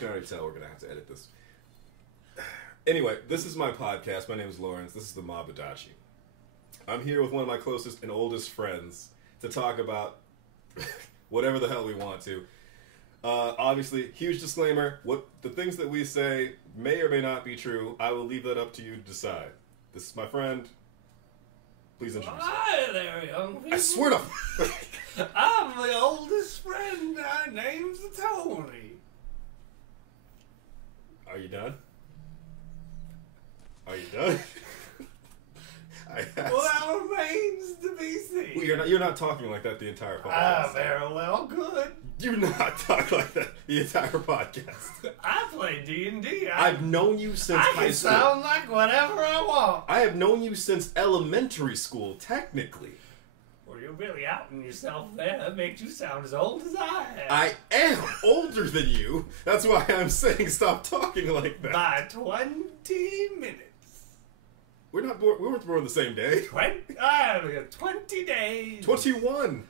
can already tell we're going to have to edit this. Anyway, this is my podcast. My name is Laurence. This is the Mabudachi. I'm here with one of my closest and oldest friends to talk about whatever the hell we want to. Obviously, huge disclaimer, what the things that we say may or may not be true. I will leave that up to you to decide. This is my friend. Please introduce yourself. Hi there, young people. I swear to... I'm the oldest friend. My name's Tony. Are you done? Are you done? Well, that remains to be seen. Well, you're not talking like that the entire podcast. Ah, very well, good. Do not talk like that the entire podcast. I play D&D. I've known you since I high can school. sound like whatever I want. I have known you since elementary school, technically. Well, you're really outing yourself there. That makes you sound as old as I am. I am older than you. That's why I'm saying stop talking like that. By 20 minutes. We're not born. We weren't born the same day. 20 days. 21.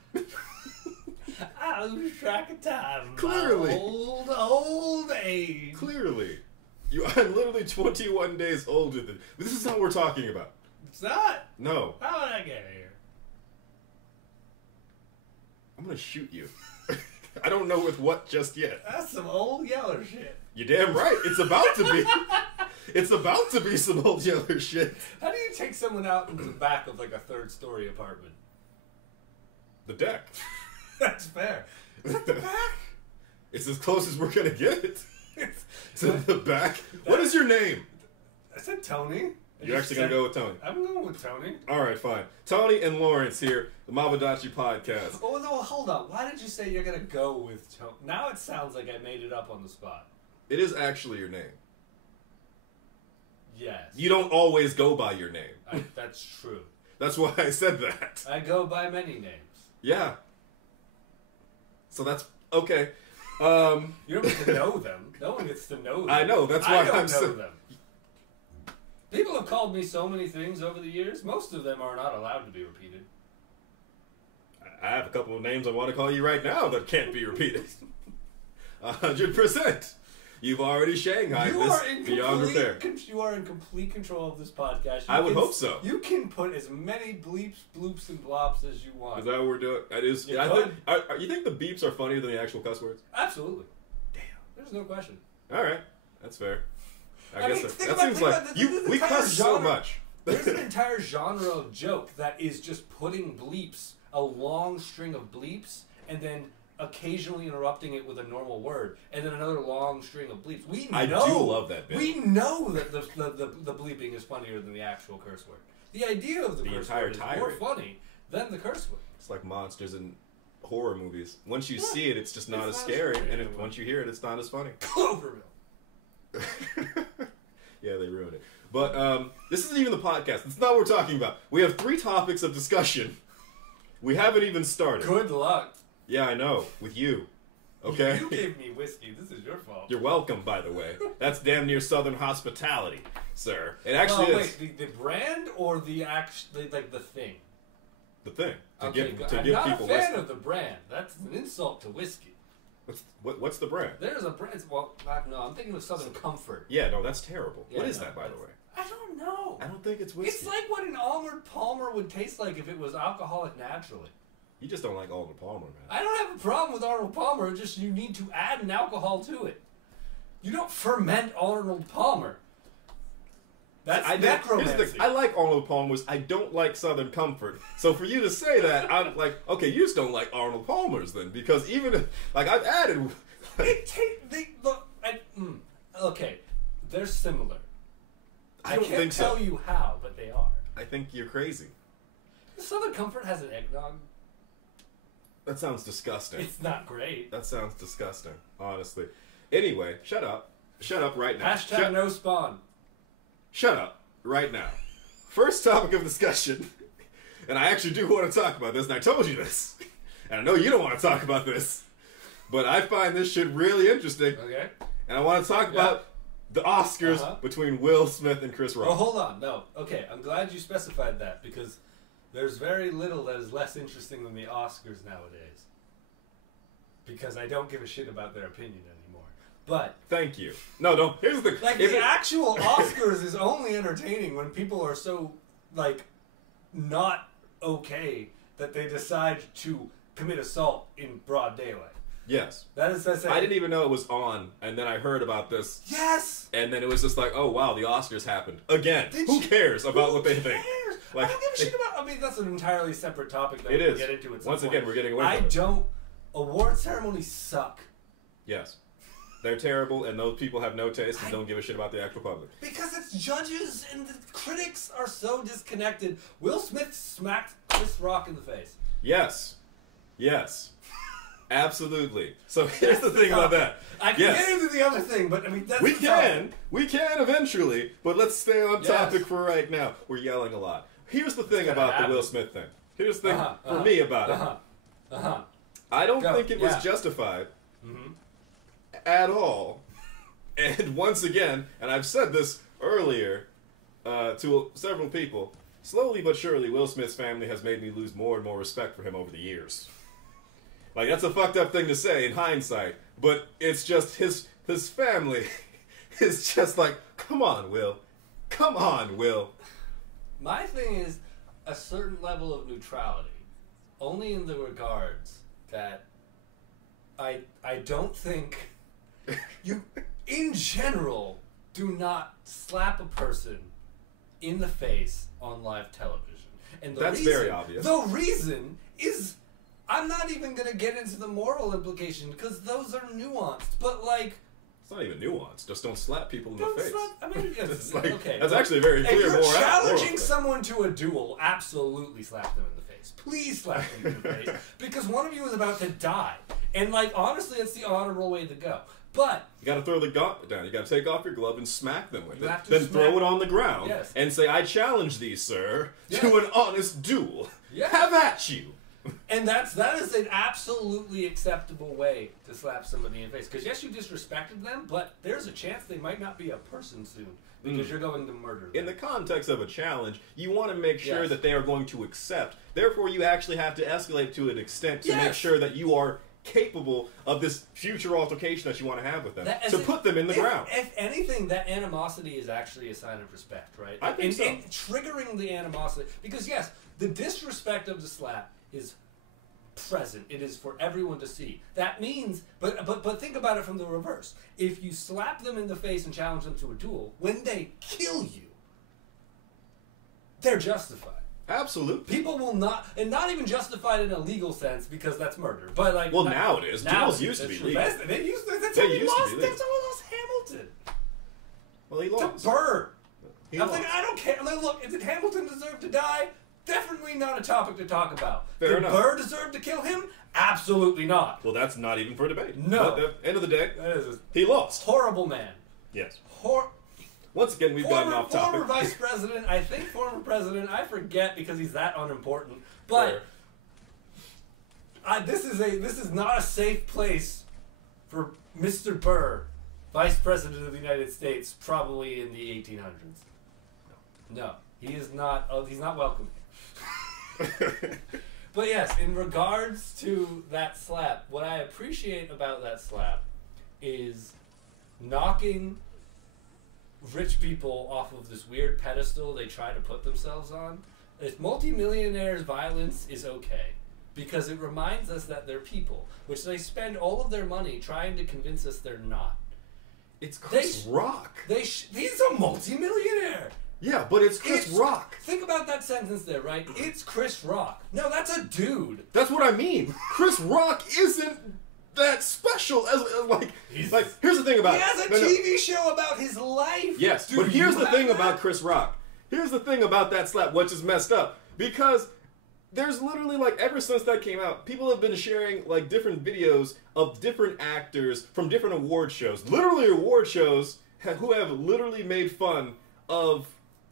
I lose track of time. Clearly. My old age. Clearly. I'm literally 21 days older than... This is not what we're talking about. It's not? No. How did I get here? I'm gonna shoot you. I don't know with what just yet. That's some old yeller shit. You're damn right. It's about to be. It's about to be some old yeller shit. How do you take someone out into the back of like a third-story apartment? The deck. That's fair. Is that the back? It's as close as we're gonna get it. To the back. What is your name? I said Tony. You're actually gonna go with Tony. I'm going with Tony. Alright, fine. Tony and Laurence here, the Mabudachi podcast. Oh, no, hold on. Why did you say you're gonna go with Tony? Now it sounds like I made it up on the spot. It is actually your name. Yes. You don't always go by your name. That's true. That's why I said that. I go by many names. Yeah. So that's okay. You don't get to know them. No one gets to know them. I know, that's why I'm saying them. People have called me so many things over the years. Most of them are not allowed to be repeated. I have a couple of names I want to call you right now that can't be repeated. 100%. You've already Shanghaied this beyond repair. You are in complete control of this podcast. I would hope so. You can put as many bleeps, bloops, and blops as you want. Is that what we're doing? It is. You You think the beeps are funnier than the actual cuss words? Absolutely. Damn. There's no question. All right. That's fair. I mean, guess that seems like we cuss so much. There's an entire genre of joke that is just putting bleeps, a long string of bleeps, and then occasionally interrupting it with a normal word, and then another long string of bleeps. I do love that bit. We know that the bleeping is funnier than the actual curse word. The idea of the curse word is more funny than the curse word. It's like monsters in horror movies. Once you see it, it's just not as scary, and once you hear it, it's not as funny. Cloverville. Yeah, they ruined it. But this isn't even the podcast. That's not what we're talking about. We have 3 topics of discussion. We haven't even started. Good luck. Yeah, I know. With you. Okay? You gave me whiskey. This is your fault. You're welcome, by the way. That's damn near Southern hospitality, sir. It actually is. Wait, the brand or the like the thing? The thing. To give people I'm not a fan whiskey. of the brand. That's an insult to whiskey. What's the brand? There's a brand. Well, no, I'm thinking of Southern Comfort. Yeah, no, that's terrible. Yeah, what is that, by the way? I don't know. I don't think it's whiskey. It's like what an Arnold Palmer would taste like if it was alcoholic naturally. You just don't like Arnold Palmer, man. I don't have a problem with Arnold Palmer. It's just you need to add an alcohol to it. You don't ferment Arnold Palmer. That's necromancy. I like Arnold Palmer's. I don't like Southern Comfort. So for you to say that, I'm like, okay, you just don't like Arnold Palmer's then, because even if, like, I've added. Okay, they're similar. I don't think so. I can't tell you how, but they are. I think you're crazy. Southern Comfort has an eggnog. That sounds disgusting. It's not great. That sounds disgusting, honestly. Anyway, shut up. Shut up right now. Hashtag no spawn. Shut up right now. First topic of discussion, and I actually do want to talk about this, and I told you this, and I know you don't want to talk about this, but I find this shit really interesting. Okay. And I want to talk about the Oscars between Will Smith and Chris Rock. Oh, hold on. No. Okay, I'm glad you specified that, because there's very little that is less interesting than the Oscars nowadays. Because I don't give a shit about their opinion anymore. But thank you. No, don't. Here's the like the actual Oscars is only entertaining when people are so like not okay that they decide to commit assault in broad daylight. Yes. That's I didn't even know it was on, and then I heard about this. Yes. And then it was just like, oh wow, the Oscars happened again. Who cares about what they think? Like, I don't give a shit about. I mean, that's an entirely separate topic that we can get into at some Once point. again, we're getting away from it. Award ceremonies suck. Yes. They're terrible, and those people have no taste and don't give a shit about the actual public. Because it's judges and the critics are so disconnected. Will Smith smacked Chris Rock in the face. Yes. Yes. Absolutely. So here's the thing about that. I can get into the other thing, but I mean, that's we can eventually, but let's stay on topic for right now. We're yelling a lot. Here's the thing about the Will Smith thing. Here's the thing for me about it. I don't think it was justified at all. And once again, and I've said this earlier to several people, slowly but surely, Will Smith's family has made me lose more and more respect for him over the years. Like, that's a fucked up thing to say in hindsight, but it's just his family is just like, come on, Will. Come on, Will. My thing is a certain level of neutrality, only in the regards that I don't think you, in general, do not slap a person in the face on live television. And that's very obvious. The reason is, I'm not even going to get into the moral implication because those are nuanced, but like... It's not even nuanced. Just don't slap people in the face. I mean, it's like, okay. That's actually a very clear moral. If you're challenging someone to a duel, absolutely slap them in the face. Please slap them in the face. Because one of you is about to die. And like, honestly, it's the honorable way to go. But... You gotta throw the gauntlet down. You gotta take off your glove and smack them with it. Then throw it on the ground and say, I challenge thee, sir, to an honest duel. Have at you. And that is an absolutely acceptable way to slap somebody in the face. Because yes, you disrespected them, but there's a chance they might not be a person soon because you're going to murder them. In the context of a challenge, you want to make sure that they are going to accept. Therefore, you actually have to escalate to an extent to make sure that you are capable of this future altercation that you want to have with them. To put them in the ground. If anything, that animosity is actually a sign of respect, right? I think so. And triggering the animosity. Because yes, the disrespect of the slap is present. It is for everyone to see. That means, but think about it from the reverse. If you slap them in the face and challenge them to a duel, when they kill you, they're justified. Absolutely. People will not, and not even justified in a legal sense because that's murder. But like, well, now it is. Duels used to be legal. That's how he lost Hamilton. Well, he lost to Burr. I'm like, I don't care. I'm like, look, did Hamilton deserve to die? Definitely not a topic to talk about. Did Burr deserve to kill him? Absolutely not. Well, that's not even for debate. No. But at the end of the day, he lost. Horrible man. Yes. Once again, we've gotten off topic. Former vice president, I think former president, I forget because he's that unimportant. But this is not a safe place for Mr. Burr, vice president of the United States, probably in the 1800s. No, he is not. Oh, he's not welcome. But yes, in regards to that slap, what I appreciate about that slap is knocking rich people off of this weird pedestal they try to put themselves on. If multimillionaires' violence is okay, because it reminds us that they're people, which they spend all of their money trying to convince us they're not. It's Chris Rock. He's a multimillionaire. Yeah, but it's Chris Rock. Think about that sentence there, right? It's Chris Rock. No, that's a dude. That's what I mean. Chris Rock isn't that special as like here's the thing about he has a TV show about his life. Yes, but here's the thing about Chris Rock. Here's the thing about that slap, which is messed up, because there's literally like ever since that came out, people have been sharing like different videos of different actors from different award shows, literally award shows who have literally made fun of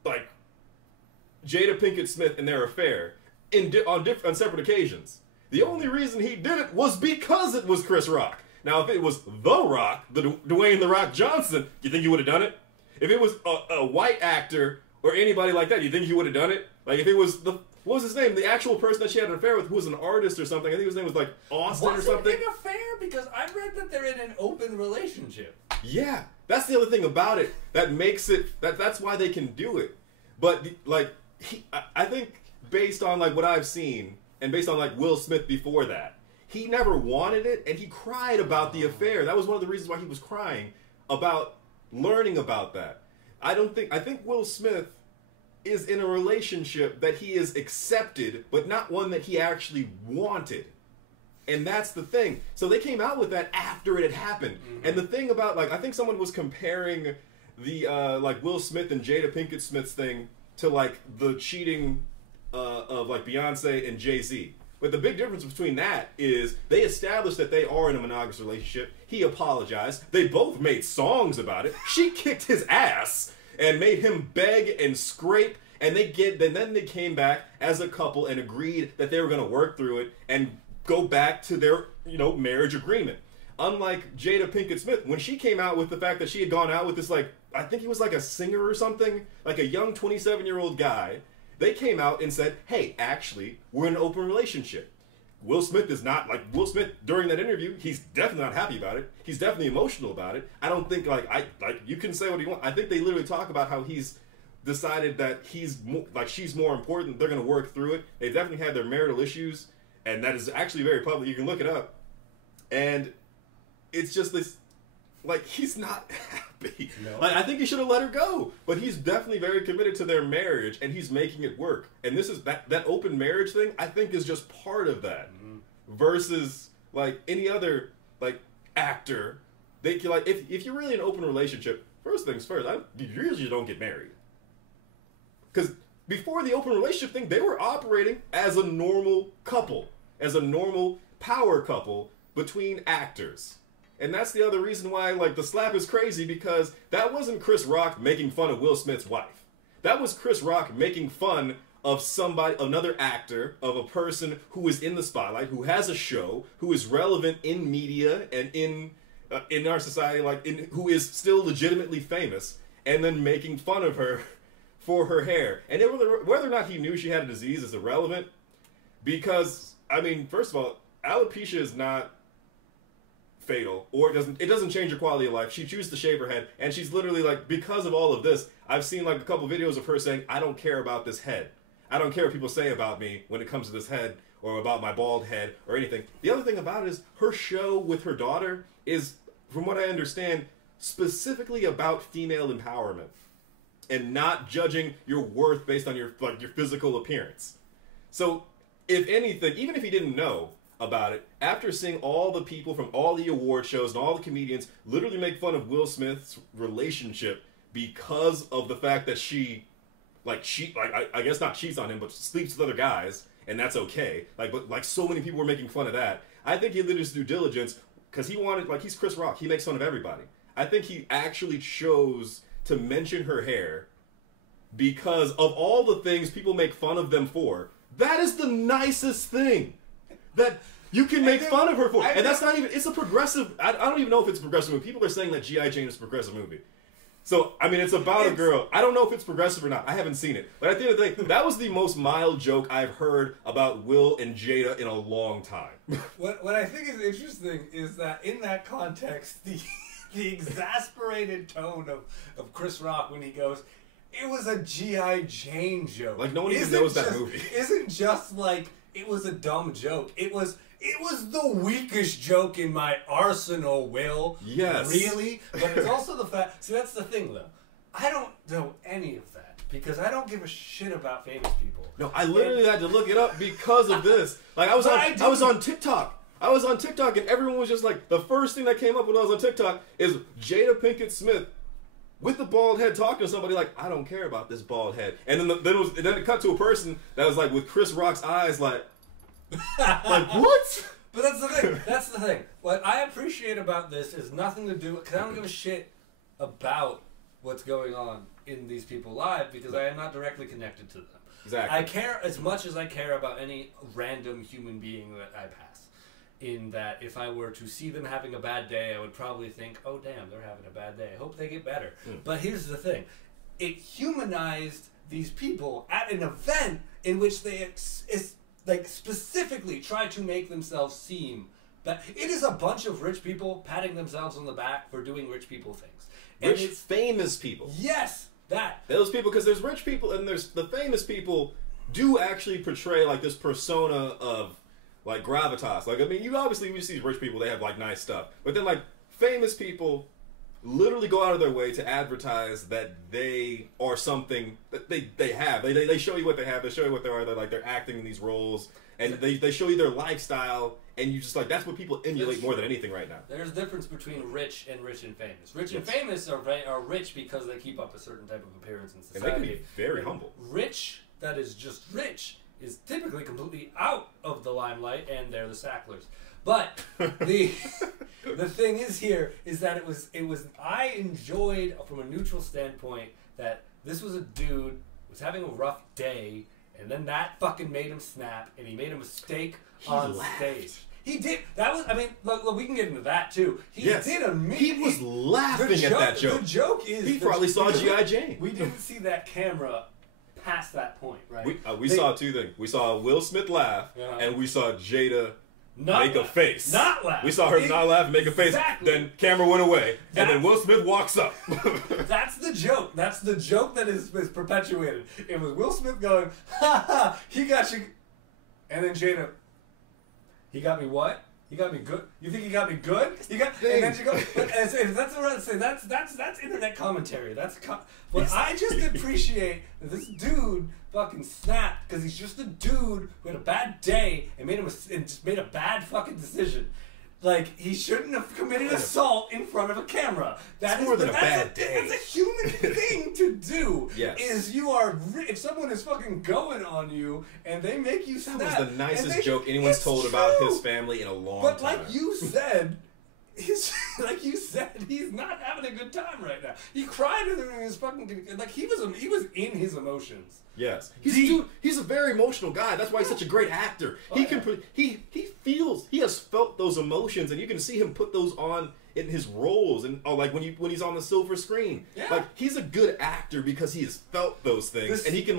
like Jada Pinkett Smith and their affair on separate occasions. The only reason he did it was because it was Chris Rock. Now, if it was The Rock, Dwayne The Rock Johnson, you think he would have done it? If it was a white actor or anybody like that, you think he would have done it? Like if it was what was his name? The actual person that she had an affair with, who was an artist or something. I think his name was like Austin or something. Was it an affair? Because I read that they're in an open relationship. Yeah, that's the other thing about it that makes it that's why they can do it. But like I think based on like what I've seen and based on like Will Smith before that, he never wanted it and he cried about the affair. That was one of the reasons why he was crying about learning about that. I think Will Smith is in a relationship that he is accepted, but not one that he actually wanted. And that's the thing. So they came out with that after it had happened. Mm-hmm. And the thing about, like, I think someone was comparing the, like, Will Smith and Jada Pinkett Smith's thing to, like, the cheating of, like, Beyonce and Jay-Z. But the big difference between that is they established that they are in a monogamous relationship. He apologized. They both made songs about it. She kicked his ass and made him beg and scrape. And then they came back as a couple and agreed that they were going to work through it and go back to their, marriage agreement. Unlike Jada Pinkett Smith, when she came out with the fact that she had gone out with this, like, I think he was like a singer or something, like a young 27-year-old guy, they came out and said, hey, actually, we're in an open relationship. Will Smith is not, like, Will Smith, during that interview, he's definitely not happy about it. He's definitely emotional about it. I don't think, you can say what you want. I think they literally talk about how he's decided that she's more important. They're going to work through it. They've definitely had their marital issues. And that is actually very public. You can look it up. And it's just this, like, he's not happy. No. Like, I think he should have let her go. But he's definitely very committed to their marriage, and he's making it work. And this is, that open marriage thing, I think is just part of that. Mm-hmm. Versus, like, any other, like, actor. They can, like, if you're really in an open relationship, first things first, you usually don't get married. Because before the open relationship thing, they were operating as a normal couple, as a normal power couple between actors. And that's the other reason why, like, the slap is crazy, because that wasn't Chris Rock making fun of Will Smith's wife. That was Chris Rock making fun of another actor, of a person who is in the spotlight, who has a show, who is relevant in media and in our society, who is still legitimately famous, and then making fun of her for her hair. And whether or not he knew she had a disease is irrelevant, because, I mean, first of all, alopecia is not fatal, or it doesn't change her quality of life. She chooses to shave her head, and she's literally, like, because of all of this, I've seen, like, a couple videos of her saying, I don't care about this head. I don't care what people say about me when it comes to this head, or about my bald head, or anything. The other thing about it is, her show with her daughter is, from what I understand, specifically about female empowerment. And not judging your worth based on your physical appearance. So, if anything, even if he didn't know about it, after seeing all the people from all the award shows and all the comedians literally make fun of Will Smith's relationship because of the fact that I guess not cheats on him, but sleeps with other guys, and that's okay. But so many people were making fun of that. I think he did his due diligence because he wanted, he's Chris Rock. He makes fun of everybody. I think he actually chose to mention her hair because of all the things people make fun of them for. That is the nicest thing that you can make fun of her for. And that's not even, it's a progressive, I don't even know if it's a progressive movie. People are saying that G.I. Jane is a progressive movie. So, I mean, it's about a girl. I don't know if it's progressive or not. I haven't seen it. But at the end of the day, that was the most mild joke I've heard about Will and Jada in a long time. What I think is interesting is that in that context, the exasperated tone of Chris Rock when he goes, it was a G.I. Jane joke. Like, no one even knows that movie. Isn't just like, it was a dumb joke. It was the weakest joke in my arsenal, Will. Yes. Really? But it's also the fact, see, that's the thing, though. I don't know any of that because I don't give a shit about famous people. No, I literally had to look it up because of this. Like, I was on TikTok. I was on TikTok and everyone was just like, the first thing that came up when I was on TikTok is Jada Pinkett Smith with the bald head talking to somebody like, I don't care about this bald head. And then then it cut to a person that was like with Chris Rock's eyes like what? But that's the thing. That's the thing. What I appreciate about this is nothing to do, because I don't give a shit about what's going on in these people's lives because I am not directly connected to them. Exactly. I care as much as I care about any random human being that I pass. In that if I were to see them having a bad day, I would probably think, oh damn, they're having a bad day. I hope they get better. But here's the thing. It humanized these people at an event in which they specifically tried to make themselves seem That it is a bunch of rich people patting themselves on the back for doing rich people things. And Rich, famous people. Yes, that. Those people, because there's rich people and there's the famous people do actually portray like this persona of like gravitas. Like, I mean, you obviously, we see rich people, they have like nice stuff. But then like famous people literally go out of their way to advertise that they are something that they have. They show you what they have. They show you what they are. They're acting in these roles. And they show you their lifestyle, and you just like, that's what people emulate more than anything right now. There's a difference between rich and famous. Rich and famous are rich because they keep up a certain type of appearance in society. And they can be very humble. Rich that is just rich is typically completely out of the limelight, and they're the Sacklers. But the thing is here is that it was I enjoyed from a neutral standpoint that this was a dude who was having a rough day. And then that fucking made him snap, and he made a mistake on stage. He did. That was. I mean, look, we can get into that too. He did immediately. He was laughing at that joke. The joke is he probably saw G.I. Jane. We didn't see that camera past that point, right? We saw two things. We saw Will Smith laugh, and we saw Jada make a face. Not laugh. We saw her not laugh and make a face. Exactly. Then camera went away, and then Will Smith walks up. That's the joke. That's the joke that is perpetuated. It was Will Smith going, ha ha, he got you. And then Jada, he got me what? He got me good. You think he got me good? And then she goes, that's what I say. That's internet commentary. But I just appreciate that this dude fucking snapped because he's just a dude who had a bad day and just made a bad fucking decision. Like, he shouldn't have committed assault in front of a camera. That's more than a bad day. That's a human thing to do. Yes. Is if someone is fucking going on you and they make you snap. That was the nicest joke anyone's told about his family in a long time. But like you said, he's not having a good time right now. He cried in his fucking like he was in his emotions. Yes, he's a very emotional guy. That's why he's such a great actor. He has felt those emotions, and you can see him put those on in his roles, and like when he's on the silver screen. Yeah. Like, he's a good actor because he has felt those things, and he can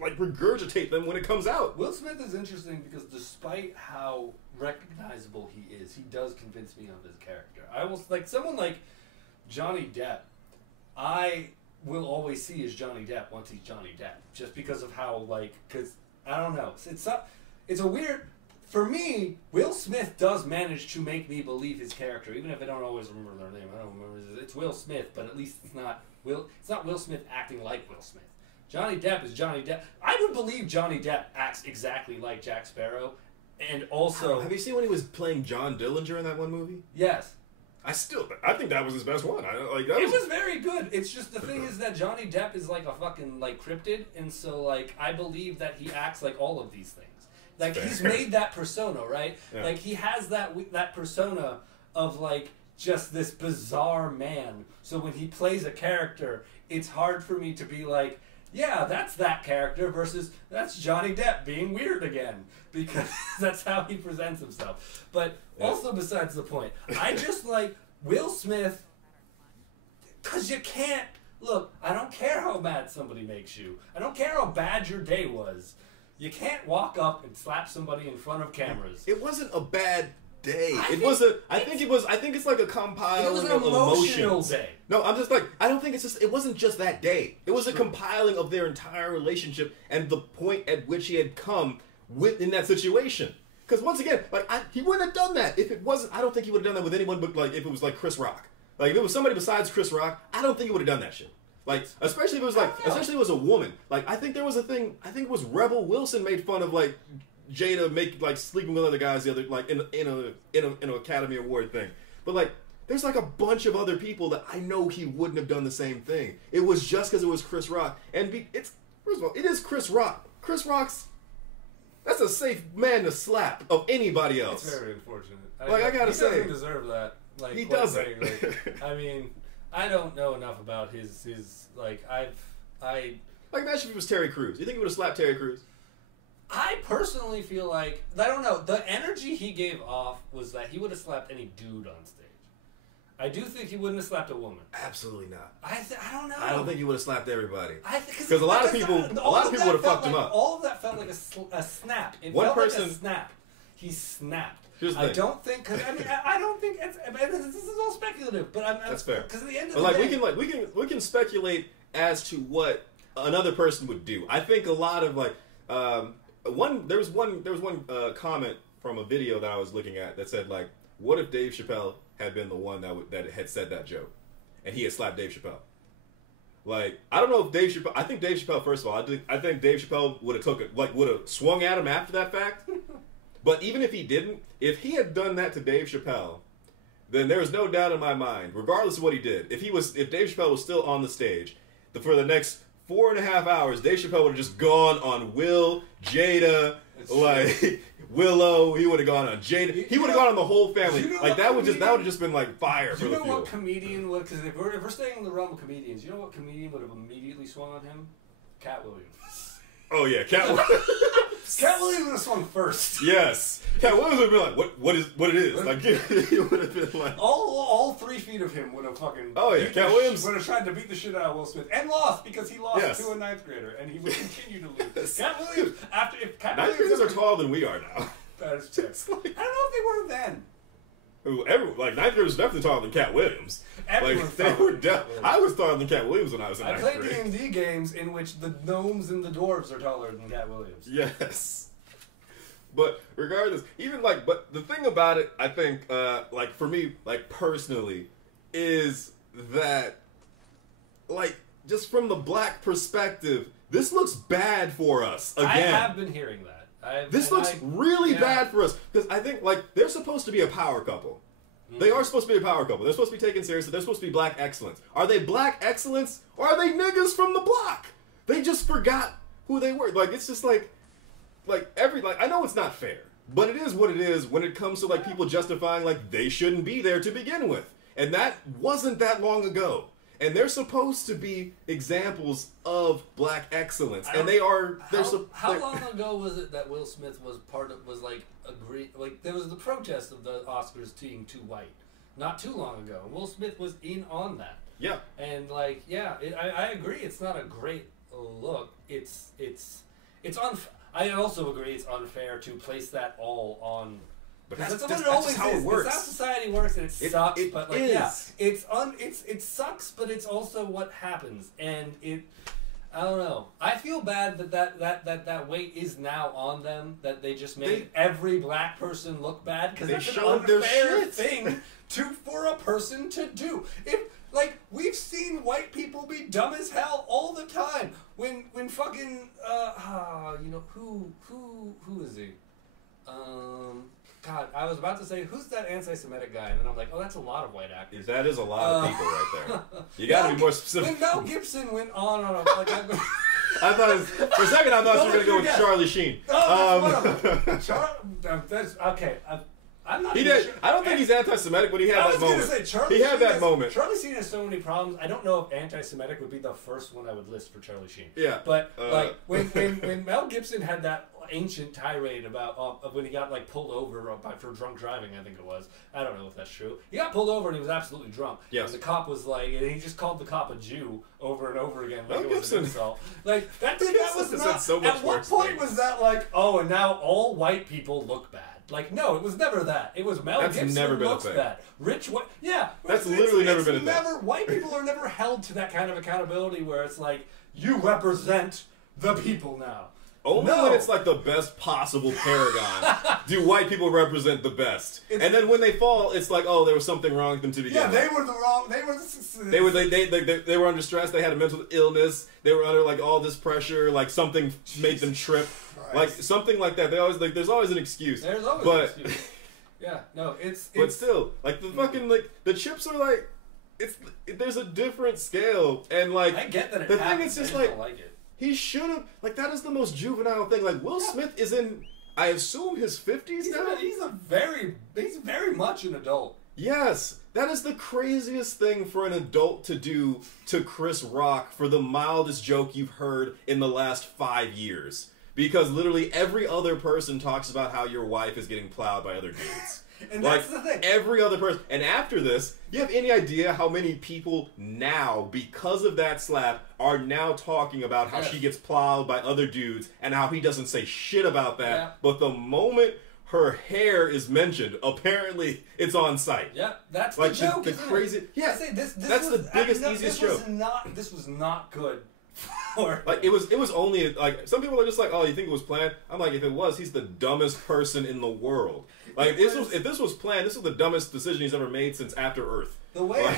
regurgitate them when it comes out. Will Smith is interesting because despite how recognizable he is, he does convince me of his character. I will like someone like Johnny Depp. I will always see as Johnny Depp once he's Johnny Depp, just because of how because I don't know. It's a weird. For me, Will Smith does manage to make me believe his character, even if I don't always remember their name. I don't remember. It's Will Smith, but at least it's not Will Smith acting like Will Smith. Johnny Depp is Johnny Depp. I would believe Johnny Depp acts exactly like Jack Sparrow, and also. Have you seen when he was playing John Dillinger in that one movie? Yes. I think that was his best one. It was very good. It's just the thing is that Johnny Depp is like a fucking cryptid, and so I believe that he acts like all of these things. Like he's made that persona, right? Yeah. Like he has that persona of just this bizarre man. So when he plays a character, it's hard for me to be like, yeah, that's that character versus that's Johnny Depp being weird again, because that's how he presents himself. But also besides the point, I just like Will Smith because you can't, look, I don't care how mad somebody makes you. I don't care how bad your day was. You can't walk up and slap somebody in front of cameras. It wasn't a bad day. I think it's like a compiling of emotions. Day. No, I'm just like, I don't think it wasn't just that day. It was a compiling of their entire relationship and the point at which he had come in that situation. Because once again, he wouldn't have done that if it wasn't. I don't think he would have done that with anyone but if it was like Chris Rock. Like if it was somebody besides Chris Rock, I don't think he would have done that shit. Like, especially if it was especially if it was a woman. Like, I think there was a thing. I think it was Rebel Wilson made fun of Jada sleeping with other guys the other in an Academy Award thing. But there's a bunch of other people that I know he wouldn't have done the same thing. It was just because it was Chris Rock, and first of all, it is Chris Rock. Chris Rock's that's a safe man to slap of anybody else. It's very unfortunate. I gotta say, he doesn't deserve that. He doesn't. I mean, I don't know enough about his imagine if it was Terry Crews. You think he would have slapped Terry Crews? I personally feel like, I don't know, the energy he gave off was that he would have slapped any dude on stage. I do think he wouldn't have slapped a woman. Absolutely not. I don't know. I don't think he would have slapped everybody. Because a lot of people would have fucked him up. All of that felt like a snap. It One felt person, like a snap. He snapped. Here's the I thing. don't think, because I don't think this is all speculative. But That's fair. Because at the end of But the day, we can speculate as to what another person would do. I think a lot of there was one comment from a video that I was looking at that said like, what if Dave Chappelle had been the one that had said that joke, and he had slapped Dave Chappelle? Like, I don't know if Dave Chappelle. I think Dave Chappelle. First of all, I think Dave Chappelle would have swung at him after that fact. But even if he didn't, if he had done that to Dave Chappelle, then there was no doubt in my mind, regardless of what he did, if Dave Chappelle was still on the stage, for the next 4.5 hours, Dave Chappelle would have just gone on Will, Jada, Willow. He would have gone on Jada. He would have gone on the whole family. Like that would have just been like fire for the fuel. You know what comedian would? Because if we're staying in the realm of comedians, you know what comedian would have immediately swung on him? Cat Williams. Oh yeah, Cat Williams. Cat Williams would have swung first. Yes, Cat Williams would have been like, what it is. Like he would have been like all 3 feet of him would have fucking. Oh yeah, Cat Williams would have tried to beat the shit out of Will Smith and lost because he lost to a 9th grader and he would continue to lose. Cat Williams Ninth graders are taller than we are now. That is true. I don't know if they were then. Ninth graders definitely taller than Cat Williams. Everyone's they were I was taller than Cat Williams when I was in 9th grade. I played D&D games in which the gnomes and the dwarves are taller than Cat Williams. Yes. But regardless, but the thing about it, I think, for me, personally, is that, just from the black perspective, this looks bad for us again. I have been hearing that. This looks really bad for us because I think they're supposed to be a power couple. They are supposed to be a power couple. They're supposed to be taken seriously. They're supposed to be black excellence. Are they black excellence or are they niggas from the block? They just forgot who they were. It's just I know it's not fair, but it is what it is when it comes to people justifying they shouldn't be there to begin with. And that wasn't that long ago. And they're supposed to be examples of black excellence, and they are. How long ago was it that Will Smith was there was the protest of the Oscars being too white, not too long ago. Will Smith was in on that. Yeah. And I agree. It's not a great look. It's I also agree it's unfair to place that all on. Because that's what it always is. It works. It's how society works, and it sucks. It sucks, but it's also what happens, and I don't know. I feel bad that weight is now on them. That they just made every black person look bad because that's an unfair thing for a person to do. We've seen white people be dumb as hell all the time. When fucking who is he? God, I was about to say, who's that anti-Semitic guy? And then I'm like, oh, that's a lot of white actors. That is a lot of people right there. You gotta be more specific. When Mel Gibson went on a... I thought for a second I thought you were going to go with Charlie Sheen. Oh, that's one of them. Okay, I'm not sure. I don't think he's anti-Semitic, but he had that moment. He had that moment. Charlie Sheen has so many problems. I don't know if anti-Semitic would be the first one I would list for Charlie Sheen. Yeah. But when Mel Gibson had that ancient tirade about when he got pulled over for drunk driving, I think it was. I don't know if that's true. He got pulled over and he was absolutely drunk. Yes. And the cop was and he just called the cop a Jew over and over again it was an insult. That was not. So much at what point was that and now all white people look bad? No, it was never that. It was Mel Gibson never been looks a thing. bad. That's literally never been a thing. White people are never held to that kind of accountability where it's you represent the people now. Only when it's the best possible paragon do white people represent the best. And then when they fall, it's oh, there was something wrong with them to begin with. Yeah, they were the wrong. They were under stress. They had a mental illness. They were under all this pressure. Something made them trip. Something like that. They always there's always an excuse. There's always an excuse. Yeah, no, it's but still the fucking the chips are there's a different scale and I get that the thing is just I don't like it. He should have that is the most juvenile thing. Will Smith is in, I assume, his 50s now. He's very much an adult. Yes, that is the craziest thing for an adult to do to Chris Rock for the mildest joke you've heard in the last 5 years. Because literally every other person talks about how your wife is getting plowed by other dudes. And that's the thing. Every other person. And after this, you have any idea how many people now, because of that slap, are now talking about how she gets plowed by other dudes and how he doesn't say shit about that. Yeah. But the moment her hair is mentioned. Apparently, it's on site. Yeah, that's Like the joke. the crazy. It? Yeah, I say this that's was, the biggest, easiest joke. This was not good. For Like it was only like some people are just like, oh, you think it was planned? I'm like, if it was, he's the dumbest person in the world. Like if this was planned, this was the dumbest decision he's ever made since After Earth. The way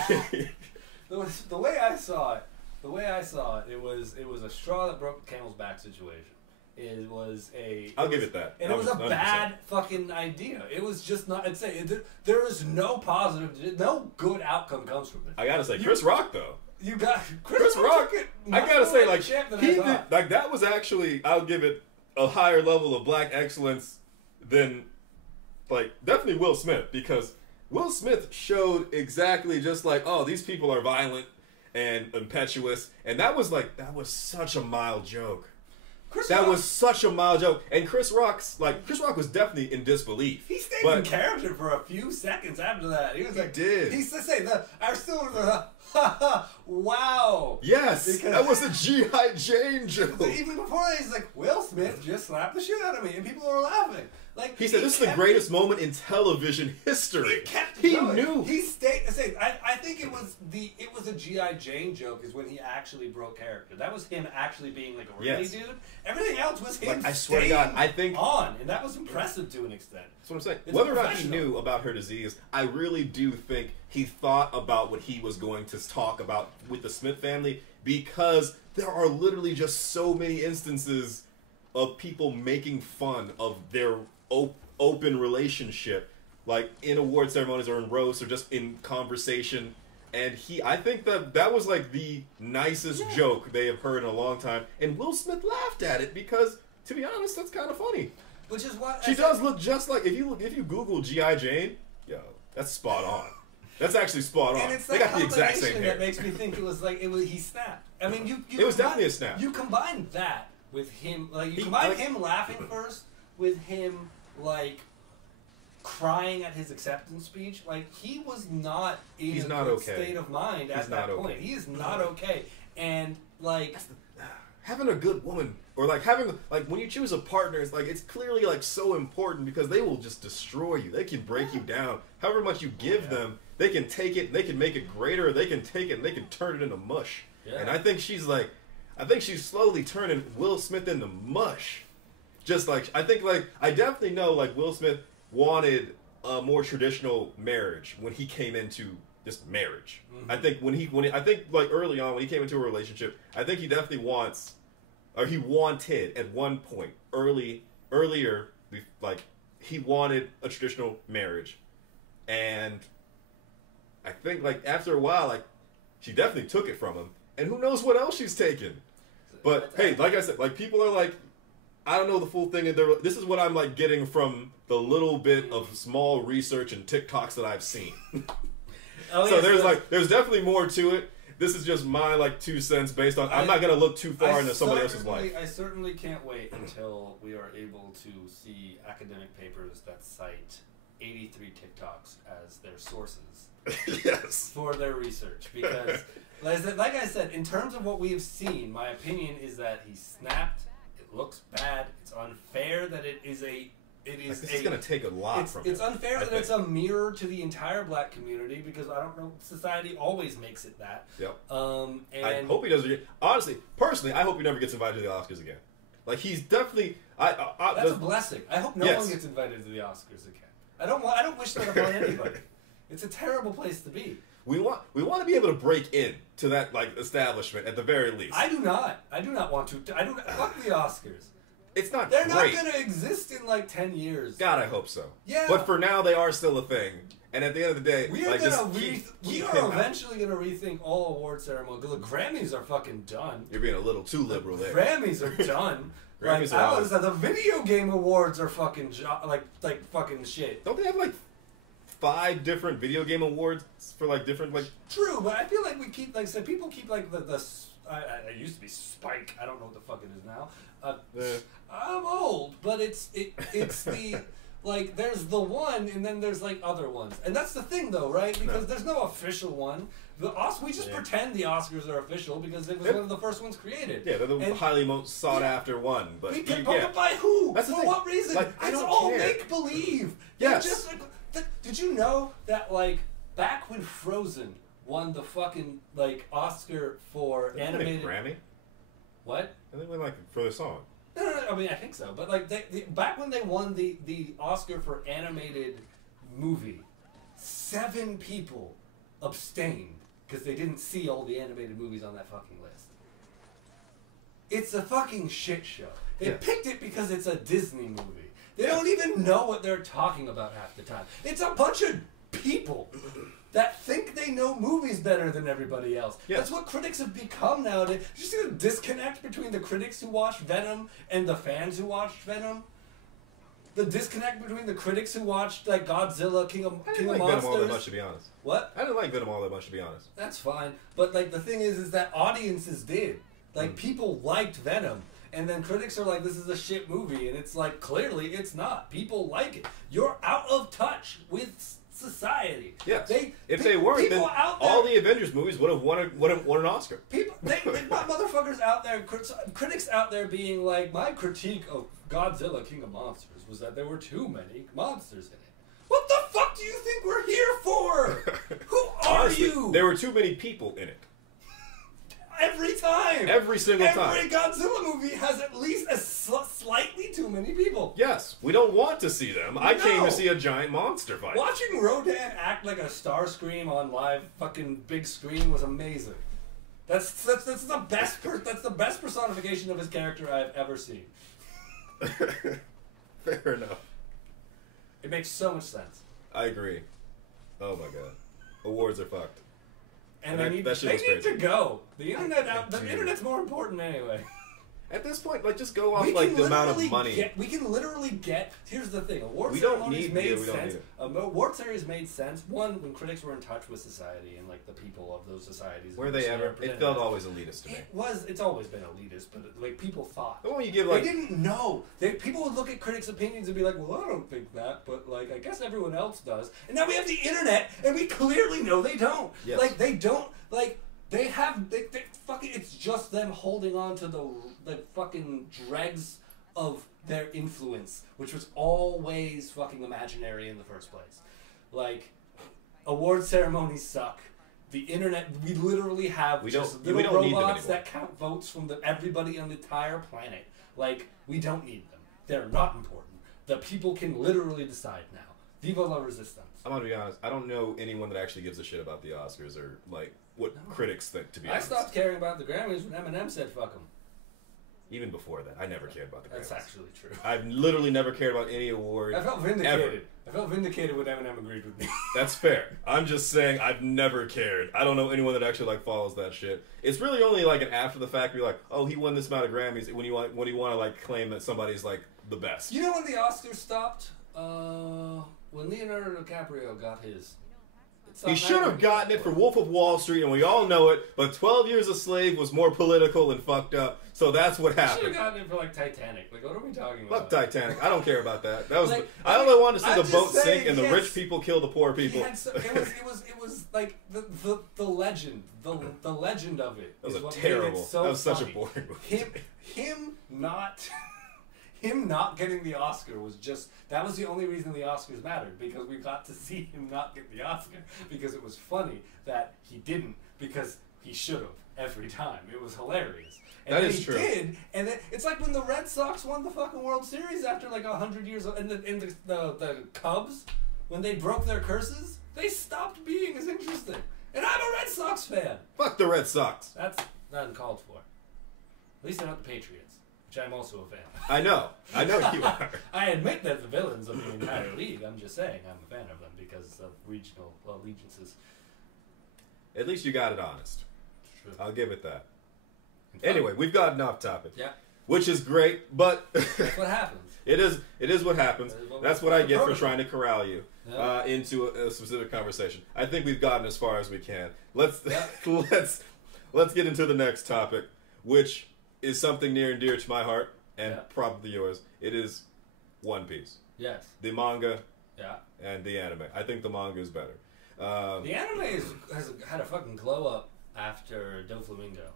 the way I saw it, it was a straw that broke the camel's back situation. It was I'll give it that. And it was a 100%. Bad fucking idea. It was just not. I'd say there is no positive, no good outcome comes from this. I gotta say, Chris Rock though. You got Chris Rock. I gotta say, like he did, like that was actually. I'll give it a higher level of black excellence than, like, definitely Will Smith, because Will Smith showed exactly just like, oh, these people are violent and impetuous, and that was such a mild joke. That was such a mild joke, and Chris Rock was definitely in disbelief. He stayed in character for a few seconds after that. He was like, He's to say I still wow. Yes, because that was a G.I. Jane joke. Even before that, he's like, Will Smith just slapped the shit out of me, and people were laughing. Like he said, this is the greatest moment in television history. He knew. He stayed. I think it was a G.I. Jane joke is when he actually broke character. That was him actually being like a really dude. Everything else was him. Like, I swear to God, I think on, and that was impressive to an extent. That's what I'm saying. Whether or not he knew about her disease, I really do think he thought about what he was going to talk about with the Smith family, because there are literally just so many instances of people making fun of their open relationship, like in award ceremonies or in roasts or just in conversation. And I think that was like the nicest joke they have heard in a long time. And Will Smith laughed at it because, to be honest, that's kind of funny. Which is what she does look just like, if you Google G.I. Jane, yo, that's spot on. That's actually spot on. And it's they got the exact same hair. That makes me think he snapped. I mean, it was definitely a snap. You combine that with him, like him laughing first with him like crying at his acceptance speech. Like he was not in a good state of mind at that point. He is not okay. And like having a good woman, or like having like when you choose a partner, it's like it's clearly like so important, because they will just destroy you. They can break you down. However much you give them, they can take it, they can make it greater, they can take it and they can turn it into mush. Yeah. And I think she's slowly turning Will Smith into mush. Just like, I definitely know, like, Will Smith wanted a more traditional marriage when he came into just marriage. Mm-hmm. I think like early on when he came into a relationship, I think he definitely he wanted at one point earlier, like he wanted a traditional marriage. And I think like after a while, like she definitely took it from him, and who knows what else she's taken. But hey, like I said, like people are like, I don't know the full thing. This is what I'm like getting from the little bit of small research and TikToks that I've seen. There's definitely more to it. This is just my like 2 cents based on. I'm not gonna look too far into somebody else's life. I certainly can't wait until we are able to see academic papers that cite 83 TikToks as their sources. Yes. For their research, because like I said, in terms of what we have seen, my opinion is that he snapped. It looks bad. It's unfair that it is a. This is going to take a lot from it. It's unfair that it's a mirror to the entire black community, because I don't know, society always makes it that. Yep. And I hope he doesn't. Honestly, personally, I hope he never gets invited to the Oscars again. Like he's definitely. That's a blessing. I hope no one gets invited to the Oscars again. I don't wish that upon anybody. It's a terrible place to be. We want to be able to break in to that like establishment at the very least. I do not want to. Fuck the Oscars. It's not. They're not going to exist in like 10 years. God, I hope so. Yeah. But for now, they are still a thing. And at the end of the day, we are eventually going to rethink all award ceremonies. The Grammys are fucking done. You're being a little too liberal there. Grammys are done. The video game awards are fucking like fucking shit. Don't they have like 5 different video game awards for like different like? True, but I feel like we keep like people keep like the I used to be Spike. I don't know what the fuck it is now. I'm old, but it's the like there's the one, and then there's like other ones, and that's the thing though, right? Because there's no official one. We just pretend the Oscars are official because it was one of the first ones created. Yeah, they're the highly most sought after one. But by who? That's the For thing. what reason? Like, I it's don't all care. make believe. Yes. Did you know that like back when Frozen won the fucking like Oscar for animated Grammy? What? I think they like for the song. No, I mean I think so, but like back when they won the Oscar for animated movie, 7 people abstained because they didn't see all the animated movies on that fucking list. It's a fucking shit show. They picked it because it's a Disney movie. They don't even know what they're talking about half the time. It's a bunch of people that think they know movies better than everybody else. Yes. That's what critics have become nowadays. You see the disconnect between the critics who watched Venom and the fans who watched Venom? The disconnect between the critics who watched like Godzilla, King of I didn't like Monsters. Venom all that much, to be honest. What? I didn't like Venom all that much, to be honest. That's fine. But like the thing is that audiences did. Like people liked Venom. And then critics are like, this is a shit movie. And it's like, clearly it's not. People like it. You're out of touch with society. Yes. If they weren't, then all the Avengers movies would have won an Oscar. They got motherfuckers out there, critics out there being like, my critique of Godzilla, King of Monsters was that there were too many monsters in it. What the fuck do you think we're here for? Who are Honestly, you? There were too many people in it. Every time. Every single time. Every Godzilla movie has at least slightly too many people. Yes, we don't want to see them. I came to see a giant monster fight. Watching Rodan act like a Starscream on live fucking big screen was amazing. That's the best that's the best personification of his character I've ever seen. Fair enough. It makes so much sense. I agree. Oh my god, awards are fucked. And they need to go. The internet's more important anyway. At this point, like, just go off like the amount of money. We can literally get. Here's the thing: award We don't ceremonies need- made yeah, we don't sense. need it. Award ceremonies made sense. One, when critics were in touch with society and like the people of those societies. Were they ever? It felt always elitist to me. It's always been elitist, but like people thought. Well, you give They didn't know. People would look at critics' opinions and be like, "Well, I don't think that, but like I guess everyone else does." And now we have the internet, and we clearly know they don't. Yes. Like they don't. Like they fucking. It's just them holding on to the fucking dregs of their influence, which was always fucking imaginary in the first place. Like, award ceremonies suck. The internet, we literally have We just don't little need them robots anymore. that count votes from everybody on the entire planet. Like, we don't need them. They're not important. The people can literally decide now. Viva la resistance. I'm gonna be honest. I don't know anyone that actually gives a shit about the Oscars or like what critics think. To be honest, I stopped caring about the Grammys when Eminem said "fuck them." Even before that, I never cared about the Grammys. That's actually true. I've literally never cared about any award. I felt vindicated. Ever. I felt vindicated when Eminem agreed with me. That's fair. I'm just saying I've never cared. I don't know anyone that actually like follows that shit. It's really only like an after the fact. You're like, oh, he won this amount of Grammys. When you want to like claim that somebody's like the best. You know when the Oscars stopped? When Leonardo DiCaprio got his. He should have gotten it for Wolf of Wall Street, and we all know it. But 12 Years a Slave was more political and fucked up, so that's what He should happened. have gotten it for like Titanic. Like, what are we talking Fuck about? Titanic. I don't care about that. That was Like, I only wanted to see I'm the just boat saying, sink and the yes. rich people kill the poor people. It was like the legend, the legend of it. That was is a what made terrible. it so That was such a funny. boring movie. Him not getting the Oscar was just, that was the only reason the Oscars mattered, because we got to see him not get the Oscar, because it was funny that he didn't, because he should have every time. It was hilarious. And That then is he true. did, and then, it's like when the Red Sox won the fucking World Series after like 100 years, and the Cubs, when they broke their curses, they stopped being as interesting. And I'm a Red Sox fan. Fuck the Red Sox. That's not uncalled for. At least they're not the Patriots, which I'm also a fan of. I know you are. I admit they're the villains of the entire league. I'm just saying I'm a fan of them because of regional allegiances. At least you got it honest. True. I'll give it that. Anyway, we've gotten off topic. Yeah. Which is great, but That's what happens. It is what happens. That's what I get for trying to corral you Yeah. into a specific conversation. I think we've gotten as far as we can. Let's Yeah. let's get into the next topic, which is something near and dear to my heart and Yeah. probably yours. It is One Piece, Yes. the manga Yeah. and the anime. I think the manga is better. The anime has had a fucking glow up after Doflamingo.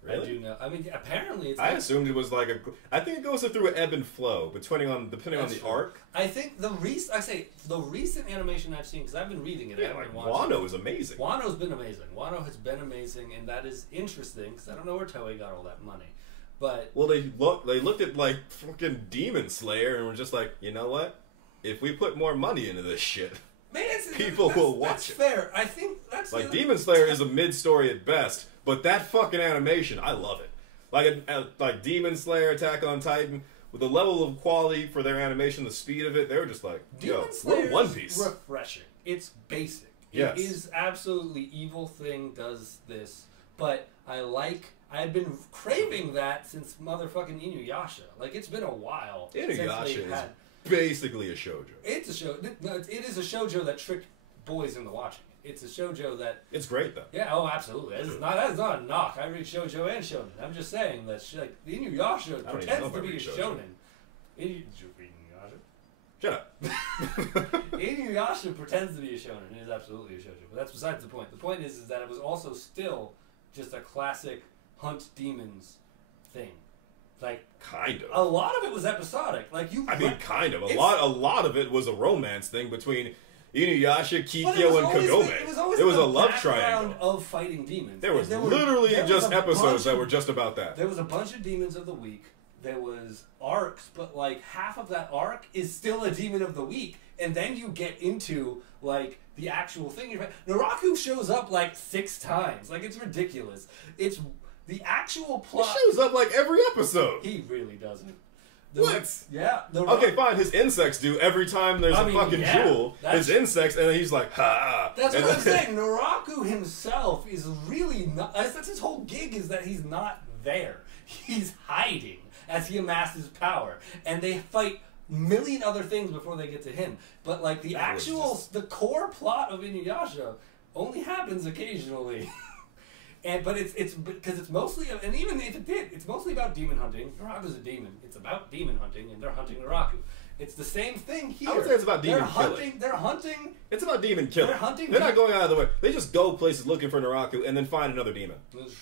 Really? I do know. I mean, apparently it's. I assumed it was like a. I think it goes through an ebb and flow, depending on the arc. I think the recent animation I've seen, because I've been reading it. Yeah, like Wano is amazing. Wano's been amazing. Wano has been amazing, and that is interesting because I don't know where Toei got all that money, but they looked at like fucking Demon Slayer and were just like, you know what? If we put more money into this shit, man, people will watch it. That's fair. I think that's like Demon Slayer is a mid-story at best. But that fucking animation, I love it. Like Demon Slayer, Attack on Titan, with the level of quality for their animation, the speed of it, they were just like, yo, we're One Piece. Refreshing. It's basic. Yes. It is absolutely Evil Thing does this, but I've been craving that since motherfucking Inuyasha. Like, it's been a while. Inuyasha is basically a shoujo. It's a show. No, it is a shoujo that tricked boys into watching. It's a shoujo that... It's great, though. Yeah, oh, absolutely. That is not a knock. I read shoujo and shonen. I'm just saying that, like, Inuyasha pretends to be a shonen. Did you read Inuyasha? Shut up. Inuyasha pretends to be a shonen. It is absolutely a shoujo. But that's besides the point. The point is that it was also still just a classic hunt demons thing. Like, kind of. A lot of it was episodic. Like, kind of. A lot of it was a romance thing between Inuyasha, Kikyo, and Kagome. It was a love triangle of fighting demons. There was literally just episodes that were just about that. There was a bunch of demons of the week. There was arcs, but like half of that arc is still a demon of the week, and then you get into like the actual thing. Naraku shows up like 6 times. Like, it's ridiculous. It's the actual plot. He shows up like every episode. He really doesn't. What? Yeah. Okay, fine. His insects do every time there's a fucking jewel. His insects, and then he's like, ha. That's what I'm saying. Naraku himself is really not. That's his whole gig, is that he's not there. He's hiding as he amasses power, and they fight a million other things before they get to him. But like the core plot of Inuyasha only happens occasionally. But it's because it's mostly, and even if it did, it's mostly about demon hunting. Naraku's a demon. It's about demon hunting, and they're hunting Naraku. It's the same thing here. I would say it's about demon killing. They're hunting. It's about demon killing. They're not going out of the way. They just go places looking for Naraku and then find another demon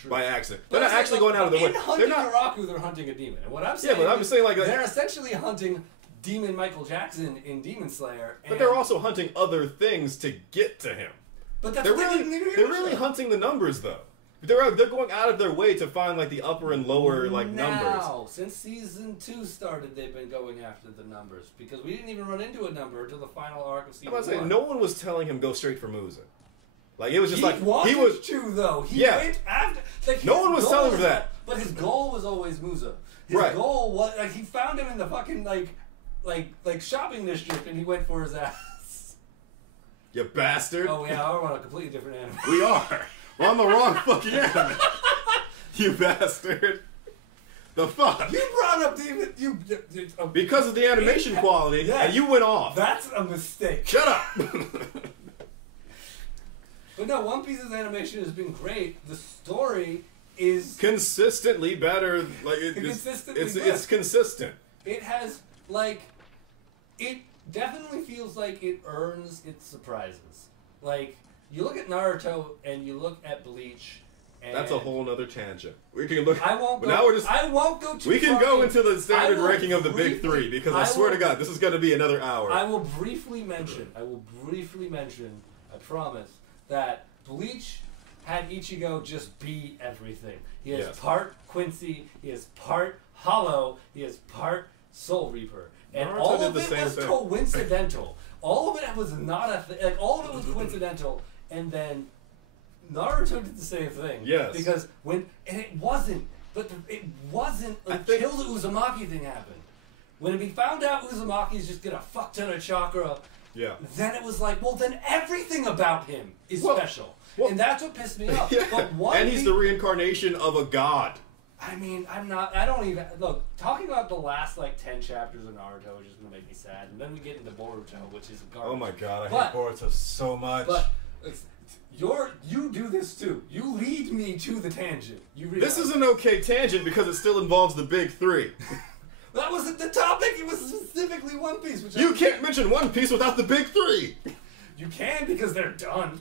by accident. They're not actually going out of the way. They're not Naraku. They're hunting a demon. And what I'm saying, but I'm saying like they're essentially hunting Demon Michael Jackson in Demon Slayer. But they're also hunting other things to get to him. But that's they're really hunting the numbers though. They're going out of their way to find like the upper and lower numbers. Now, since season 2 started, they've been going after the numbers because we didn't even run into a number until the final arc of season 1. Saying, no one was telling him go straight for Musa. Like it was just he was to though. He went after. Like, no one was telling him that. But his goal was always Musa. His goal was like he found him in the fucking like shopping district and he went for his ass. You bastard! Oh yeah, we're on a completely different anime. We are. We're on the wrong fucking anime. You bastard. The fuck? You brought up Demon... because of the animation quality, and you went off. That's a mistake. Shut up! But no, One Piece's animation has been great. The story is... consistently better. Like it's consistent. It has, like... It definitely feels like it earns its surprises. Like... You look at Naruto and you look at Bleach. And that's a whole nother tangent. We can look. I won't go. Now we're just, I won't go too. We can go into the standard ranking of the big 3 because I swear to God, this is going to be another hour. I will briefly mention. I promise that Bleach had Ichigo just be everything. He is part Quincy. He is part Hollow. He is part Soul Reaper, and Naruto all of it was coincidental. All of it was not a thing. Like, all of it was coincidental, and then Naruto did the same thing. Yes. Because it wasn't until the Uzumaki thing happened. When we found out Uzumaki's just get a fuck ton of chakra, then it was like, well, then everything about him is special. Well, and that's what pissed me off. Yeah. But and he's the reincarnation of a god. I mean, I don't even... Look, talking about the last, 10 chapters of Naruto is just going to make me sad. And then we get into Boruto, which is garbage. Oh my god, I hate Boruto so much. But you do this too. You lead me to the tangent. This is an okay tangent because it still involves the big 3. That wasn't the topic. It was specifically One Piece. You can't mention One Piece without the big 3. You can because they're done.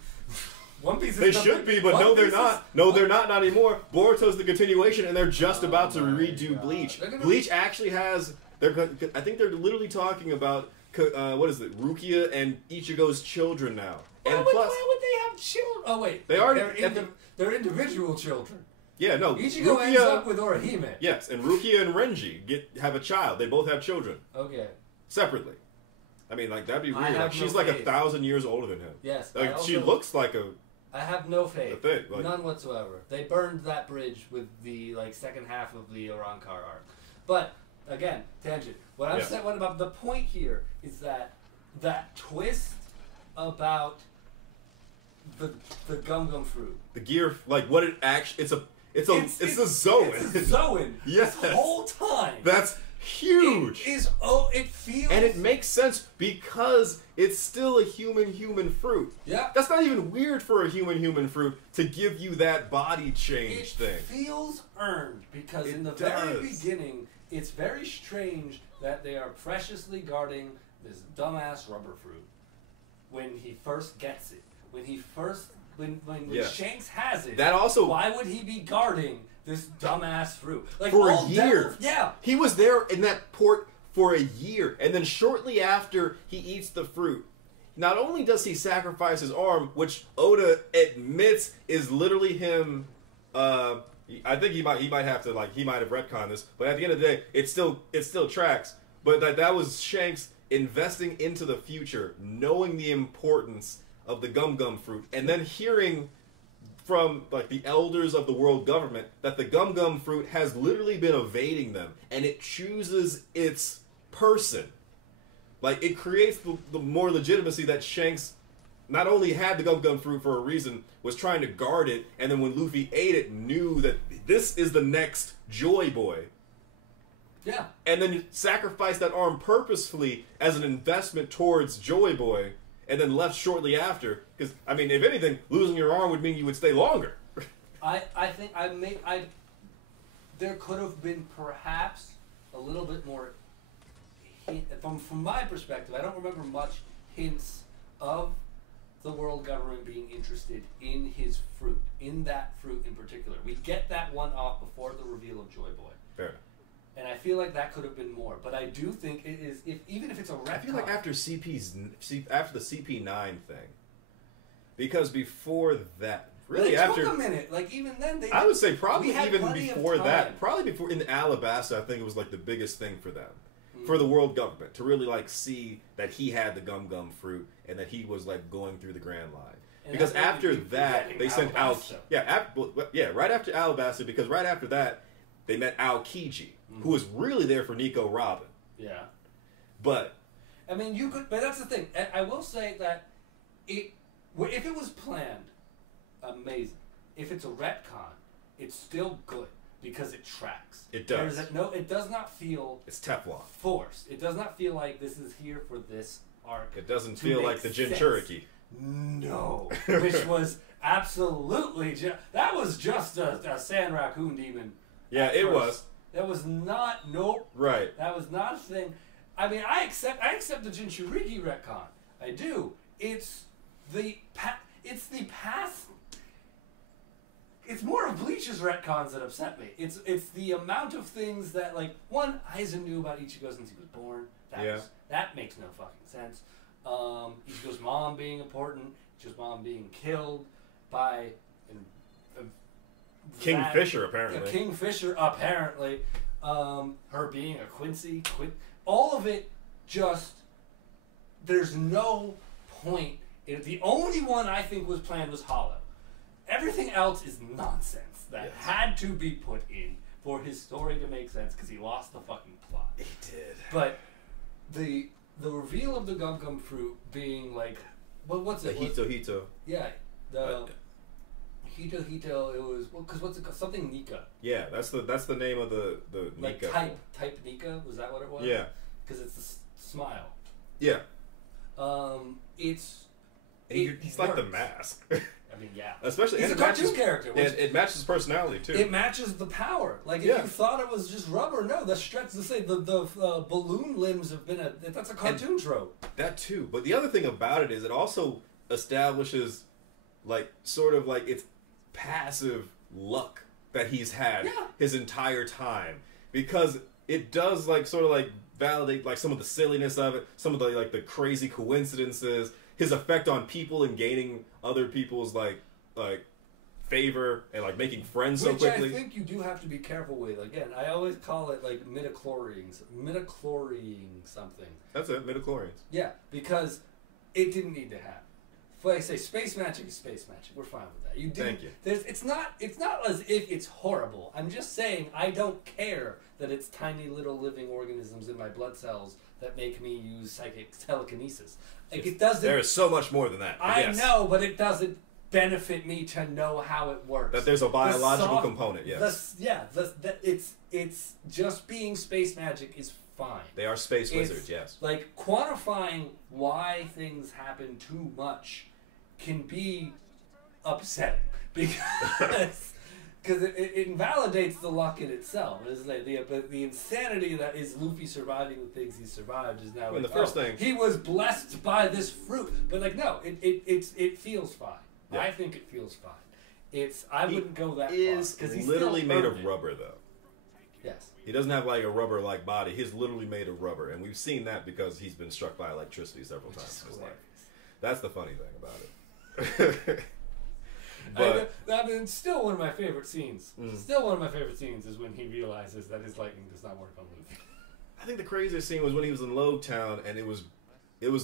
One Piece is They done. should be, but One no, they're Piece not. is- No, they're not anymore. Boruto's the continuation, and they're just about to my redo God. Bleach. They're gonna- Bleach actually has. I think they're literally talking about what is it? Rukia and Ichigo's children now. And plus, why would they have children? Oh wait, They already- they're individual children. yeah, no. Ichigo ends up with Orihime. Yes, and Rukia and Renji have a child. They both have children Okay. separately. I mean, like that'd be I weird. have Like she's no like faith. 1,000 years older than him. Yes. Like I she also- looks like a. I have no faith. The thing, like- None whatsoever. They burned that bridge with the second half of the Arankar arc. But again, tangent. What I'm saying, what about the point here is that twist about the Gum Gum fruit. The gear, like what it actually, it's a Zoan. It's a Zoan. Yes. This whole time. That's huge. It is. It feels. And it makes sense because it's still a human fruit. Yeah. That's not even weird for a human fruit to give you that body change It thing. feels earned because It in the very does. beginning, it's very strange that they are preciously guarding this dumbass rubber fruit when he first gets it. When Yes. Shanks has it, That also- why would he be guarding this dumbass fruit? Like For a all year. devils- yeah. He was there in that port for a year, and then shortly after he eats the fruit, not only does he sacrifice his arm, which Oda admits is literally him. I think he might have to he might have retconned this, but at the end of the day, it still tracks. But that was Shanks investing into the future, knowing the importance of the Gum Gum fruit, and then hearing from the elders of the world government that the Gum Gum fruit has literally been evading them, and it chooses its person. Like it creates the more legitimacy that Shanks not only had the Gum Gum fruit for a reason, was trying to guard it, and then when Luffy ate it, knew that this is the next Joy Boy. Yeah. And then sacrificed that arm purposefully as an investment towards Joy Boy, and then left shortly after. Because, I mean, if anything, losing your arm would mean you would stay longer. I think there could have been perhaps a little bit more from my perspective. I don't remember much hints of the world government being interested in his fruit, in that fruit in particular. We get that one off before the reveal of Joy Boy. Fair. And I feel like that could have been more, but I do think it is. Even if it's a retcon, I feel like after the CP9 thing, because before that, really it after took a minute. Like even then, I would say probably we had even plenty of before time. that, probably before in Alabasta, I think it was the biggest thing for them, for the world government to really see that he had the Gum Gum fruit and that he was going through the Grand Line. And Because that's what after we keep that, forgetting, they sent Alabasta. right after Alabasta, because right after that, they met Aokiji, who was really there for Nico Robin. Yeah. But I mean, you could, but that's the thing. I will say that if it was planned, amazing. If it's a retcon, it's still good because it tracks. It does. It does not feel it's Teflon. forced. It does not feel like this is here for this arc. It doesn't to feel make like the sense. Jinchuriki. No, which was absolutely that was just a sand raccoon demon. Yeah, at it first. was. That was not nope. Right. That was not a thing. I mean, I accept the Jinchuriki retcon. I do. It's the past. It's more of Bleach's retcons that upset me. It's the amount of things that one Aizen knew about Ichigo since he was born. That makes no fucking sense. Ichigo's mom being important. Ichigo's mom being killed by Kingfisher, apparently. Kingfisher, apparently. Her being a Quincy. All of it just... There's no point. The only one I think was planned was Hollow. Everything else is nonsense that had to be put in for his story to make sense because he lost the fucking plot. He did. But the reveal of the Gum Gum fruit being what's it? Hito. Yeah, the Hito. It was because what's it called? Something Nika. Yeah, that's the name of the Nika. Type Nika. Was that what it was? Yeah. Because it's the smile. Yeah. He's like the mask. I mean, yeah. Especially he's and a cartoon character. Which it matches his personality too. It matches the power. Like if you thought it was just rubber, no, that's stretch to say the balloon limbs have been that's a cartoon trope. That too. But the other thing about it is it also establishes like sort of like its passive luck that he's had his entire time, because it does like sort of like validate like some of the silliness of it, some of the like the crazy coincidences, his effect on people and gaining other people's like favor and like making friends so quickly. Which I think you do have to be careful with. Again, I always call it like midichlorians something. That's it, midichlorians. Yeah, because it didn't need to happen. Like I say, space magic is space magic. We're fine with that. Thank you. It's not as if it's horrible. I'm just saying I don't care that it's tiny little living organisms in my blood cells that make me use psychic telekinesis. Like it doesn't. There is so much more than that. I know, but it doesn't benefit me to know how it works. That there's a biological component. Yes. It's just being space magic is fine. They are space wizards. Yes. Like quantifying why things happen too much can be upsetting because it invalidates the luck in itself. It's like the insanity that is Luffy surviving the things he survived is now. I mean, the first thing he was blessed by this fruit, but like no, it feels fine. Yeah. I think it feels fine. I wouldn't go that far because he's literally made of rubber though. Yes. He doesn't have like a rubber-like body. He's literally made of rubber, and we've seen that because he's been struck by electricity several times in his life. That's the funny thing about it. But I mean, still one of my favorite scenes. Still one of my favorite scenes is when he realizes that his lightning does not work on Luffy. I think the craziest scene was when he was in Logtown and it was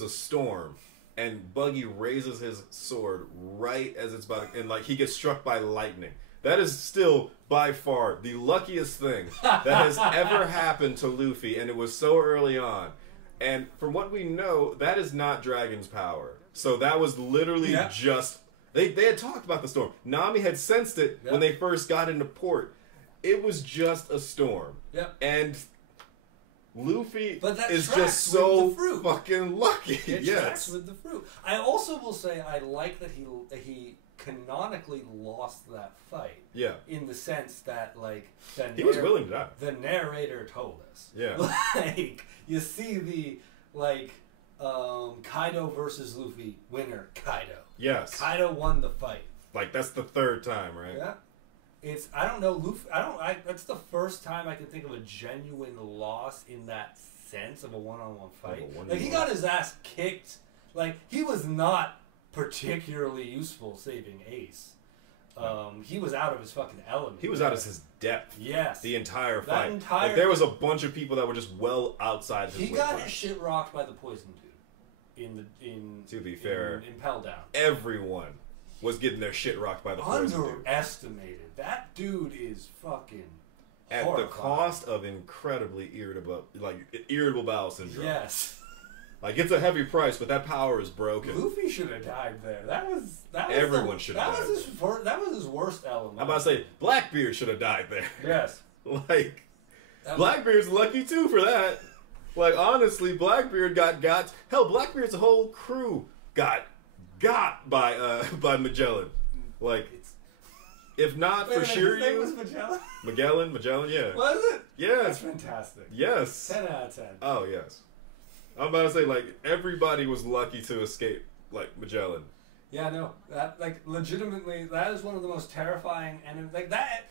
a storm, and Buggy raises his sword right as it's about, and like he gets struck by lightning. That is still by far the luckiest thing that has ever happened to Luffy, and it was so early on. And from what we know, that is not Dragon's power. So that was literally just... They had talked about the storm. Nami had sensed it when they first got into port. It was just a storm. Yep. And Luffy is just so fucking lucky. It tracks with the fruit. I also will say I like that he canonically lost that fight. Yeah. In the sense that like he was willing to die. The narrator told us. Yeah. Like you see the Kaido versus Luffy winner Kaido. Yes. Kaido won the fight. Like that's the third time, right? Yeah. It's I don't know Luffy. That's the first time I can think of a genuine loss in that sense of a one-on-one fight. Like he got his ass kicked. Like he was not particularly useful saving Ace. He was out of his fucking element. He was out of his depth. Yes. The entire fight. Like there was a bunch of people that were just well outside his weight class. He got his shit rocked by the poison dude. To be fair, in Pell Down. Everyone was getting their shit rocked by the poison dude. Underestimated. That dude is fucking at horrifying. The cost of incredibly irritable bowel syndrome. Yes. Like it's a heavy price, but that power is broken. Luffy should have died there. That was everyone should have died. That was his worst element. I'm about to say Blackbeard should have died there. Yes. Like Blackbeard's lucky too for that. Like honestly, Blackbeard got hell. Blackbeard's whole crew got by Magellan. Like if not for Shiryu, his name was Magellan. Magellan, yeah. Was it? Yeah. That's fantastic. Yes. 10 out of 10. Oh yes. I'm about to say, like, everybody was lucky to escape, like, Magellan. Yeah, no. That, like, legitimately, that is one of the most terrifying, and, like, that,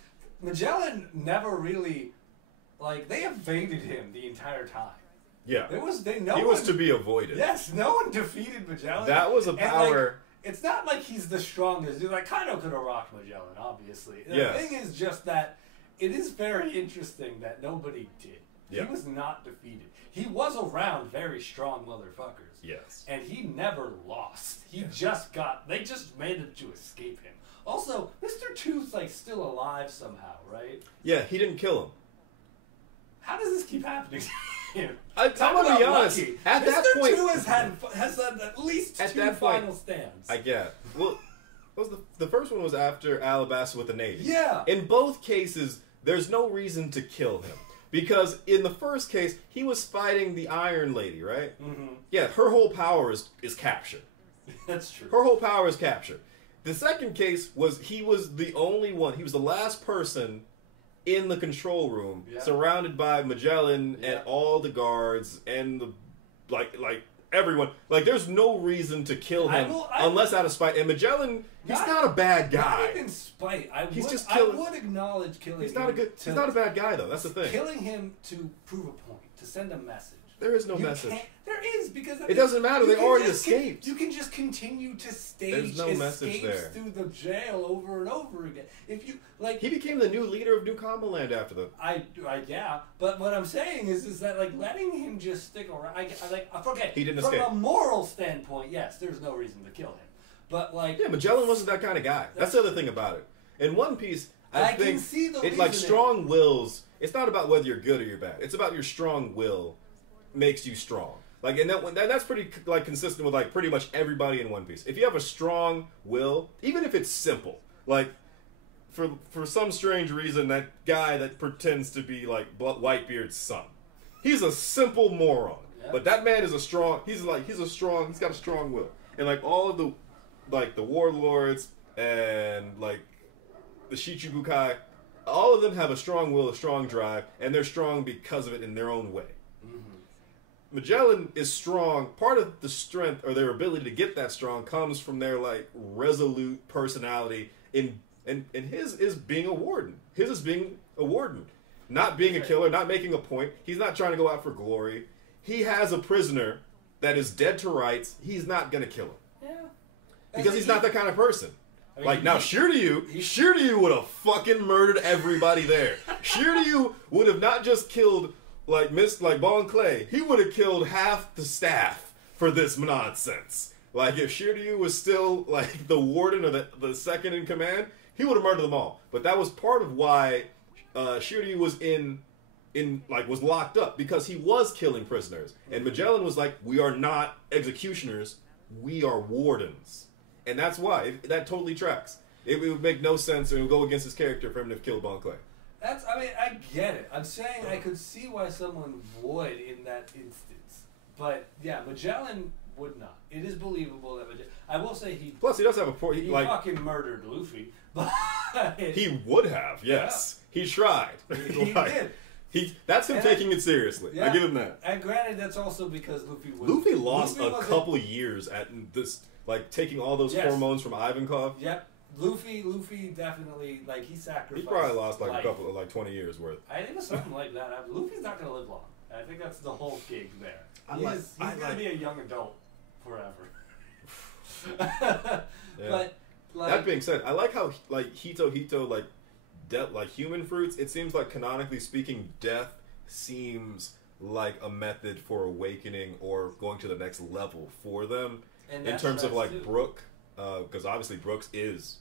Magellan never really, like, they evaded him the entire time. Yeah. He was to be avoided. Yes, no one defeated Magellan. That was a power... Like, it's not like he's the strongest. Like, Kaido could have rocked Magellan, obviously. The thing is just that it is very interesting that nobody did. Yeah. He was not defeated. He was around very strong motherfuckers. Yes. And he never lost. They just managed to escape him. Also, Mr. Tooth's like still alive somehow, right? Yeah, he didn't kill him. How does this keep happening to him? I'm gonna be honest. Lucky. At that Mr. point, Tooth has had at least two final stands. I get. Well, the first one was after Alabasta with the Navy. Yeah. In both cases, there's no reason to kill him. Because in the first case, he was fighting the Iron Lady, right? Mm-hmm. Yeah, her whole power is capture. That's true. Her whole power is capture. The second case was he was the only one. He was the last person in the control room, surrounded by Magellan and all the guards and the like everyone. Like, there's no reason to kill him unless out of spite. And Magellan, he's not a bad guy. Not even spite. I would acknowledge killing him. He's not a bad guy, though. That's the thing. Killing him to prove a point, to send a message. There is no message. There is, because it doesn't matter. They already escaped. You can just continue to stage There's no message there. through the jail over and over again. If you like, he became the new leader of New Commonland after the. Yeah, but what I'm saying is that like letting him just stick around. Okay, he didn't escape. From a moral standpoint, yes, there's no reason to kill him. But like, yeah, Magellan wasn't that kind of guy. That's the other thing about it. In One Piece, I think can see the it's like strong wills. It's not about whether you're good or you're bad. It's about your strong will makes you strong. Like, and that's pretty like consistent with like pretty much everybody in One Piece. If you have a strong will, even if it's simple, like for some strange reason, that guy that pretends to be like Whitebeard's son, he's a simple moron. Yeah. But that man is he's got a strong will, and like all of the warlords and like the Shichibukai, all of them have a strong will, a strong drive, and they're strong because of it in their own way. Magellan is strong. Part of the strength or their ability to get that strong comes from their like resolute personality. And his is being a warden. His is being a warden, not being a killer, not making a point. He's not trying to go out for glory. He has a prisoner that is dead to rights. He's not gonna kill him. Yeah, because he's not that kind of person. I mean, like now, Shiryu would have fucking murdered everybody there. Shiryu would have not just killed. Like Bon Clay, he would have killed half the staff for this nonsense. Like, if Shiryu was still like the warden or the second in command, he would have murdered them all. But that was part of why Shiryu was was locked up, because he was killing prisoners. And Magellan was like, we are not executioners, we are wardens. And that's why that totally tracks. It would make no sense, and it would go against his character for him to have killed Bon Clay. I get it. I'm saying I could see why someone would in that instance. But, yeah, Magellan would not. It is believable that Magellan... I will say he... Plus, he does have a point. He fucking murdered Luffy. But he would have, yes. Yeah. He tried. He did. That's him taking it seriously. Yeah. I give him that. And granted, that's also because Luffy lost a couple years at this... Like, taking all those hormones from Ivankov. Yep. Luffy definitely, like, he sacrificed. He probably lost like a couple of 20 years worth. I think it's something like that. Luffy's not going to live long. I think that's the whole gig there. He's going to be a young adult forever. But that being said, I like how like Hito like human fruits. It seems like canonically speaking, death seems like a method for awakening or going to the next level for them. And in terms of like Brook. Because obviously Brooks is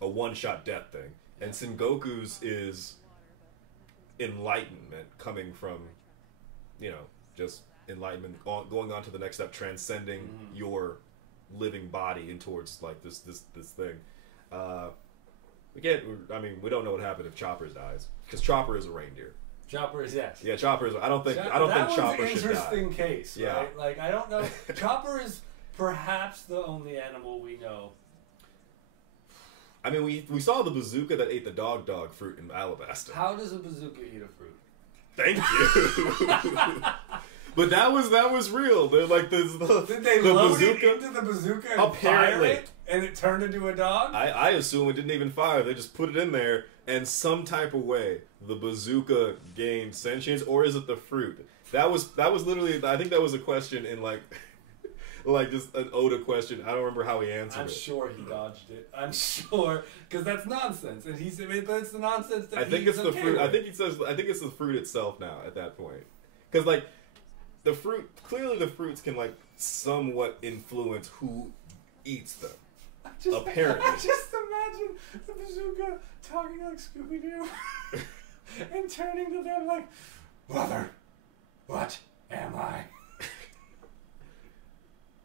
a one-shot death thing, and Sengoku's is enlightenment coming from, just enlightenment, going on to the next step, transcending your living body in towards like this thing. We don't know what happened if Chopper dies, because Chopper is a reindeer. Chopper is, yes. Yeah, Chopper is. I don't think Chopper should die. That was an interesting case, right? Yeah. Like, I don't know. Chopper is perhaps the only animal we know. I mean, we saw the bazooka that ate the dog fruit in Alabasta. How does a bazooka eat a fruit? Thank you. But that was real. They're like did they load it into the bazooka and apparently fire it, and it turned into a dog? I assume it didn't even fire. They just put it in there, and some type of way the bazooka gained sentience, or is it the fruit? That was literally. I think that was a question in like just an Oda question. I don't remember how he answered it. I'm sure he dodged it. I'm sure, because that's nonsense, and he's. But it's the nonsense that I think it's the fruit. I think he says. I think it's the fruit itself now. At that point, because like the fruit, clearly the fruits can like somewhat influence who eats them. Apparently, I just imagine the bazooka talking like Scooby-Doo and turning to them like, "Mother, what am I?"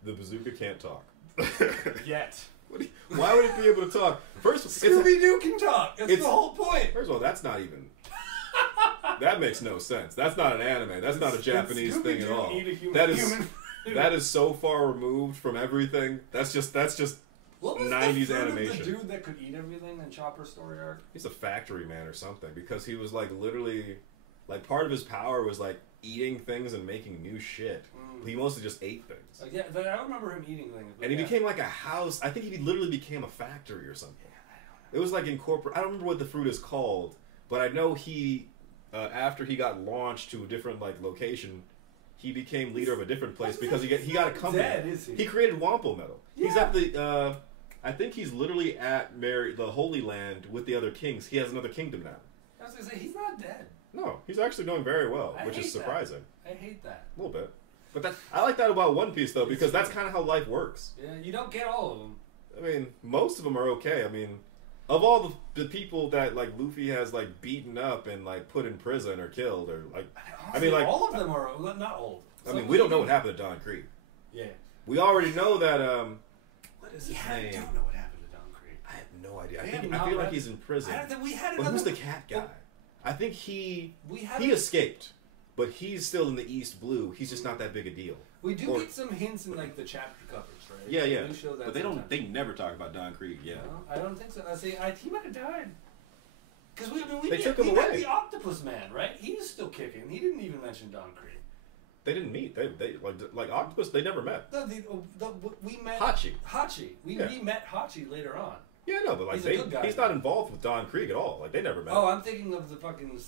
The bazooka can't talk. Yet. Why would it be able to talk? First, Scooby-Doo can talk. That's the whole point. First of all, that's not even... That makes no sense. That's not an anime. That's not a Japanese thing at all. That is so far removed from everything. That's just What was 90s the fruit animation. of the dude that could eat everything in Chopper's story arc? He's a factory man or something because he was like literally, like part of his power was like eating things and making new shit. He mostly just ate things. Yeah, I remember him eating things. And he became like a house. I think he literally became a factory or something. Yeah, I don't know. It was like incorporate. I don't remember what the fruit is called, but I know he, after he got launched to a different like location, he became leader of a different place because he got a company. Dead, is he? He created Wampo Metal. Yeah. He's at the. I think he's literally at the Holy Land with the other kings. He has another kingdom now. I was gonna say he's not dead. No, he's actually doing very well, I which hate is surprising. I hate that. A little bit. But I like that about One Piece, though, because that's kind of how life works. Yeah, you don't get all of them. I mean, most of them are okay. I mean, of all the people that, like, Luffy has, like, beaten up and, like, put in prison or killed or, like... Honestly, I mean, like... all of them are... Not all. I mean, we don't know what happened to Don Krieg. Yeah. We already know that, what is his Yeah, I name? don't know what happened to Don Krieg. I have no idea. We I feel like he's in prison. We had But another... who's the cat guy? I think he had escaped. But he's still in the East Blue. He's just not that big a deal. We do get some hints in like the chapter covers, right? Yeah, yeah. We show that but they sometimes. don't. They never talk about Don Krieg. Yeah. No, I don't think so. I say he might have died. Because They took him away. Met the Octopus Man, right? He was still kicking. He didn't even mention Don Krieg. They didn't meet. They like Octopus. They never met. No, we met Hachi. We met Hachi later on. Yeah, no, but like he's not involved with Don Krieg at all. Like they never met. Oh, I'm thinking of the fucking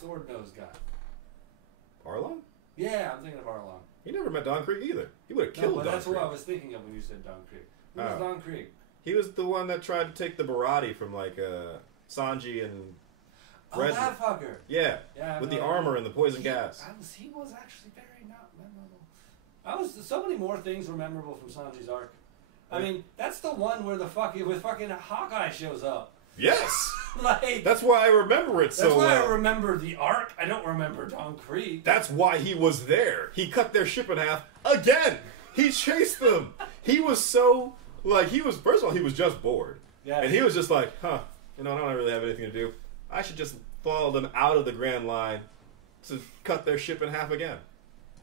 sword nose guy. Arlong? Yeah, I'm thinking of Arlong. He never met Don Krieg either. He would have killed Don Krieg. That's what I was thinking of when you said Don Krieg. Who was Don Krieg? He was the one that tried to take the Barati from like Sanji and Redwood. Oh, that fucker. Yeah, with the armor and the poison gas. He was actually very not memorable. So many more things were memorable from Sanji's arc. I mean, that's the one where with fucking Hawkeye shows up. Yes! Like, that's why I remember it so well. That's why I remember the arc. I don't remember Don Krieg. That's why he was there. He cut their ship in half again. He chased them. He was so, like, first of all, he was just bored. Yeah. And he was just like, I don't really have anything to do. I should just follow them out of the Grand Line to cut their ship in half again.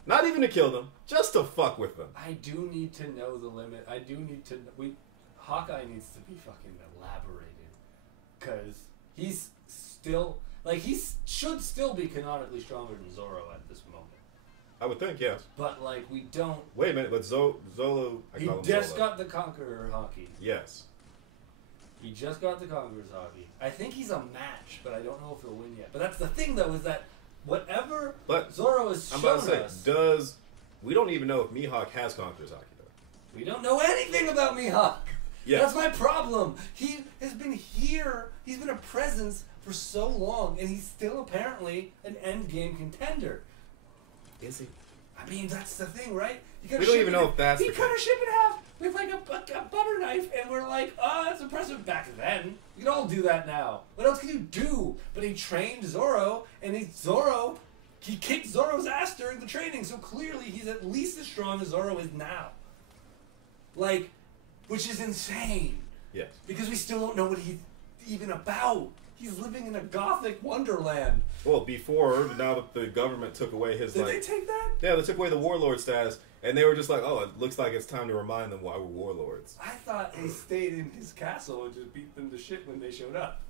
Not even to kill them, just to fuck with them. I do need to know the limit. I do need to... Hawkeye needs to be fucking elaborated. Because he's still... Like, he should still be canonically stronger than Zoro at this moment. I would think, yes. But, like, we don't... Wait a minute, but Zolo... He just got the Conqueror Haki. Yes. He just got the Conqueror's Haki. I think he's a match, but I don't know if he'll win yet. But that's the thing, though, is that whatever Zoro has shown us... We don't even know if Mihawk has Conqueror's Haki, though. We don't know anything about Mihawk. Yeah. That's my problem. He has been here. He's been a presence for so long, and he's still apparently an endgame contender. Is he? I mean, that's the thing, right? We don't even know if that's He cut a ship in half with like a butter knife, and we're like, that's impressive back then. You can all do that now. What else can you do? But he trained Zoro, and he kicked Zoro's ass during the training, so clearly he's at least as strong as Zoro is now. Like... Which is insane. Yes. Because we still don't know what he's even about. He's living in a gothic wonderland. Well, now that the government took away his... Did they take that? Yeah, they took away the warlord status, and they were just like, it looks like it's time to remind them why we're warlords. I thought he stayed in his castle and just beat them to shit when they showed up.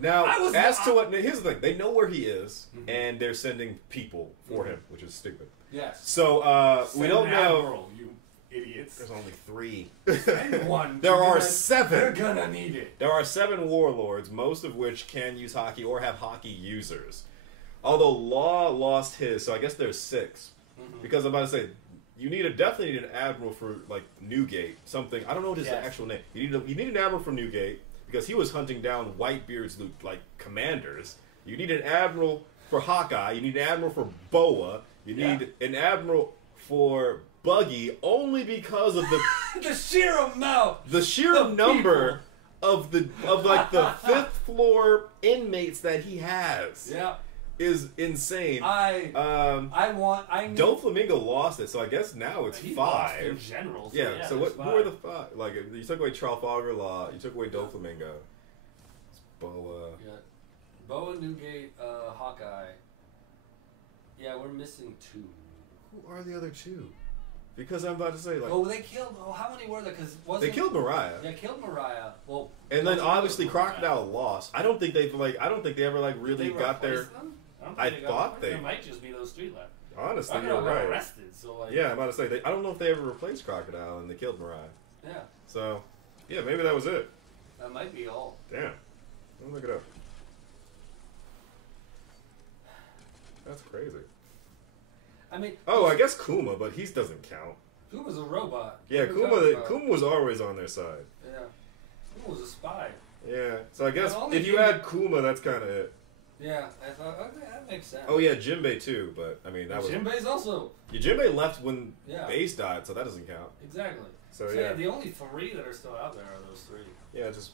Now, here's the thing. They know where he is, and they're sending people for him, which is stupid. Yes. So, we don't know... Admiral, you idiots. There's only 3. And one. There are 7. They're gonna need it. There are 7 warlords, most of which can use Haki or have Haki users. Although Law lost his, so I guess there's 6. Because I'm about to say, you definitely need an admiral for like Newgate. Something I don't know what his actual name. You need an admiral for Newgate because he was hunting down Whitebeard's like commanders. You need an admiral for Hawkeye. You need an admiral for Boa. You need an admiral for Buggy only because of the the sheer amount, the sheer number of the 5th floor inmates that he has. Yeah, is insane. Doflamingo lost it, so I guess now it's 5. In general, so yeah. So who are the 5? Like you took away Trafalgar Law, you took away Doflamingo. It's Boa. Yeah, Boa, Newgate, Hawkeye. Yeah, we're missing 2. Who are the other 2? Because I'm about to say, like... Oh, they killed... Oh, how many were there? Because They killed Mariah. They killed Mariah. Well... And then, obviously, Crocodile lost. I don't think they ever, like, really got their... Them? I thought they... There might just be those three left. Honestly, Crocodile you're got right. arrested, so, like... Yeah, I'm about to say, I don't know if they ever replaced Crocodile and they killed Mariah. Yeah. So, yeah, maybe that was it. That might be all. Damn. Let me look it up. That's crazy. I mean... Oh, I guess Kuma, but he doesn't count. Kuma's a robot. Yeah, Kuma was always on their side. Yeah. Kuma was a spy. Yeah, so I guess Well, if you add Kuma, that's kind of it. Yeah, I thought, okay, that makes sense. Oh yeah, Jinbei too, but I mean that was... Jinbei's also... Yeah, Jinbei left when Yeah. Ace died, so that doesn't count. Exactly. So yeah, yeah. the only three that are still out there are those three. Yeah, just...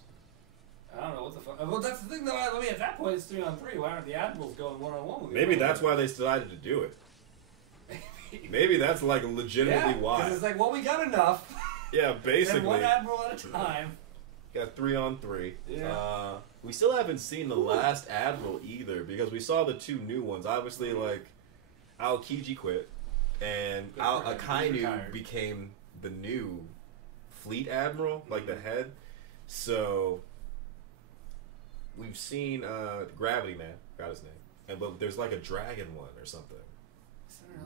I don't know what the fuck. Well, that's the thing though. I mean, at that point, it's 3-on-3. Why aren't the Admirals going 1-on-1 with you? Maybe that's why they decided to do it. Maybe that's like legitimately why. Because it's like, well, we got enough. Yeah, basically. And one Admiral at a time. Got 3-on-3. Yeah. We still haven't seen the last Admiral either, because we saw the two new ones. Obviously, like, Aokiji quit, and Akainu became the new Fleet Admiral, like the head. So, we've seen Gravity Man, got his name. But there's like a dragon one or something.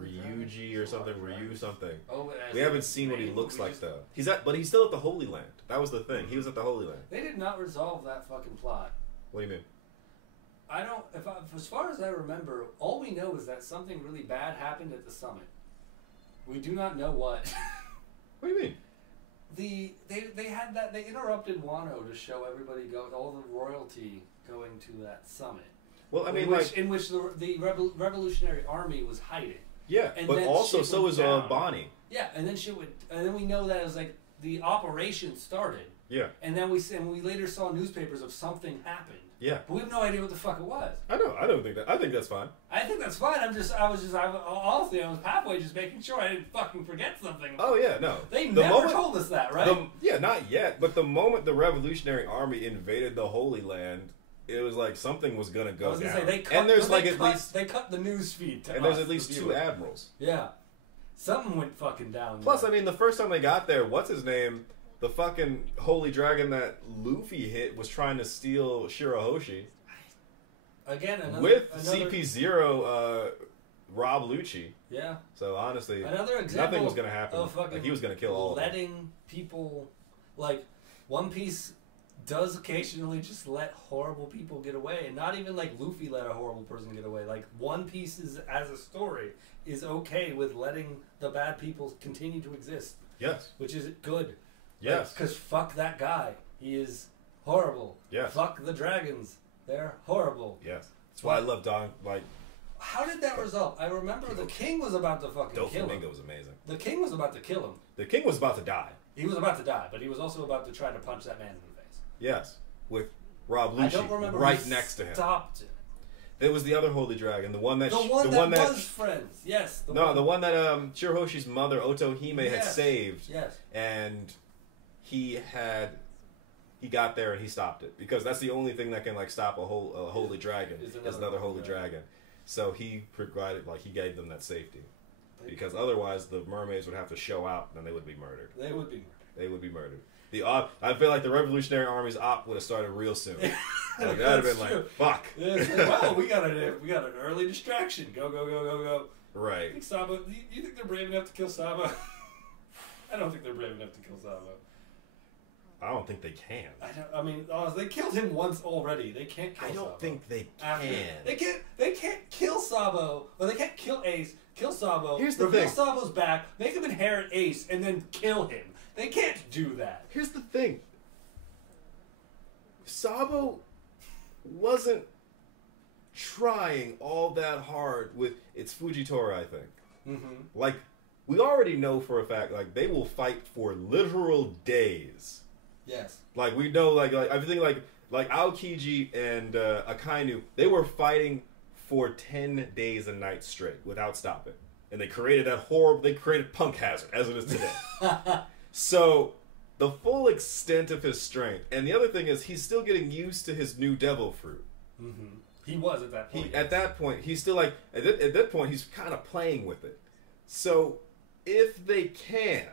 Ryuji or something, Ryu something. Oh, we haven't seen what he looks like though. But he's still at the Holy Land. That was the thing. He was at the Holy Land. They did not resolve that fucking plot. What do you mean? I don't. As far as I remember, all we know is that something really bad happened at the summit. We do not know what. What do you mean? They had that. They interrupted Wano to show everybody all the royalty going to that summit. Well, I mean, in which the Revolutionary Army was hiding. Yeah, and but also so was Bonnie. Yeah, and then we know that it was like the operation started. Yeah. And then we later saw newspapers of something happened. Yeah. But we have no idea what the fuck it was. I know. I don't think that. I think that's fine. I think that's fine. Honestly, I was halfway just making sure I didn't fucking forget something. Oh yeah, no. They never told us that, right? Yeah, not yet. But the moment the Revolutionary Army invaded the Holy Land, it was like something was gonna go down. Say, they cut the news feed to and there's at least two admirals. Yeah, something went fucking down. Plus, I mean, the first time they got there, what's his name? The fucking holy dragon that Luffy hit was trying to steal Shirahoshi. Again, with CP0, Rob Lucci. Yeah. So honestly, another example nothing was gonna happen. Like he was gonna kill all of them. Letting people, like One Piece does occasionally just let horrible people get away, and not even like Luffy let a horrible person get away. Like One Piece as a story is okay with letting the bad people continue to exist. Yes. Which is good. Yes. Because fuck that guy. He is horrible. Yes. Fuck the dragons. They're horrible. Yes. That's why I love Don. Like, how did that result? I remember the king was about to fucking kill him. Doflamingo was amazing. The king was about to kill him. The king was about to die. He was about to die, but he was also about to try to punch that man in the face. Yes. With Rob Lucci I don't remember right next to him. Stopped it. There was the other holy dragon, the one that was friends. Yes. The one that Shirahoshi's mother Otohime had saved. Yes. And he got there and he stopped it because that's the only thing that can like stop a holy dragon is another holy dragon. So he provided he gave them that safety because otherwise the mermaids would have to show out and then they would be murdered. They would be murdered. I feel like the Revolutionary Army's op would have started real soon. Like that would have been like, fuck. Yeah, like, well, we got an early distraction. Go. Right. You think they're brave enough to kill Sabo? I don't think they're brave enough to kill Sabo. I don't think they can. I mean, they killed him once already. They can't kill Sabo. I don't think they can. They can't kill Sabo. Or they can't kill Ace. Kill Sabo. Here's the reveal thing. Sabo's back. Make him inherit Ace, and then kill him. They can't do that. Here's the thing. Sabo wasn't trying all that hard with it's Fujitora, I think. Mm-hmm. Like, we already know for a fact, like, they will fight for literal days. Yes. Like, we know, like everything, like Aokiji and Akainu, they were fighting for 10 days and nights straight without stopping. And they created they created Punk Hazard, as it is today. So, the full extent of his strength. And the other thing is, he's still getting used to his new devil fruit. Mm-hmm. He was at that point. At that point, he's still like, at that point, he's kind of playing with it. So, if they can,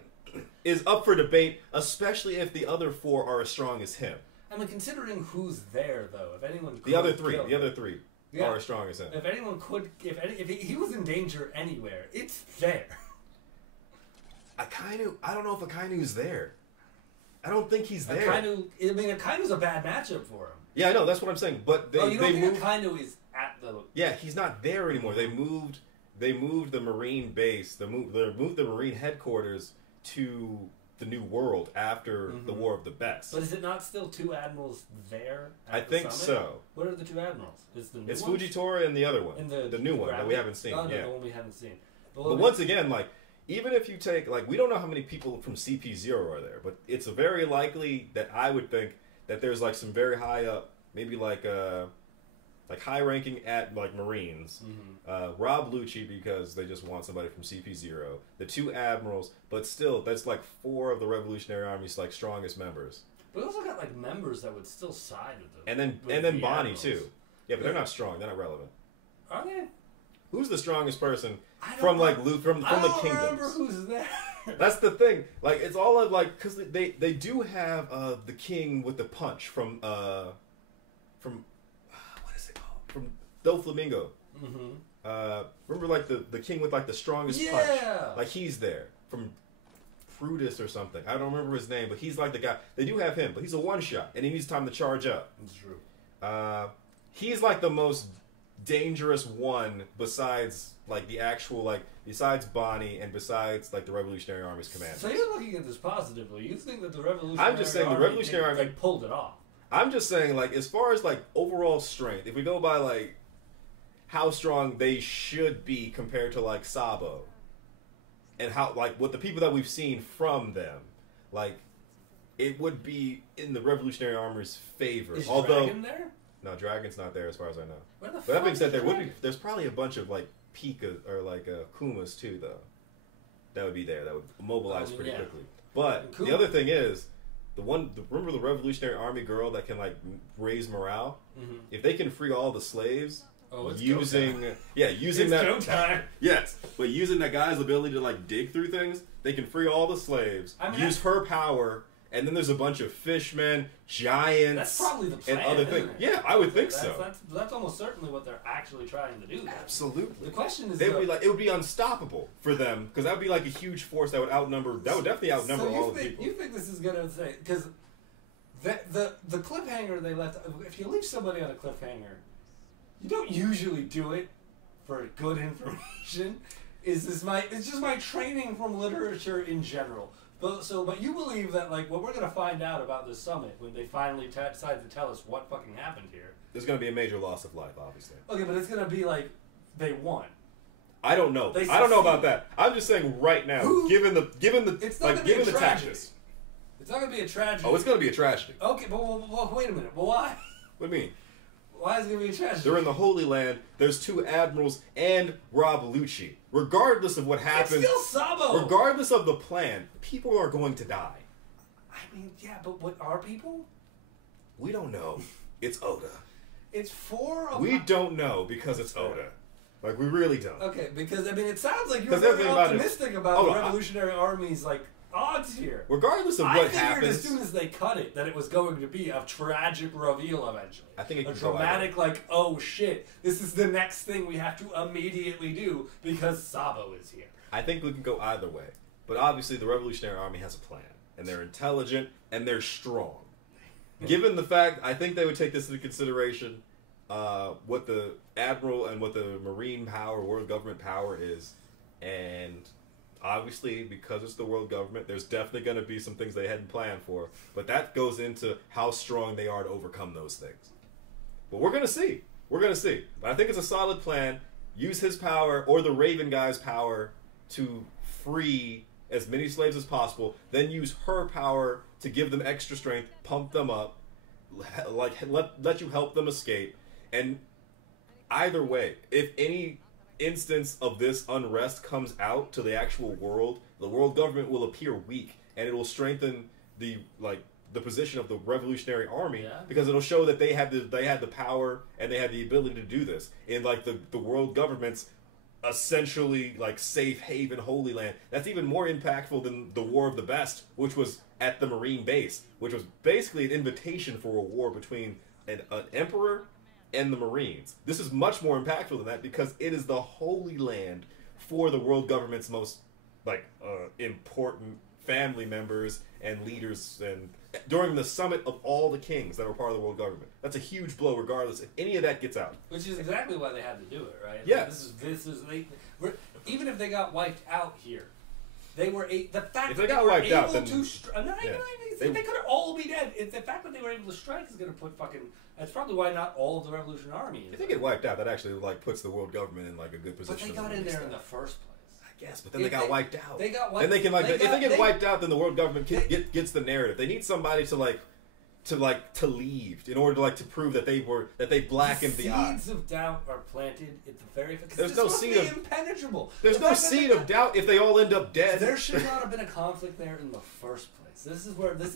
is up for debate, especially if the other 4 are as strong as him. I mean, considering who's there, though, if anyone could The other three are as strong as him. If anyone could, if he was in danger anywhere, it's there. I don't know if Akainu's there. I don't think he's there. Akainu's a bad matchup for him. Yeah, I know, that's what I'm saying. But you don't think Akainu is at the... Yeah, he's not there anymore. They moved the Marine base, they moved the Marine headquarters to the New World after the War of the Best. But is it not still 2 admirals there? I think so. What are the 2 admirals? It's Fujitora and the other one, the new one that we haven't seen. Oh, no, yeah, the one we haven't seen. But once again, like, even if you take, like, we don't know how many people from CP0 are there, but it's very likely that I would think that there's like some very high up, maybe like high ranking at like Marines, Rob Lucci because they just want somebody from CP0, the 2 admirals, but still that's like 4 of the Revolutionary Army's like strongest members. But we also got like members that would still side with them. And then Bonnie admirals. Too. Yeah, but they're not strong. They're not relevant. Are they? Who's the strongest person from the kingdoms? I don't remember who's there. That's the thing. Like, it's all of like, because they do have the king with the punch from what is it called? From Doflamingo. Remember, like the king with like the strongest punch. Like, he's there from Brutus or something. I don't remember his name, but he's like the guy. They do have him, but he's a one shot, and he needs time to charge up. That's true. He's like the most dangerous one besides like the actual like besides Bonnie and besides like the Revolutionary Army's commanders. So you're looking at this positively. You think that the Revolutionary I'm just saying Army the Revolutionary Army pulled it off. I'm just saying, like, as far as like overall strength, if we go by like how strong they should be compared to like Sabo, and how like what the people that we've seen from them, like it would be in the Revolutionary Army's favor. Is Although Dragon there? No, Dragon's not there as far as I know. Where the But fuck that being said, is Dragon? there's probably a bunch of like Pika or like Kumas too, though. That would be there. That would mobilize pretty quickly. But the other thing is, remember the Revolutionary Army girl that can like raise morale? If they can free all the slaves using that go time. Yes, but using that guy's ability to like dig through things, they can free all the slaves. Use her power. And then there's a bunch of fishmen, giants, that's probably the plan, and other things. Yeah, I would think so. That's almost certainly what they're actually trying to do. Absolutely. The question is, it would be unstoppable for them because that would be like a huge force that would outnumber. That would definitely outnumber all the people. You think this is gonna say because the cliffhanger they left? If you leave somebody on a cliffhanger, you don't usually do it for good information. It's just my training from literature in general. But you believe that, like, what we're going to find out about this summit when they finally decide to tell us what fucking happened here. There's going to be a major loss of life, obviously. Okay, but it's going to be like they won. I don't know. I don't know about that. I'm just saying right now, given the it's not like given the tactics. It's not going to be a tragedy. Oh, it's going to be a tragedy. Okay, but wait a minute. But why? What do you mean? Why is it going to be a tragedy? They're in the Holy Land. There's 2 admirals and Rob Lucci. Regardless of what happens, it's still Sabo. Regardless of the plan, people are going to die. I mean, yeah, but what are people? We don't know. It's Oda. It's 4 of We don't know because it's Oda. Like, we really don't. Okay, because, I mean, it sounds like you're very optimistic about the Revolutionary Army's, like, odds here. Regardless of what happens. I figured as soon as they cut it that it was going to be a tragic reveal eventually. I think a dramatic, like, oh shit, this is the next thing we have to immediately do because Sabo is here. I think we can go either way. But obviously the Revolutionary Army has a plan. And they're intelligent and they're strong. Given the fact, I think they would take this into consideration, what the Admiral and what the Marine power, world government power is. And obviously, because it's the world government, there's definitely going to be some things they hadn't planned for. But that goes into how strong they are to overcome those things. But we're going to see. We're going to see. But I think it's a solid plan. Use his power or the Raven guy's power to free as many slaves as possible. Then use her power to give them extra strength, pump them up, like let you help them escape. And either way, if any instance of this unrest comes out to the actual world, the world government will appear weak, and it will strengthen the position of the Revolutionary Army because it'll show that they had the power and they had the ability to do this. And like the world government's essentially like safe haven Holy Land. That's even more impactful than the War of the Best, which was at the Marine base, which was basically an invitation for a war between an emperor and the Marines. This is much more impactful than that because it is the Holy Land for the world government's most important family members and leaders, and during the summit of all the kings that were part of the world government. That's a huge blow regardless if any of that gets out. Which is exactly why they had to do it, right? Yeah. Even if they got wiped out here, they were the fact if that they got were wiped able out, then, to they could all be dead. It's the fact that they were able to strike is going to put fucking. That's probably why not all of the Revolutionary Army. If they get wiped out, that actually like puts the world government in like a good position. But they got in there in the first place. Yes, but then they got wiped out. They got wiped. Then they can if they get wiped out, then the world government gets the narrative. They need somebody to leave in order to prove that they blackened the eye. Seeds of doubt are planted at the very. There's no seed of impenetrable. There's no seed of doubt if they all end up dead. There should not have been a conflict there in the first place. This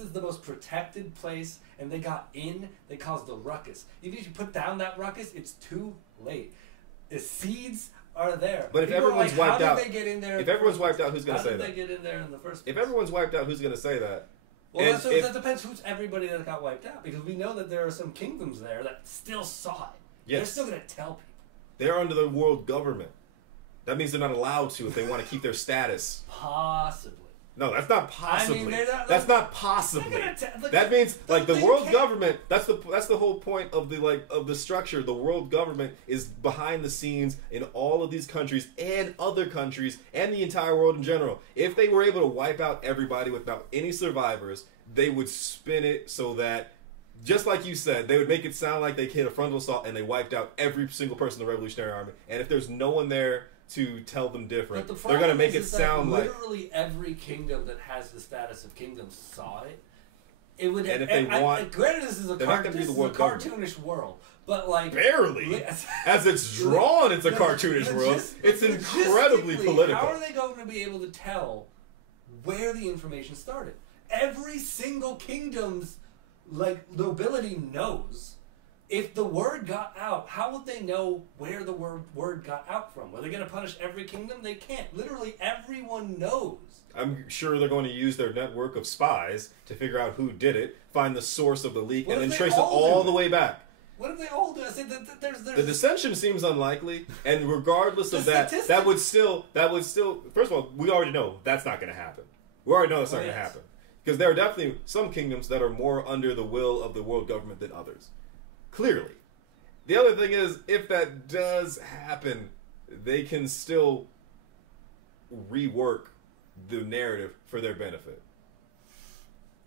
is the most protected place, and they got in. They caused the ruckus. Even if you put down that ruckus, it's too late. The seeds are there. But if everyone's wiped out, they get in there? If everyone's wiped out, who's going to say that? How did they get in there in the first place? If everyone's wiped out, who's going to say that? Well, that depends who's everybody that got wiped out, because we know that there are some kingdoms there that still saw it. Yes. They're still going to tell people. They're under the world government. That means they're not allowed to if they want to keep their status. Possibly. No, that's not possibly. I mean, that's not possibly. That means like the world government. That's the whole point of the structure. The world government is behind the scenes in all of these countries and other countries and the entire world in general. If they were able to wipe out everybody without any survivors, they would spin it so that, just like you said, they would make it sound like they hit a frontal assault and they wiped out every single person in the Revolutionary Army. And if there's no one there to tell them different, they're going to make it sound like literally every kingdom that has the status of kingdom saw it. It would, and if they want, granted, this is a cartoonish world, but like barely as it's drawn, it's a cartoonish world. It's incredibly political. How are they going to be able to tell where the information started? Every single kingdom's nobility knows. If the word got out, how would they know where the word got out from? Were they going to punish every kingdom? They can't. Literally everyone knows. I'm sure they're going to use their network of spies to figure out who did it, find the source of the leak, and then trace it all the way back. What if they all do? I said there's the dissension seems unlikely, and regardless of that would still. First of all, we already know that's not going to happen. We already know that's not going to happen, because there are definitely some kingdoms that are more under the will of the world government than others. Clearly. The other thing is, if that does happen, they can still rework the narrative for their benefit.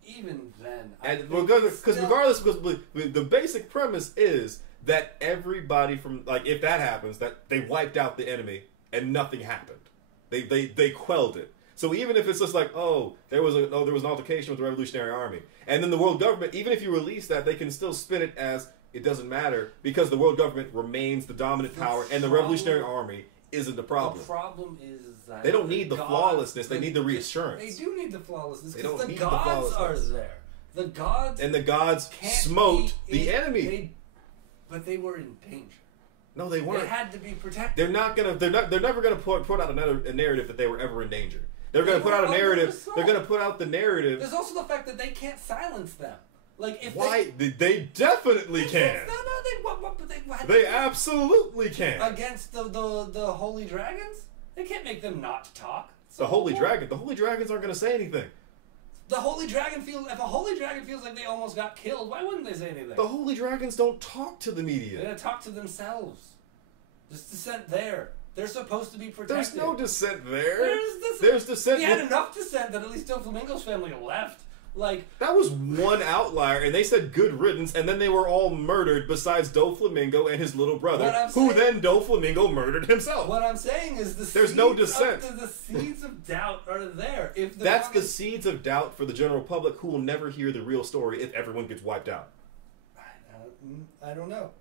Even then, because the basic premise is that everybody from if that happens, that they wiped out the enemy and nothing happened. They quelled it. So even if it's just there was an altercation with the Revolutionary Army, and then the world government, even if you release that, they can still spin it as it doesn't matter because the world government remains the dominant power, and the Revolutionary Army isn't the problem. The problem is that they don't need the flawlessness; they need the reassurance. They do need the flawlessness because the gods are there. The gods smote the enemy, but they were in danger. No, they weren't. They had to be protected. They're never gonna put out a narrative that they were ever in danger. They're gonna put out a narrative. They're gonna put out the narrative. There's also the fact that they can't silence them. They definitely can. They absolutely can. Against the holy dragons, they can't make them not talk. The holy dragons aren't going to say anything. If a holy dragon feels like they almost got killed, why wouldn't they say anything? The holy dragons don't talk to the media. They're going to talk to themselves. There's dissent there. They're supposed to be protected. There's no dissent there. There's dissent. We had enough dissent that at least Doflamingo's family left. That was one outlier, and they said good riddance, and then they were all murdered besides Doflamingo and his little brother, who then Doflamingo murdered himself. What I'm saying is there's no dissent. The seeds of doubt are there. That's the seeds of doubt for the general public who will never hear the real story if everyone gets wiped out. I don't know.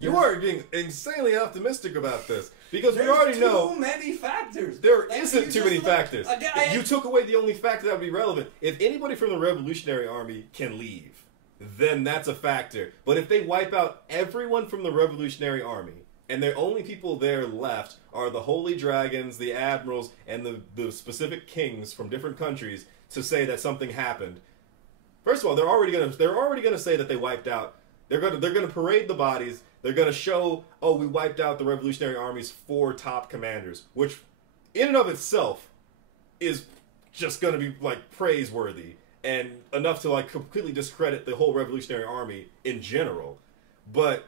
You are being insanely optimistic about this because we already know too many factors. There isn't too many factors. You took away the only factor that would be relevant. If anybody from the Revolutionary Army can leave, then that's a factor. But if they wipe out everyone from the Revolutionary Army and the only people there left are the holy dragons, the admirals, and the specific kings from different countries to say that something happened. First of all, they're already gonna say that they wiped out. They're gonna parade the bodies. They're gonna show, oh, we wiped out the Revolutionary Army's 4 top commanders, which, in and of itself, is just gonna be like praiseworthy and enough to like completely discredit the whole Revolutionary Army in general. But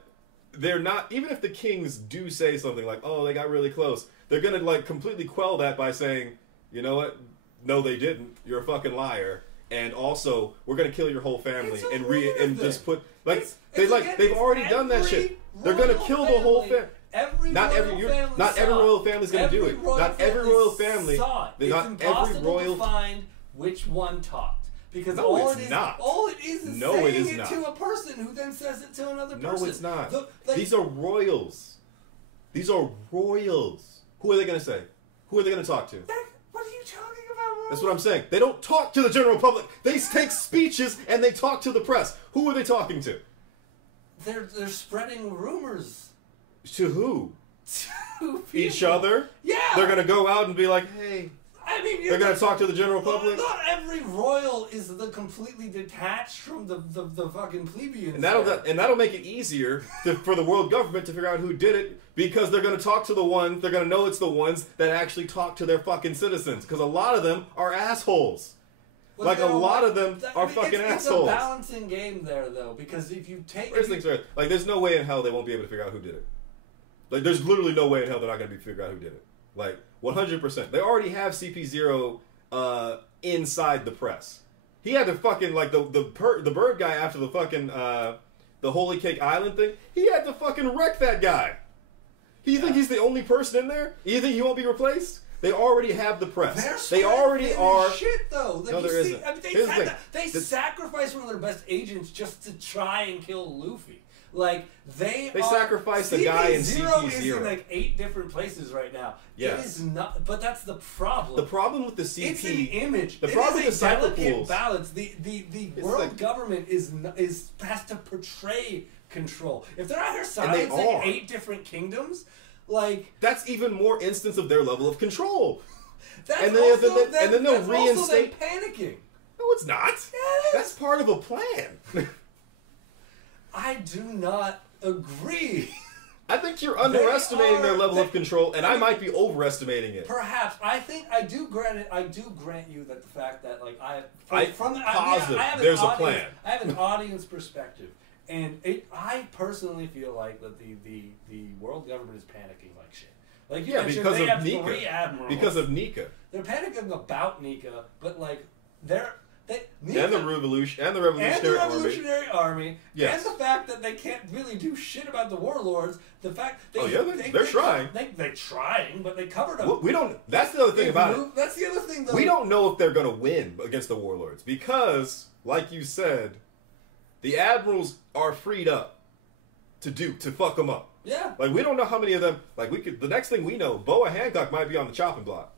they're not. Even if the kings do say something like, oh, they got really close, they're gonna like completely quell that by saying, you know what? No, they didn't. You're a fucking liar. And also, we're gonna kill your whole family and just put like they've already done that shit. They're gonna kill the whole family. Not every royal family's gonna do it. Not every royal family. It's impossible to find which one talked. Because all it is saying it to a person who then says it to another person. No, it's not. These are royals. These are royals. Who are they gonna say? Who are they gonna talk to? What are you talking about? That's what I'm saying. They don't talk to the general public. They take speeches and they talk to the press. Who are they talking to? They're spreading rumors. To who? To people. Each other? Yeah. They're gonna go out and be like, hey. I mean, they're gonna talk to the general public. Not every royal is the completely detached from the fucking plebeians. And that'll make it easier for the world government to figure out who did it, because they're gonna talk to the ones. They're gonna know it's the ones that actually talk to their fucking citizens, because a lot of them are assholes. Well, like a lot of them are fucking assholes. It's a balancing game there, though, because if you take like, there's no way in hell they won't be able to figure out who did it. Like, there's literally no way in hell they're not gonna be figure out who did it. Like, 100%. They already have CP0 inside the press. He had to fucking, like, the bird guy after the fucking, the Holy Cake Island thing, he had to fucking wreck that guy. You think he's the only person in there? You think he won't be replaced? They already have the press. They already are. Shit, though. Like, no, there isn't. I mean, they sacrificed one of their best agents just to try and kill Luffy. Like, they sacrificed a guy in CP0. Is in like 8 different places right now. Yes. It is not, but that's the problem. The problem with the CP... It's an image. The problem with the delicate balance. The world government has to portray control. If they're out here silencing 8 different kingdoms, like... That's even more instance of their level of control. And then they'll reinstate... panicking. No, it's not. Yes. That's part of a plan. I do not agree. I think you're underestimating their level of control, and I might be overestimating it. Perhaps. I do grant you that the fact that, like, there's a plan. I have an audience perspective, and I personally feel like that the world government is panicking like shit. Like you mentioned, because they of have Nika. 3 admirals. Because of Nika. They're panicking about Nika, but like Nika, and the Revolutionary Army, yes. And the fact that they can't really do shit about the warlords. The fact they're trying. They're trying, but they covered up. We don't. That's the other thing about it. That's the other thing, though. We don't know if they're going to win against the warlords because, like you said, the admirals are freed up to fuck them up. Yeah. Like, we don't know how many of them. Like, the next thing we know, Boa Hancock might be on the chopping block.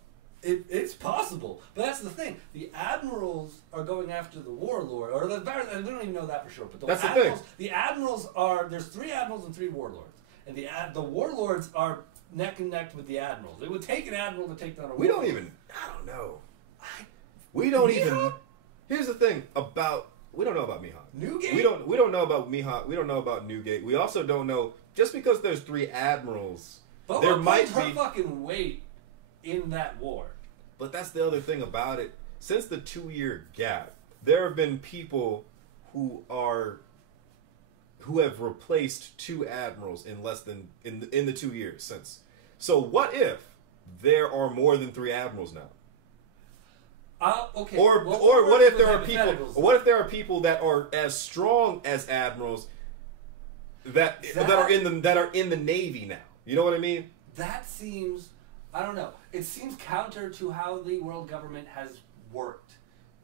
It's possible, but that's the thing. The admirals are going after the warlord, or we don't even know that for sure. But the admirals are. There's 3 admirals and 3 warlords, and the warlords are neck and neck with the admirals. It would take an admiral to take down a warlord. We don't even. I don't know. We don't even. Here's the thing about. We don't know about Mihawk. Newgate. We don't know about Mihawk. We don't know about Newgate. We also don't know, just because there's 3 admirals. But there might be her fucking weight in that war. But that's the other thing about it. Since the 2-year gap, there have been people who have replaced 2 admirals in less than in the 2 years since. So what if there are more than 3 admirals now? Okay. Or what if there are people? What if there are people that are as strong as admirals that are in the Navy now? You know what I mean? That seems. I don't know. It seems counter to how the world government has worked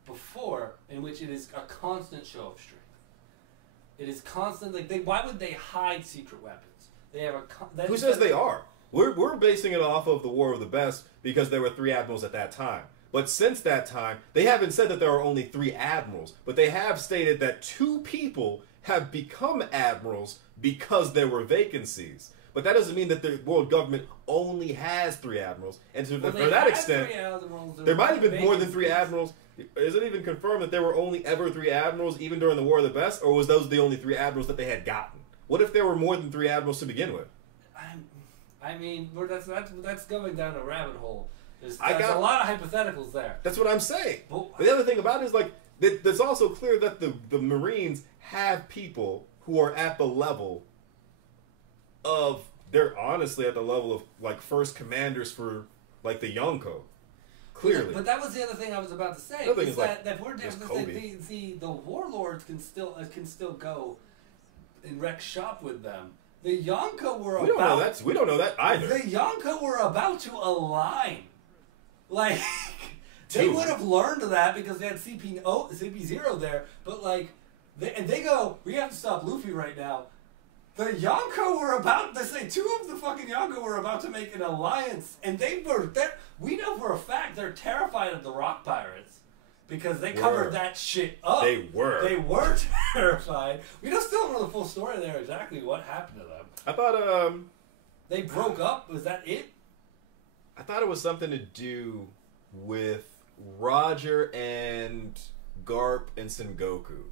before, in which it is a constant show of strength. It is constant. Like, why would they hide secret weapons? They have a. Who says they are? We're basing it off of the War of the Best because there were 3 admirals at that time. But since that time, they haven't said that there are only 3 admirals, but they have stated that 2 people have become admirals because there were vacancies. But that doesn't mean that the world government only has 3 admirals. And to, Well, for they that had extent, 3 admirals. there might have been more than vacancies. 3 admirals. Is it even confirmed that there were only ever 3 admirals, even during the War of the Best, or was those the only 3 admirals that they had gotten? What if there were more than 3 admirals to begin with? I mean, that's going down a rabbit hole. There's I got- a lot of hypotheticals there. That's what I'm saying. Well, The other thing about it is, like, it's also clear that the Marines have people who are at the level of, they're honestly at the level of, like, first commanders for, like, the Yonko. Clearly. But that was the other thing I was about to say. The other thing Is is, like, that we're there's the warlords can still go and wreck shop with them. The Yonko were we don't know that either. The Yonko were about to align. Like they Dude. would have learned that because they had CP0 there, but like they go, we have to stop Luffy right now. The Yonko were about to say 2 of the fucking Yonko were about to make an alliance, and they were there. We know for a fact they're terrified of the Rock Pirates because they covered that shit up. They were. They were terrified. We still don't know the full story there. Exactly what happened to them. I thought They broke up. Was that it? I thought it was something to do with Roger and Garp and Sengoku.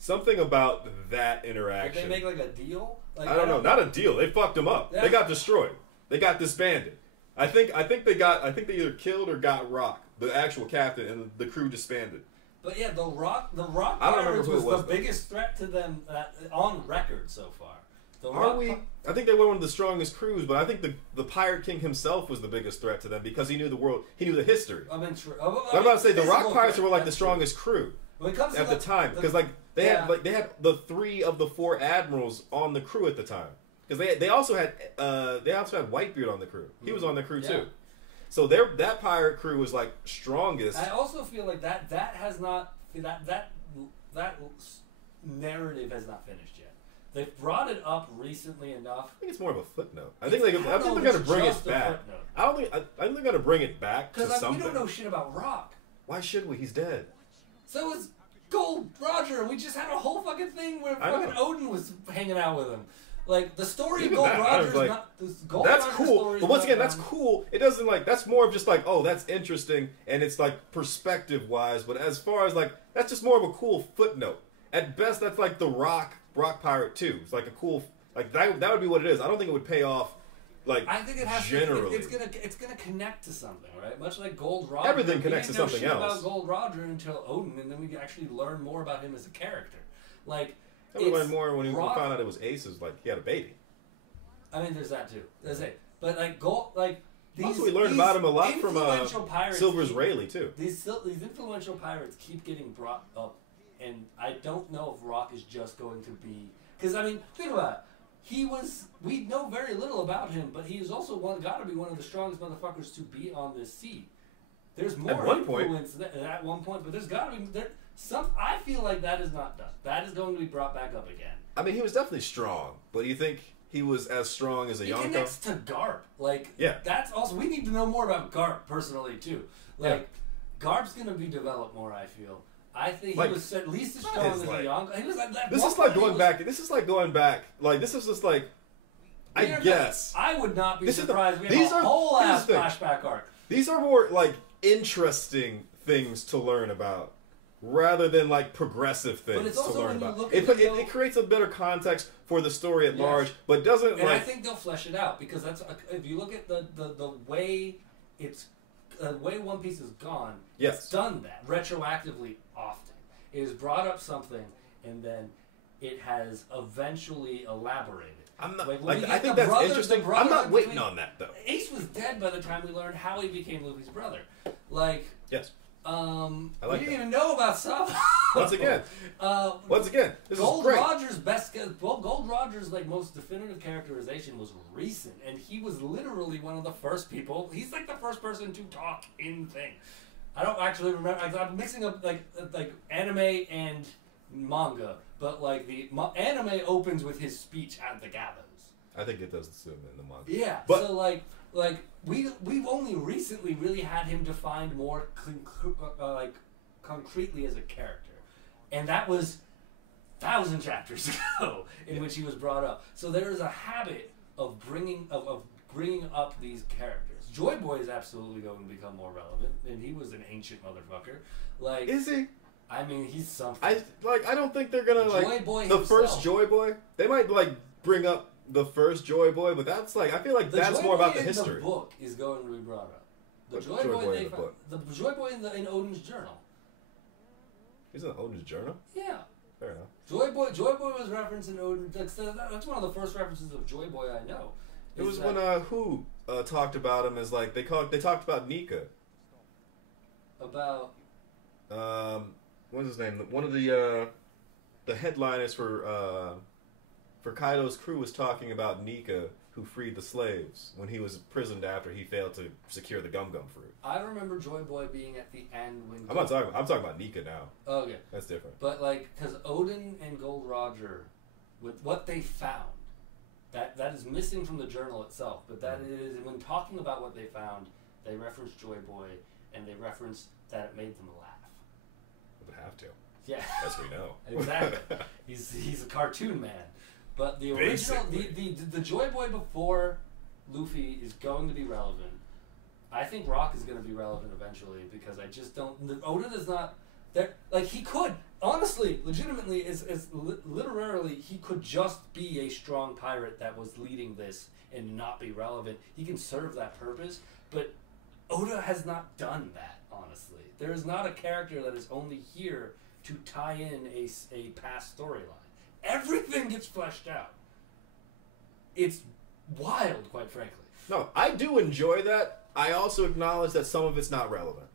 Something about that interaction. Did they make like a deal? Like, I don't know. Not a deal. They fucked them up. Yeah. They got destroyed. They got disbanded. I think they either killed or got Rock, the actual captain, and the crew disbanded. But yeah, the Rock I don't remember Pirates who it was was, the biggest threat to them on record so far. I think they were one of the strongest crews, but I think the Pirate King himself was the biggest threat to them because he knew the world, he knew the history. I mean, I'm about to say the Rock Pirates threat, were like the that's strongest crew When it comes to at the time because like they had the 3 of the 4 admirals on the crew at the time because they also had Whitebeard on the crew. He was on the crew too. So that pirate crew was like strongest. I also feel like that has not that narrative has not finished yet. They've brought it up recently enough. I think it's more of a footnote. I think they're gonna bring it back. I think they're gonna bring it back to something. We don't know shit about Rock. Why should we? He's dead. So is Gold Roger. We just had a whole fucking thing where fucking Odin was hanging out with him. Like the story of Gold Roger's like, not. Gold that's Roger's cool. story's But once not again, that's done. cool. It doesn't like that's more of just like, oh, that's interesting and it's like perspective wise. But as far as like that's just more of a cool footnote. At best, that's like the Rock Pirate 2. It's like a cool like that would be what it is. I don't think it would pay off. Like I think it has generally. it's gonna connect to something, right? Much like Gold Roger. Everything connects to something We didn't know shit else. about Gold Roger until Odin, and then we actually learn more about him as a character. Like I would learn more when we Rock- found out it was Ace's. Like he had a baby. I mean, there's that too. There's it, but like Gold, like these. Also, we learned about him a lot from influential pirates Silver's keep- Rayleigh too. These influential pirates keep getting brought up, and I don't know if Rock is just going to be because I mean, think about it. We know very little about him, but he is also got to be one of the strongest motherfuckers to be on this sea. There's more At one point. influence at one point, but there's got to be I feel like that is not done. That is going to be brought back up again. I mean, he was definitely strong, but do you think he was as strong as a He Yonko? connects to Garp. Like, Yeah. that's also we need to know more about Garp personally too. Like, Garp's going to be developed more. I feel. I think Like, he was at least as strong as a Yonko. He was at that This one is like point he going was- back. This is like going back. Like this is just like, I guess I would not be This is the- surprised. We these have a are- whole here's ass the thing. flashback arc. these are more like interesting things to learn about, rather than like progressive things it's to also learn when you about. look It, at it creates a better context for the story at Yes. large, but doesn't And I like. think they'll flesh it out because that's if you look at the way it's the way One Piece is gone. Yes. It's done that retroactively often. It has brought up something and then it has eventually elaborated. I'm not Like, when like. we I get think the that's brother- interesting. the brother I'm not waiting between- on that though. Ace was dead by the time we learned how he became Luffy's brother. Like, Yes. we like didn't that. even know about Sabo. Once again, this Gold is great. Roger's Gold Roger's like most definitive characterization was recent, and he was literally one of the first people. He's like the first person to talk in thing. I don't actually remember. I'm mixing up like anime and manga, but like the anime opens with his speech at the gallows. I think it does too in the manga. Yeah, But- so like we've only recently really had him defined more concretely as a character, and that was 1,000 chapters ago in which he was brought up. So there is a habit of bringing up these characters. Joy Boy is absolutely going to become more relevant, and he was an ancient motherfucker. Like, is he? I mean, he's something. I don't think they're gonna Joy Boy the himself. first Joy Boy. They might like bring up the first Joy Boy, but that's like I feel like that's more about the history. The book is going to be brought up. The Joy Boy in the book? The Joy Boy in Odin's journal. He's in Odin's journal. Yeah. Fair enough. Joy Boy was referenced in Odin. That's one of the first references of Joy Boy I know. It was when Who talked about him as like they talked about Nika. About what's his name? One of the headliners for Kaido's crew was talking about Nika, who freed the slaves when he was imprisoned after he failed to secure the Gum Gum fruit. I remember Joy Boy being at the end when I'm talking about Nika now. Okay, that's different. But like, because Odin and Gold Roger, with what they found, that is missing from the journal itself. But that is when talking about what they found, they reference Joy Boy and they reference that it made them laugh. It would have to. Yeah, as we know. Exactly. He's a cartoon man. But the original, the Joy Boy before Luffy is going to be relevant. I think Rock is going to be relevant eventually because I just don't. Oda is not there. Like he could, honestly, legitimately, literally, he could just be a strong pirate that was leading this and not be relevant. He can serve that purpose, but Oda has not done that. Honestly, there is not a character that is only here to tie in a past storyline. Everything gets fleshed out. It's wild, quite frankly. No, I do enjoy that. I also acknowledge that some of it's not relevant.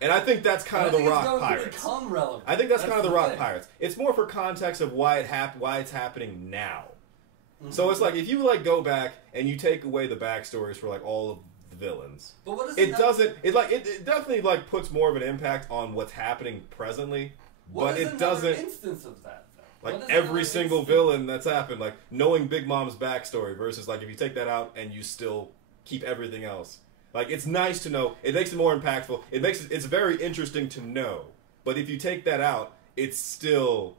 And I think that's kind of the Rock Pirates. Become relevant. I think that's kind of the Rock Pirates. It's more for context of why it's happening now. Mm-hmm. So it's like if you like go back and you take away the backstories for like all of the villains. But what is it definitely like puts more of an impact on what's happening presently. But it doesn't instance of that. Like every single villain that's happened, like knowing Big Mom's backstory versus like if you take that out and you still keep everything else. Like it's nice to know. It makes it more impactful. It's very interesting to know. But if you take that out, it's still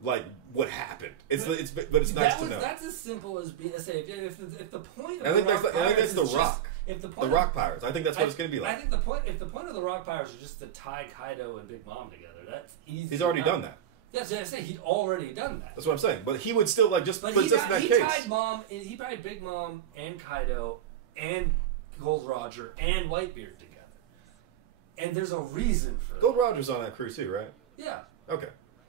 like what happened. It's nice to know. That's as simple as say if the point of I think that's the Rock. If the Rock Pirates. I think that's what it's going to be like. I think if the point of the Rock Pirates is just to tie Kaido and Big Mom together, that's easy. He's already done that. Yes, I say he'd already done that. That's what I'm saying. But he would still like just. But just in that case, he tied Big Mom and Kaido and Gold Roger and Whitebeard together, and there's a reason for that. Gold Roger's on that crew too, right? Yeah. Okay.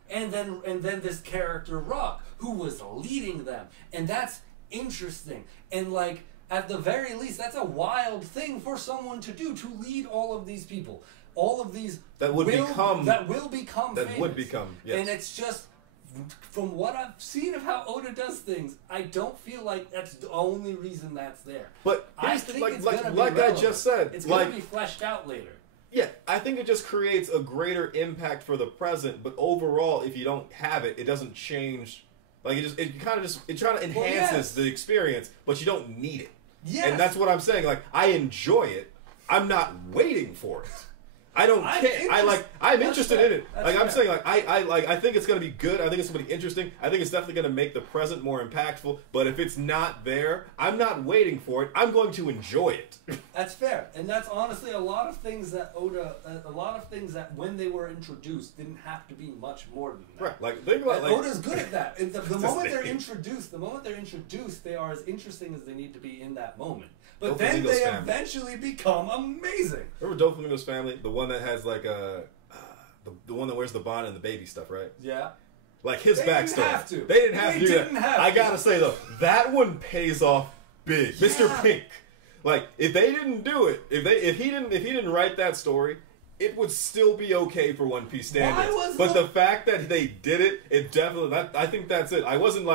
And then this character Rock, who was leading them, and that's interesting. And like at the very least, that's a wild thing for someone to do, to lead all of these people. All of these that will become famous. Yes. And it's just from what I've seen of how Oda does things, I don't feel like that's the only reason that's there. But I think I just said, it's going to be fleshed out later. Yeah, I think it just creates a greater impact for the present. But overall, if you don't have it, it doesn't change. Like it kind of enhances the experience, but you don't need it. Yes. And that's what I'm saying. Like I enjoy it. I'm not waiting for it. I don't care. I'm interested in it. I'm saying, I think it's going to be good. I think it's going to be interesting. I think it's definitely going to make the present more impactful. But if it's not there, I'm not waiting for it. I'm going to enjoy it. That's fair, and that's honestly a lot of things that Oda, when they were introduced didn't have to be much more than that. Right. Like think about Oda's good at that. The moment they're introduced, they are as interesting as they need to be in that moment. But then they eventually become amazing. Remember Doflamingo's family? The one that has like the one that wears the bonnet and the baby stuff, right? Yeah. Like his backstory. They didn't have to do that. I gotta say though, that one pays off big. Yeah. Mr. Pink. Like if they didn't do it, if he didn't write that story, it would still be okay for One Piece standards. But the fact that they did it, it definitely. I think that's it. I wasn't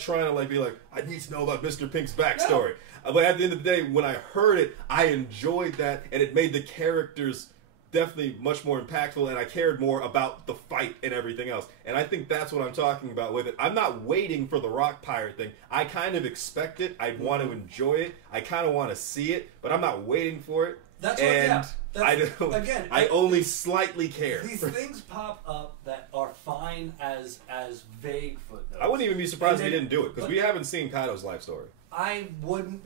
trying to be like I need to know about Mr. Pink's backstory. No. But at the end of the day, when I heard it, I enjoyed that, and it made the characters definitely much more impactful, and I cared more about the fight and everything else. And I think that's what I'm talking about with it. I'm not waiting for the Rock Pirate thing. I kind of expect it. I want to enjoy it. I kind of want to see it, but I'm not waiting for it. That's and I don't. Again, I only slightly care. These things pop up that are fine as vague footnotes. I wouldn't even be surprised if he then- didn't do it because we haven't seen Kaido's life story. I would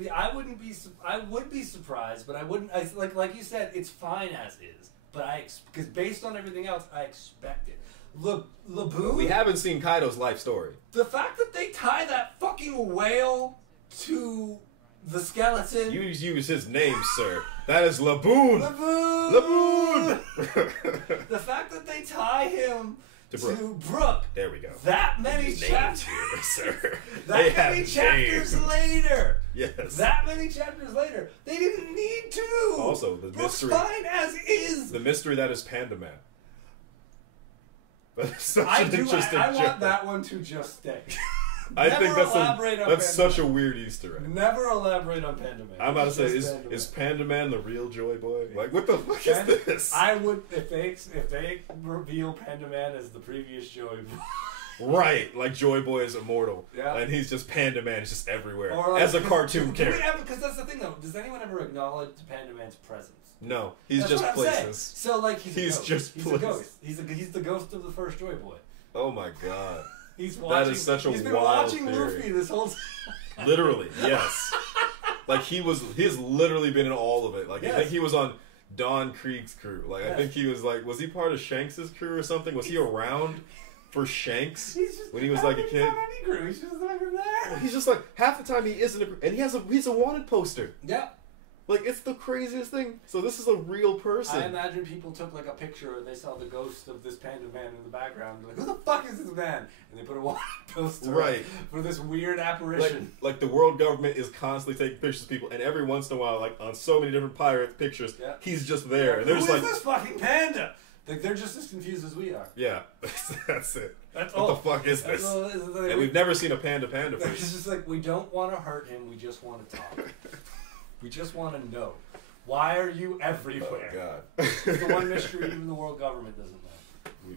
be surprised, but I wouldn't. Like you said, it's fine as is. But because based on everything else, I expect it. Laboon. We haven't seen Kaido's life story. The fact that they tie that fucking whale to the skeleton. You use his name, sir. That is Laboon. Laboon. Laboon. The fact that they tie him to Brook. There we go. That many Names chapters. here, sir. That many chapters later. Yes. That many chapters later. They didn't need to. Also, the Brook's mystery. fine as is. The mystery that is Panda Man. That's such an interesting I want joke. that one to just stay. I think that's elaborate on that's Panda such Man. a weird Easter egg. Never elaborate on Panda Man. I'm about to say, Just is Panda Man the real Joy Boy? Like, what the fuck is this? I would if they reveal Panda Man as the previous Joy Boy. Right, like Joy Boy is immortal, Yeah. and he's just Panda Man is just everywhere Or, as a cartoon character. Because that's the thing though. Does anyone ever acknowledge Panda Man's presence? No, he's That's just what I'm places. saying. So like he's a ghost. just he's places. a ghost. He's the ghost of the first Joy Boy. Oh my god, He's watching. that is such a He's been wild watching theory. Luffy this whole time. Literally, yes. Like he's literally been in all of it. Like I Yes. think he was on Don Krieg's crew. Like I Yes. think he was was he part of Shanks's crew or something? Was he around for Shanks He's just, when he was I like a don't kid? think he's on any crew. He's just not even there. He's just like half the time he isn't, and he's a wanted poster. Yeah. Like it's the craziest thing. So this is a real person. I imagine people took like a picture and they saw the ghost of this Panda Man in the background. They're like, who the fuck is this man? And they put a wanted poster Right. up for this weird apparition. Like the world government is constantly taking pictures of people, and every once in a while, like on so many different pirate pictures, Yeah. he's just there. And Who they're is just like, this fucking panda? Like they're just as confused as we are. yeah, that's it. That's what all. the fuck is That's this? all it is. Like, And we've never seen a panda It's face. just like we don't want to hurt him. We just want to talk. We just want to know. Why are you Oh everywhere? god. It's the one mystery even the world government doesn't know.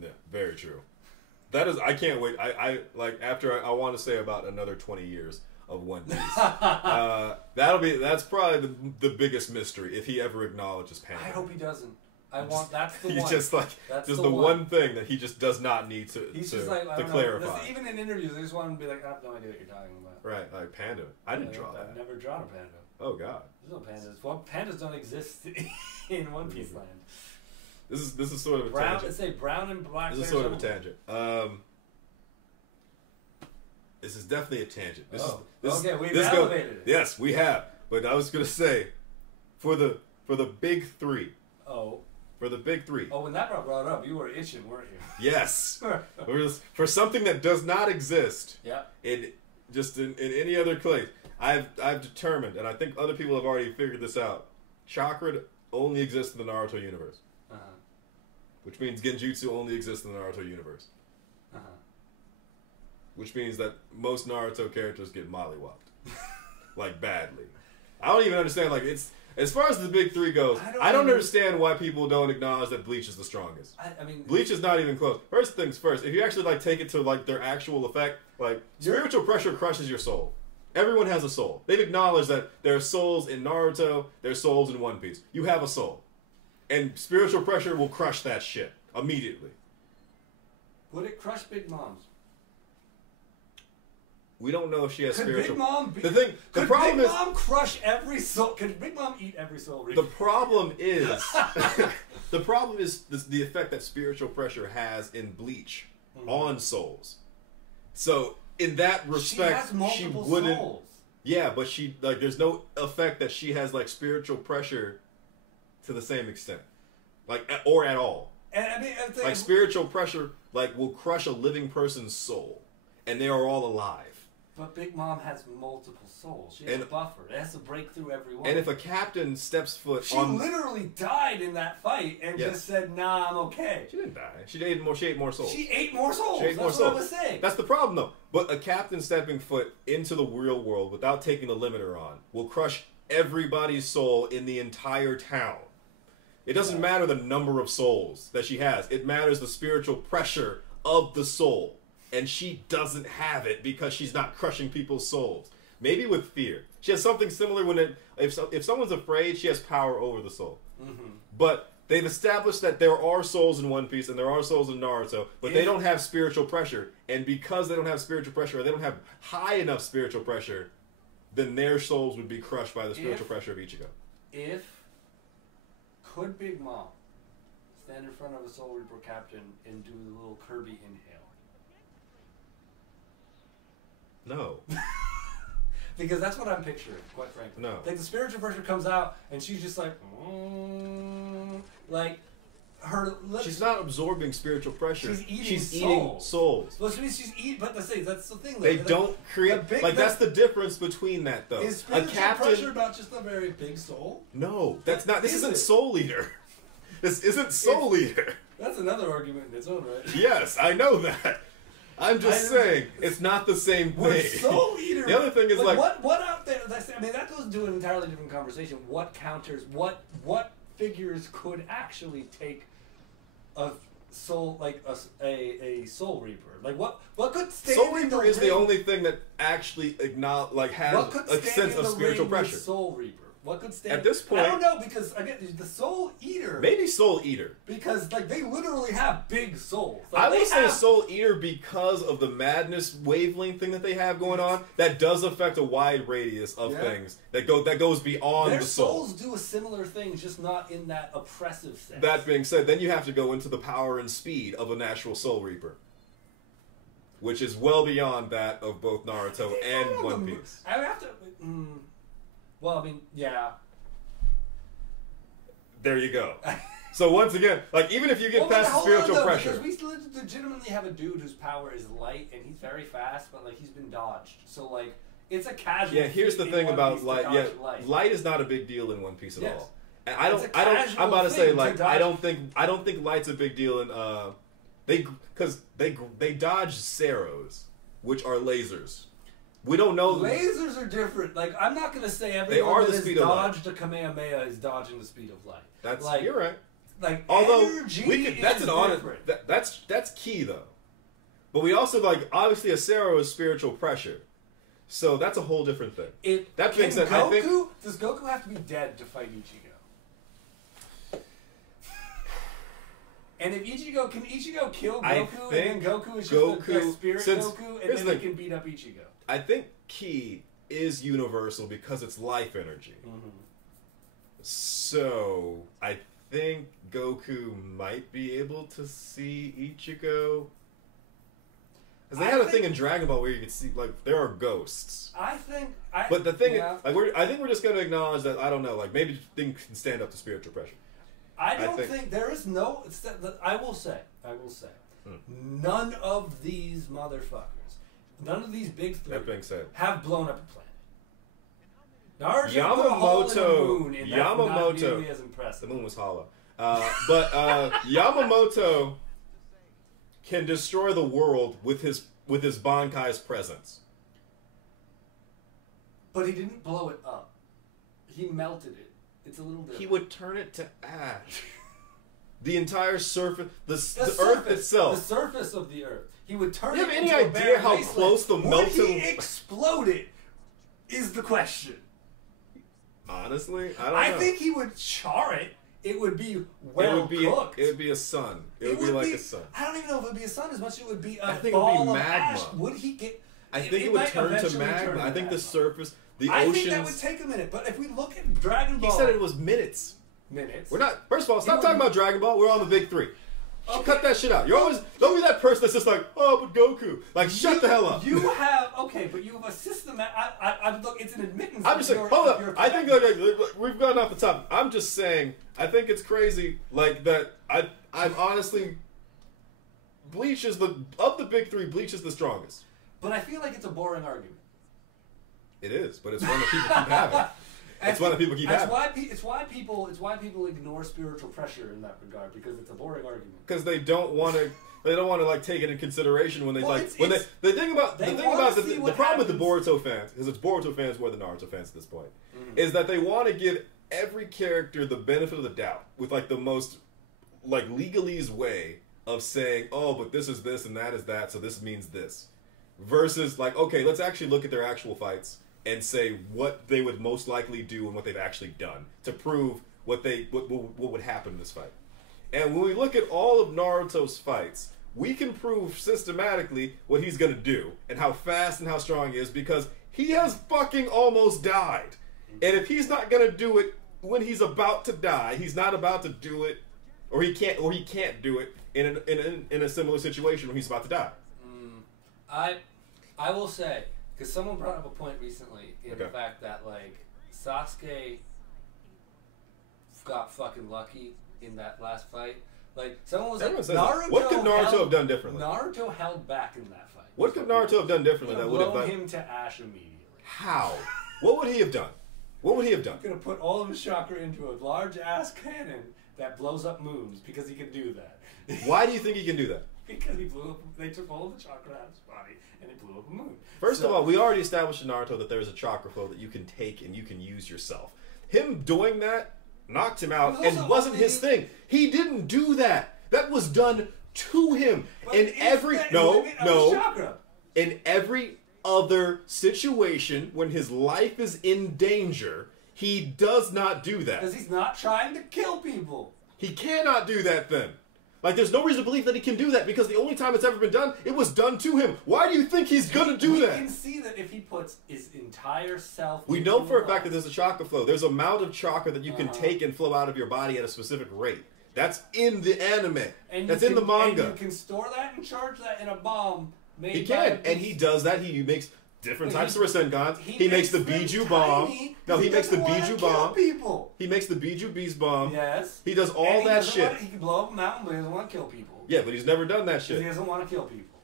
Yeah, very true. That is, I can't wait. I like after I want to say about another 20 years of One Piece. That's probably the biggest mystery if he ever acknowledges Panda. I hope he doesn't. That's the He's one. just like That's just the the one. one thing that he just does not need to He's to, just like, I to don't clarify. know. Even in interviews, I just want him to be like, I have no idea what you're talking about. Right, like Panda. I didn't draw I've that. never drawn a panda. Oh god. There's no pandas. Well, pandas don't exist in One Piece land. This is sort of a Brown, tangent. let's say brown and black. This is bears sort of a don't- tangent. This is definitely a tangent. Okay, we've this elevated it. Yes, we have. But I was gonna say, for the big three. Oh. For the big three. Oh, when that got brought up, you were itching, weren't you? Yes. For something that does not exist Yeah. in any other place. I've determined, and I think other people have already figured this out. Chakra only exists in the Naruto universe. Uh-huh. Which means Genjutsu only exists in the Naruto universe. Uh-huh. Which means that most Naruto characters get mollywopped. Like, badly. I don't even understand, like, it's... As far as the big three goes, I don't understand why people don't acknowledge that Bleach is the strongest. I mean... Bleach is not even close. First things first, if you actually, like, take it to, like, their actual effect, like, spiritual pressure crushes your soul. Everyone has a soul. They've acknowledged that there are souls in Naruto, there are souls in One Piece. You have a soul. And spiritual pressure will crush that shit immediately. Would it crush Big Mom's? We don't know if she has Could spiritual... Big Mom be... The problem Big is... Mom crush every soul? Could Big Mom eat every soul? The problem is... the problem is the effect that spiritual pressure has in Bleach on souls. So, in that respect, she wouldn't... souls. Yeah, but she... Like, there's no effect that she has, like, spiritual pressure to the same extent. Like, or at all. And I mean... Like, spiritual pressure, like, will crush a living person's soul. And they are all alive. But Big Mom has multiple souls. She has a buffer. It has to break through every one. And if a captain steps foot she on... literally died in that fight and just said, nah, I'm okay. She didn't die. She ate more souls. She ate more souls. She ate more That's what souls. I was saying. That's the problem, though. But a captain stepping foot into the real world without taking the limiter on will crush everybody's soul in the entire town. It doesn't matter the number of souls that she has. It matters the spiritual pressure of the soul. And she doesn't have it because she's not crushing people's souls. maybe with fear. She has something similar when if someone's afraid, she has power over the soul. Mm-hmm. But they've established that there are souls in One Piece and there are souls in Naruto, but they don't have spiritual pressure. And because they don't have spiritual pressure, or they don't have high enough spiritual pressure, then their souls would be crushed by the spiritual pressure of Ichigo. Could Big Mom stand in front of a Soul Reaper captain and do the little Kirby inhale? No. Because that's what I'm picturing, quite frankly. No. Like, the spiritual pressure comes out, and she's just like, like, her lips... She's not absorbing spiritual pressure. She's eating souls. Well, she's eating... But that's the thing. They don't create... that's the difference between that, though. Is spiritual pressure not just a very big soul? No, that's not... This isn't Soul Eater. This isn't Soul Eater. That's another argument in its own right. Yes, I know that. I'm just saying, it's not the same thing. Soul Eater. The other thing is what out there? I mean, that goes into an entirely different conversation. What counters? What figures could actually take a soul, like a Soul Reaper? Like what could stand Soul in Reaper the is ring? the only thing that actually has a sense of spiritual pressure. Soul Reaper. What could stand at this point? I don't know, because again, the Soul Eater. Maybe Soul Eater, because like they literally have big souls. Like, I would say Soul Eater because of the madness wavelength thing that they have going on. That does affect a wide radius of things that goes beyond their the soul. Souls do a similar thing, just not in that oppressive sense. That being said, then you have to go into the power and speed of a natural Soul Reaper, which is well beyond that of both Naruto and One Piece. I have to. Well, I mean, yeah. There you go. So once again, like even if you get past the spiritual pressure, because we legitimately have a dude whose power is light and he's very fast, but like he's been dodged. So like it's a casual. Yeah, here's the thing about light. Yeah, light is not a big deal in One Piece at all. And I'm about to say like I don't think light's a big deal in they dodge Ceros, which are lasers. We don't know. Lasers are different. Like, I'm not going to say everyone that has dodged a Kamehameha is dodging the speed of light. That's like, you're right. Like, although that's an honest. That's key though. But we also like obviously a Cero is spiritual pressure, so that's a whole different thing. That being said, I think does Goku have to be dead to fight Ichigo? And if Ichigo can kill Goku, and then Goku is just a spirit Goku, and then he can beat up Ichigo. I think Ki is universal because it's life energy. Mm-hmm. So I think Goku might be able to see Ichigo. Because they had a thing in Dragon Ball where you could see, like, there are ghosts. But the thing is, like, I think we're just going to acknowledge that, I don't know, like, maybe things can stand up to spiritual pressure. I don't think there is no. I will say, none of these motherfuckers, none of these big three, that being said, have blown up a planet. Naruto put a hole in the moon, and that's not nearly as impressive. The moon was hollow, but Yamamoto can destroy the world with his Bankai's presence. But he didn't blow it up. He melted it. It's a little different. He would turn it to ash. The entire surface, the Earth itself. The surface of the Earth. He would turn it into a Do you have any idea how close the melting... Would he explode it? Is the question. Honestly, I don't know. I think he would char it. It would be cooked. It would be a sun. It would be like a sun. I don't even know if it would be a sun as much as it would be a I think ball it would be of magma. ash. Would he get... I think it would turn to magma. I think the surface... The oceans... I think that would take a minute, but if we look at Dragon Ball... He said it was minutes. Minutes? We're not... First of all, stop talking about Dragon Ball. We're on the big three. Okay. Cut that shit out. You're always... Don't be that person that's just like, oh, but Goku. Like, shut the hell up. You have... Okay, but you have a system... Look, it's an admittance... I'm just saying... Hold up. I think like, we've gone off the top. I'm just saying... I think it's crazy, like, that... I'm honestly... Bleach is the... Of the big three, Bleach is the strongest. But I feel like it's a boring argument. It is, but it's one that people keep having. It's one that people keep having. It's why people ignore spiritual pressure in that regard, because it's a boring argument. Because they don't want to. They don't want to like take it in consideration when they the thing about the problem with the Boruto fans, because it's Boruto fans more than Naruto fans at this point, is that they want to give every character the benefit of the doubt with like the most like legalese way of saying, oh, but this is this and that is that, so this means this, versus like, okay, let's actually look at their actual fights and say what they would most likely do and what they've actually done to prove what would happen in this fight. And when we look at all of Naruto's fights, we can prove systematically what he's gonna do and how fast and how strong he is, because he has fucking almost died. And if he's not gonna do it when he's about to die, he's not about to do it, or he can't do it in a similar situation when he's about to die. I will say, because someone brought up a point recently in the fact that like Sasuke got fucking lucky in that last fight. Like someone was Naruto. What could Naruto have done differently? Naruto held back in that fight. What could Naruto have done differently that would have blown him to ash immediately? How? What would he have done? What would he have done? He's gonna put all of his chakra into a large ass cannon that blows up moons because he can do that. Why do you think he can do that? Because they took all of the chakra out of his body and it blew up a moon. First of all, we already established in Naruto that there's a chakra flow that you can take and you can use yourself. Him doing that knocked him out and wasn't his thing. He didn't do that. That was done to him. In every in every other situation when his life is in danger, he does not do that. Because he's not trying to kill people. He cannot do that then. Like, there's no reason to believe that he can do that, because the only time it's ever been done, it was done to him. Why do you think he's gonna do that? We can see that if he puts his entire self... We know for a fact that there's a chakra flow. There's an amount of chakra that you can take and flow out of your body at a specific rate. That's in the anime. That's in the manga. And you can store that and charge that in a bomb. He can, and he does that. He makes different types of Rasenkans. He makes the Biju bomb. No, he makes the Biju bomb. He makes the Biju Beast bomb. Yes. He does all that shit. He can blow up a mountain, but he doesn't want to kill people. Yeah, but he's never done that shit. He doesn't want to kill people.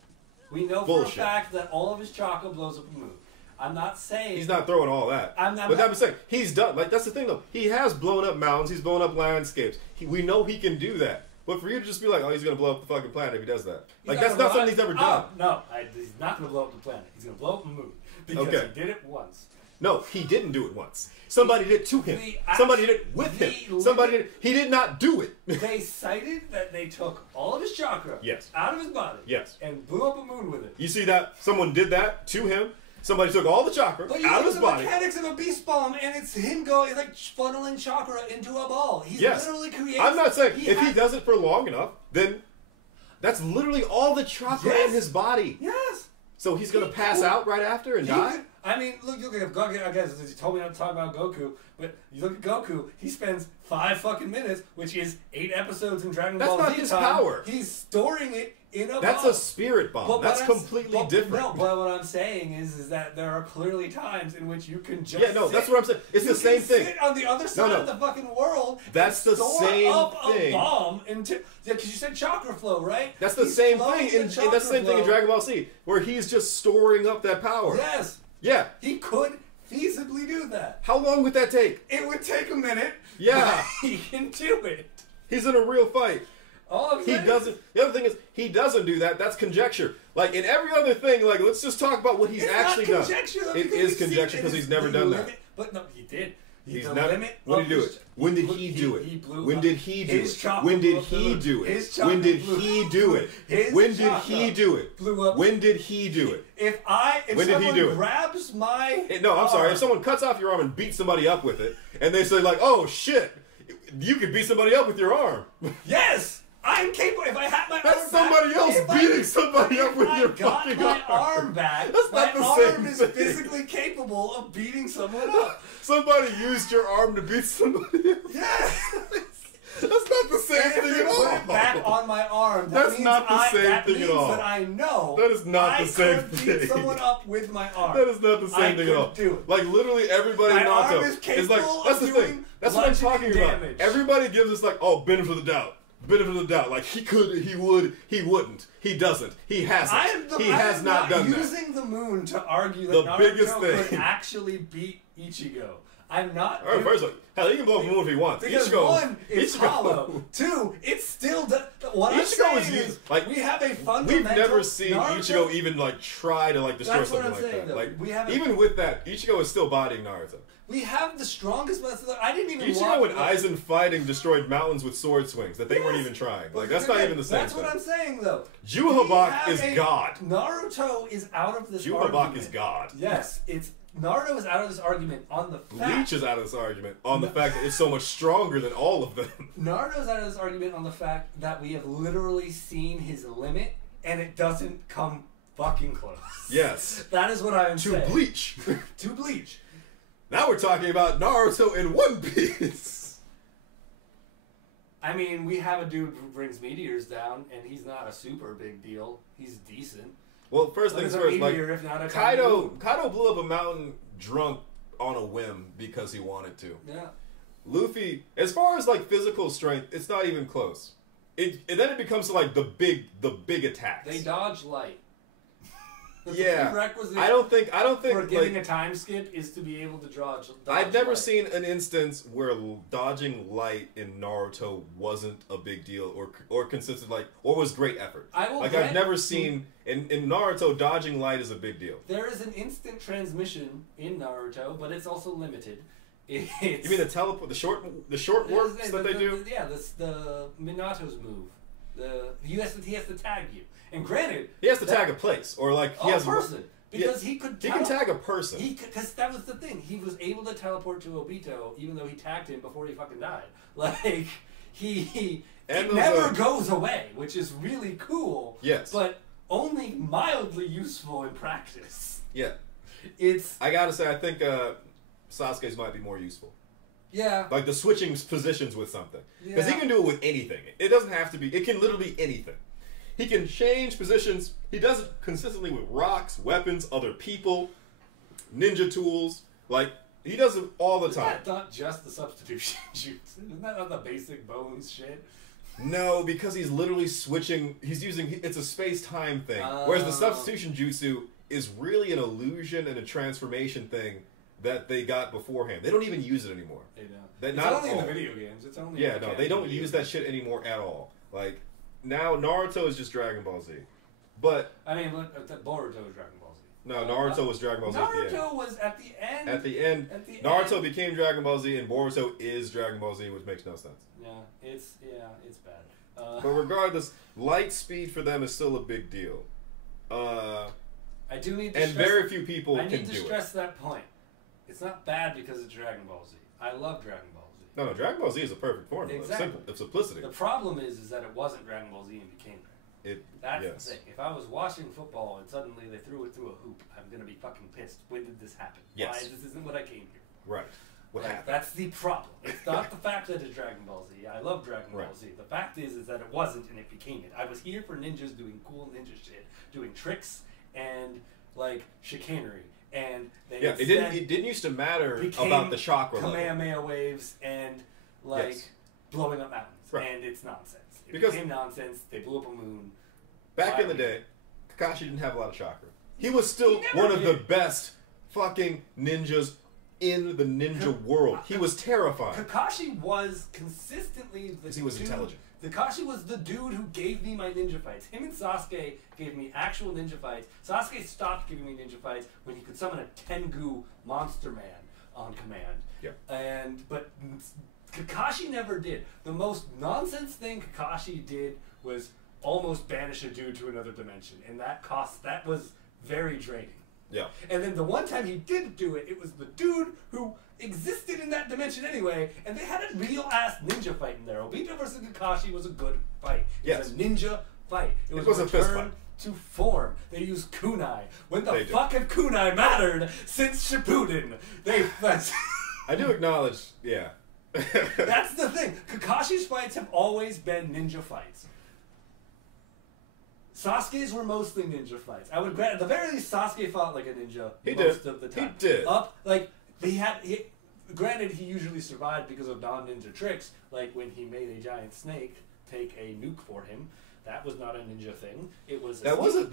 We know for a fact that all of his chakra blows up a moon. I'm not saying... He's not throwing all that. I'm saying, he's done... Like, that's the thing, though. He has blown up mountains. He's blown up landscapes. We know he can do that. But for you to just be like, oh, he's going to blow up the fucking planet if he does that. Like, that's not something he's ever done. No, he's not going to blow up the planet. He's going to blow up the moon. Because he did it once. No, he didn't do it once. Somebody did it to him. Somebody did it with him. Somebody did it. He did not do it. They cited that they took all of his chakra out of his body and blew up a moon with it. You see that? Someone did that to him. Somebody took all the chakra out of his body. The mechanics of a beast bomb, and it's him going like funneling chakra into a ball. He's literally creating... I'm not saying if he does it for long enough, then that's literally all the chakra in his body. Yes. So he's going to pass out right after and die? I mean, look at Goku. I guess you told me not to talk about Goku, but you look at Goku, he spends 5 fucking minutes, which is 8 episodes in Dragon Ball Z. That's not his power. He's storing it in a bomb. That's a spirit bomb. That's completely different. No, but what I'm saying is that there are clearly times in which you can just that's what I'm saying. It's the same thing. Sit on the other side of the fucking world. That's the same up thing. A bomb into because you said chakra flow, right? That's the same thing. That's the same thing in Dragon Ball Z, where he's just storing up that power. Yes. Yeah. He could feasibly do that. How long would that take? It would take a minute. Yeah. He can do it. He's in a real fight. He doesn't. The other thing is, he doesn't do that. That's conjecture. Like in every other thing, like let's just talk about what he's actually done. It is conjecture because he's never done that. But no, he did. He's never. When did he do it? When did he do it? When did he do it? When did he do it? When did he do it? When did he do it? When did he do it? If someone grabs my no, I'm sorry. If someone cuts off your arm and beats somebody up with it, and they say like, "Oh shit, you could beat somebody up with your arm." Yes. I'm capable. If I had my That's somebody else beating somebody up with your fucking arm. My arm back. That's not the same thing. My arm is physically capable of beating someone up. Somebody used your arm to beat somebody else. Yes. That's not the same thing at all. Put it back on my arm. That's not the same thing at all. That I know. That is not the same thing. I could beat someone up with my arm. That is not the same thing at all. Like literally everybody in Naruto is like, that's the thing. That's what I'm talking about. Everybody gives us like, oh, benefit of the doubt. Benefit of the doubt. Like he could, he would, he wouldn't. He doesn't. He hasn't. He has not done that. I'm using the moon to argue that Naruto could actually beat Ichigo. I'm not. All right, first, hell, he can blow up the moon if he wants. Because one, it's hollow. Two, it's still. What I'm saying is, like, we have a fundamental. We've never seen Ichigo even like try to like destroy something like that. Though. Like, even with that, Ichigo is still bodying Naruto. We have the strongest method. I didn't even. Ichigo and Aizen fighting destroyed mountains with sword swings that they weren't even trying. Like that's not even the same. That's what I'm saying, though. Juhabak is God. Naruto is out of this. Juhabak is God. Yes, it's Naruto is out of this argument on the fact... Bleach is out of this argument on the fact that it's so much stronger than all of them. Naruto's out of this argument on the fact that we have literally seen his limit, and it doesn't come fucking close. Yes. That is what I am saying. To Bleach. To Bleach. Now we're talking about Naruto in One Piece. I mean, we have a dude who brings meteors down, and he's not a super big deal. He's decent. Well, first things first, like, meteor, if not a Kaido blew up a mountain drunk on a whim because he wanted to. Yeah. Luffy, as far as like physical strength, it's not even close. And then it becomes like the big attacks. They dodge light. Yeah. Prerequisite I don't think for getting like, a time skip is to be able to dodge I've never light. seen an instance where dodging light in Naruto wasn't a big deal or consisted like or was great effort. I've never seen in Naruto dodging light is a big deal. There is an instant transmission in Naruto, but it's also limited. You mean the teleport, the short works that they do? Yeah, the Minato's move. He has to tag you. And granted, he has to tag a place or like he has a person because he could. He can tag a person. Because that was the thing. He was able to teleport to Obito, even though he tagged him before he fucking died. Like it never goes away, which is really cool. Yes, but only mildly useful in practice. Yeah, I gotta say, I think Sasuke's might be more useful. Yeah, like the switching positions with something because he can do it with anything. It doesn't have to be. It can literally be anything. He can change positions. He does it consistently with rocks, weapons, other people, ninja tools. Like, he does it all the time. Isn't that not just the substitution jutsu? Isn't that not the basic bones shit? No, because he's literally switching. He's using... It's a space-time thing. Whereas the substitution jutsu is really an illusion and a transformation thing that they got beforehand. They don't even use it anymore. They don't. It's not only in the video games. It's only in the they don't use that shit anymore at all. Like... Now, Naruto is just Dragon Ball Z. But... I mean, Boruto is Dragon Ball Z. No, Naruto was Dragon Ball Z Naruto was at the end. At the end. Naruto became Dragon Ball Z, and Boruto is Dragon Ball Z, which makes no sense. Yeah, it's bad. But regardless, light speed for them is still a big deal. I do need to and stress, very few people can do it. I need to stress that point. It's not bad because it's Dragon Ball Z. I love Dragon Ball Z. No, Dragon Ball Z is a perfect formula. Exactly. It's simple. It's simplicity. The problem is that it wasn't Dragon Ball Z and became there. That's the thing. If I was watching football and suddenly they threw it through a hoop, I'm going to be fucking pissed. When did this happen? Yes. Why? This isn't what I came here for. Right. What happened? That's the problem. It's not the fact that it's Dragon Ball Z. I love Dragon Ball Z. The fact is that it wasn't and it became it. I was here for ninjas doing cool ninja shit, doing tricks and, like, chicanery. And they it didn't used to matter about the chakra Kamehameha waves and blowing up mountains, and it's nonsense. It became nonsense. They blew up a moon. Back in the day, Kakashi didn't have a lot of chakra. He was still one of the best fucking ninjas in the ninja world. He was terrifying. Kakashi was consistently because he was intelligent. Kakashi was the dude who gave me my ninja fights. Him and Sasuke gave me actual ninja fights. Sasuke stopped giving me ninja fights when he could summon a Tengu monster man on command. Yeah. But Kakashi never did. The most nonsense thing Kakashi did was almost banish a dude to another dimension, and that was very draining. Yeah. And then the one time he did do it, it was the dude who existed in that dimension anyway, and they had a real ass ninja fight in there. Obito versus Kakashi was a good fight. It was a ninja fight. It was a fist fight. To form. They used kunai. When the fuck have kunai mattered since Shippuden? I do acknowledge, yeah. That's the thing. Kakashi's fights have always been ninja fights. Sasuke's were mostly ninja fights. I would grant, at the very least, Sasuke fought like a ninja most of the time. He did. Granted, he usually survived because of non-ninja tricks, like when he made a giant snake take a nuke for him. That was not a ninja thing. It was.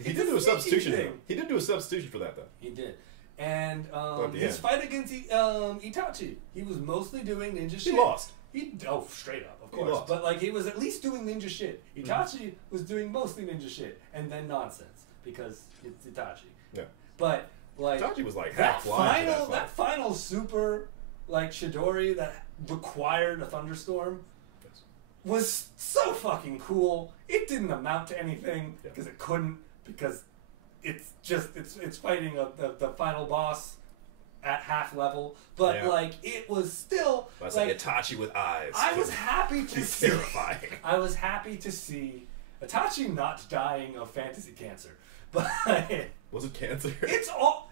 He did do a substitution. He did do a substitution for that, though. He did. And his fight against Itachi, he was mostly doing ninja shit. He lost. Straight up, of course. But like, he was at least doing ninja shit. Itachi was doing mostly ninja shit, and then nonsense because it's Itachi. Yeah. But like, Itachi was like half blind. That final super like Chidori that required a thunderstorm was so fucking cool. It didn't amount to anything because it couldn't, because it's fighting the final boss half level, but like it was still That's like Itachi with eyes. I was happy to see. Terrifying. I was happy to see Itachi not dying of fantasy cancer, but was it cancer?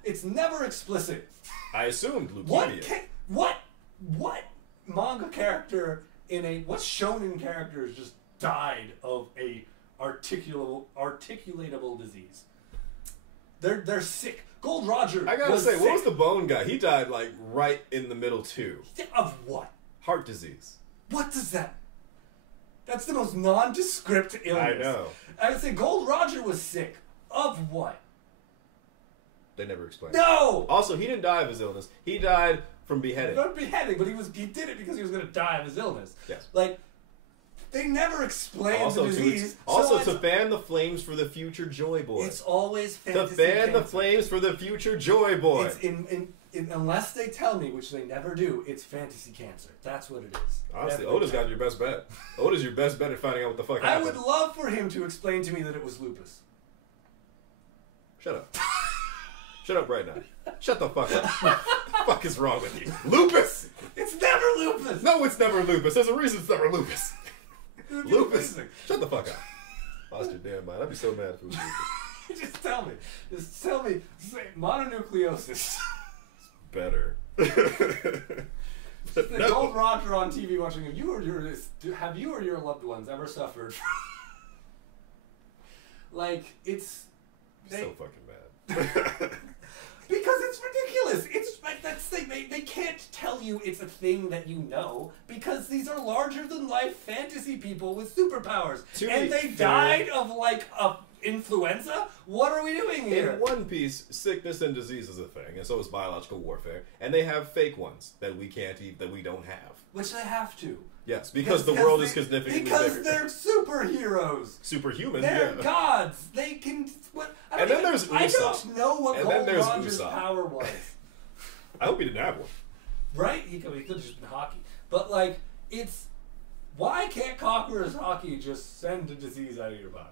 It's never explicit. I assumed leukemia. What manga character what shonen characters just died of a articulatable disease? They're sick. Gold Roger. I gotta say, sick. what was the bone guy? He died like right in the middle too. Of what? Heart disease. What does that? That's the most nondescript illness. I know. I would say Gold Roger was sick. Of what? They never explained. No. Also, he didn't die of his illness. He died from beheading. Not beheading, but he did it because he was going to die of his illness. Yes. Like, they never explained the disease. To fan the flames for the future Joy Boy. It's always fantasy. To fan cancer. the flames for the future Joy Boy. It's unless they tell me, which they never do, it's fantasy cancer. That's what it is. Honestly, Oda's got your best bet. Oda's your best bet at finding out what the fuck happened. I would love for him to explain to me that it was lupus. Shut up. Shut up right now. Shut the fuck up. What the fuck is wrong with you? Lupus? It's never lupus! No, it's never lupus. There's a reason it's never lupus. Lupus? Shut the fuck up. Lost your damn mind. I'd be so mad if it was lupus. Just tell me. Just tell me. Say mononucleosis. It's better. The Gold Roger on TV watching. Have you or your loved ones ever suffered? Like, it's... so fucking bad. Because it's ridiculous. It's like that thing. They can't tell you it's a thing that you know because these are larger than life fantasy people with superpowers, and they died of like a influenza. What are we doing here? In One Piece, sickness and disease is a thing, and so is biological warfare. And they have fake ones that we don't have. Which they have to. Yes, because the world is significantly bigger. Because they're superheroes. Superhuman. They're gods. They can. And then there's Usopp. I don't know what Gold Roger's Usopp. power was. I hope he didn't have one. Right? He could have just been hockey. But like, it's why can't Conqueror's hockey just send a disease out of your body?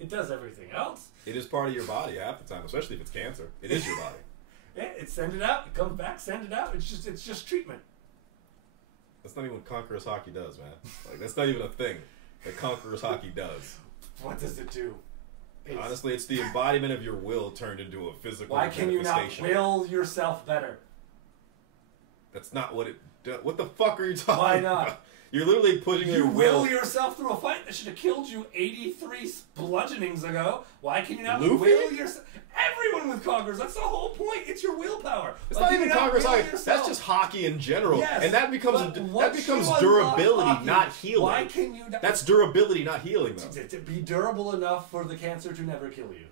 It does everything else. It is part of your body half the time, especially if it's cancer. It is your body. Yeah, it send it out. It comes back. Send it out. It's just treatment. That's not even what Conqueror's hockey does, man. Like, that's not even a thing that Conqueror's hockey does. What does it do? Honestly, it's the embodiment of your will turned into a physical Why can you not will yourself better? That's not what it does. What the fuck are you talking Why not? about? You're literally putting your will yourself through a fight that should have killed you 83 bludgeonings ago. Why can you not Luffy? will yourself? Everyone with Conquerors, that's the whole point. It's your willpower. It's not even Conqueror's hockey. That's just hockey in general. Yes, and that becomes durability, hockey, not healing. Why can you not? That's durability, not healing, though. To be durable enough for the cancer to never kill you.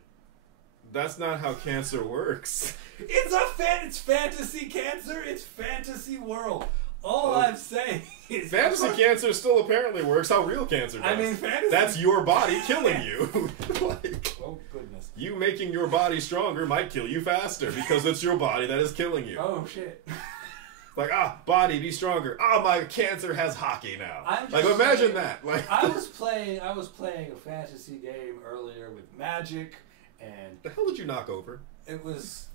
That's not how cancer works. It's fantasy cancer. It's fantasy world. All I'm saying is... Fantasy cancer still apparently works how real cancer does. I mean, fantasy... That's your body killing you. Like, oh, goodness. You making your body stronger might kill you faster because it's your body that is killing you. Oh, shit. Like, body, be stronger. My cancer has hockey now. Like, imagine that. Like, I was playing a fantasy game earlier with Magic, and... The hell did you knock over? It was,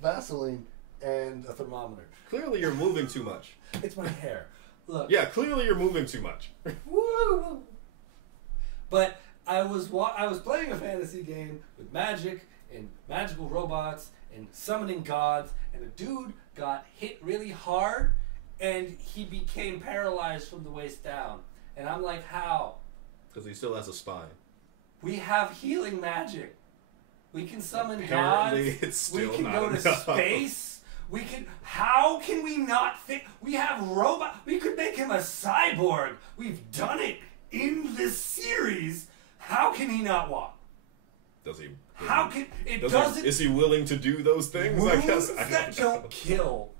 Vaseline and a thermometer. Clearly you're moving too much. It's my hair. Look. Yeah, clearly you're moving too much. Woo! But I was playing a fantasy game with magic and magical robots and summoning gods, and a dude got hit really hard, and he became paralyzed from the waist down. And I'm like, how? Because he still has a spine. We have healing magic. We can summon Apparently gods. It's still we can not go to enough. space. How can we not fit? We have robot. We could make him a cyborg. We've done it in this series. How can he not walk? Does he? How can it doesn't? Is he willing to do those things? Wounds I guess that don't kill.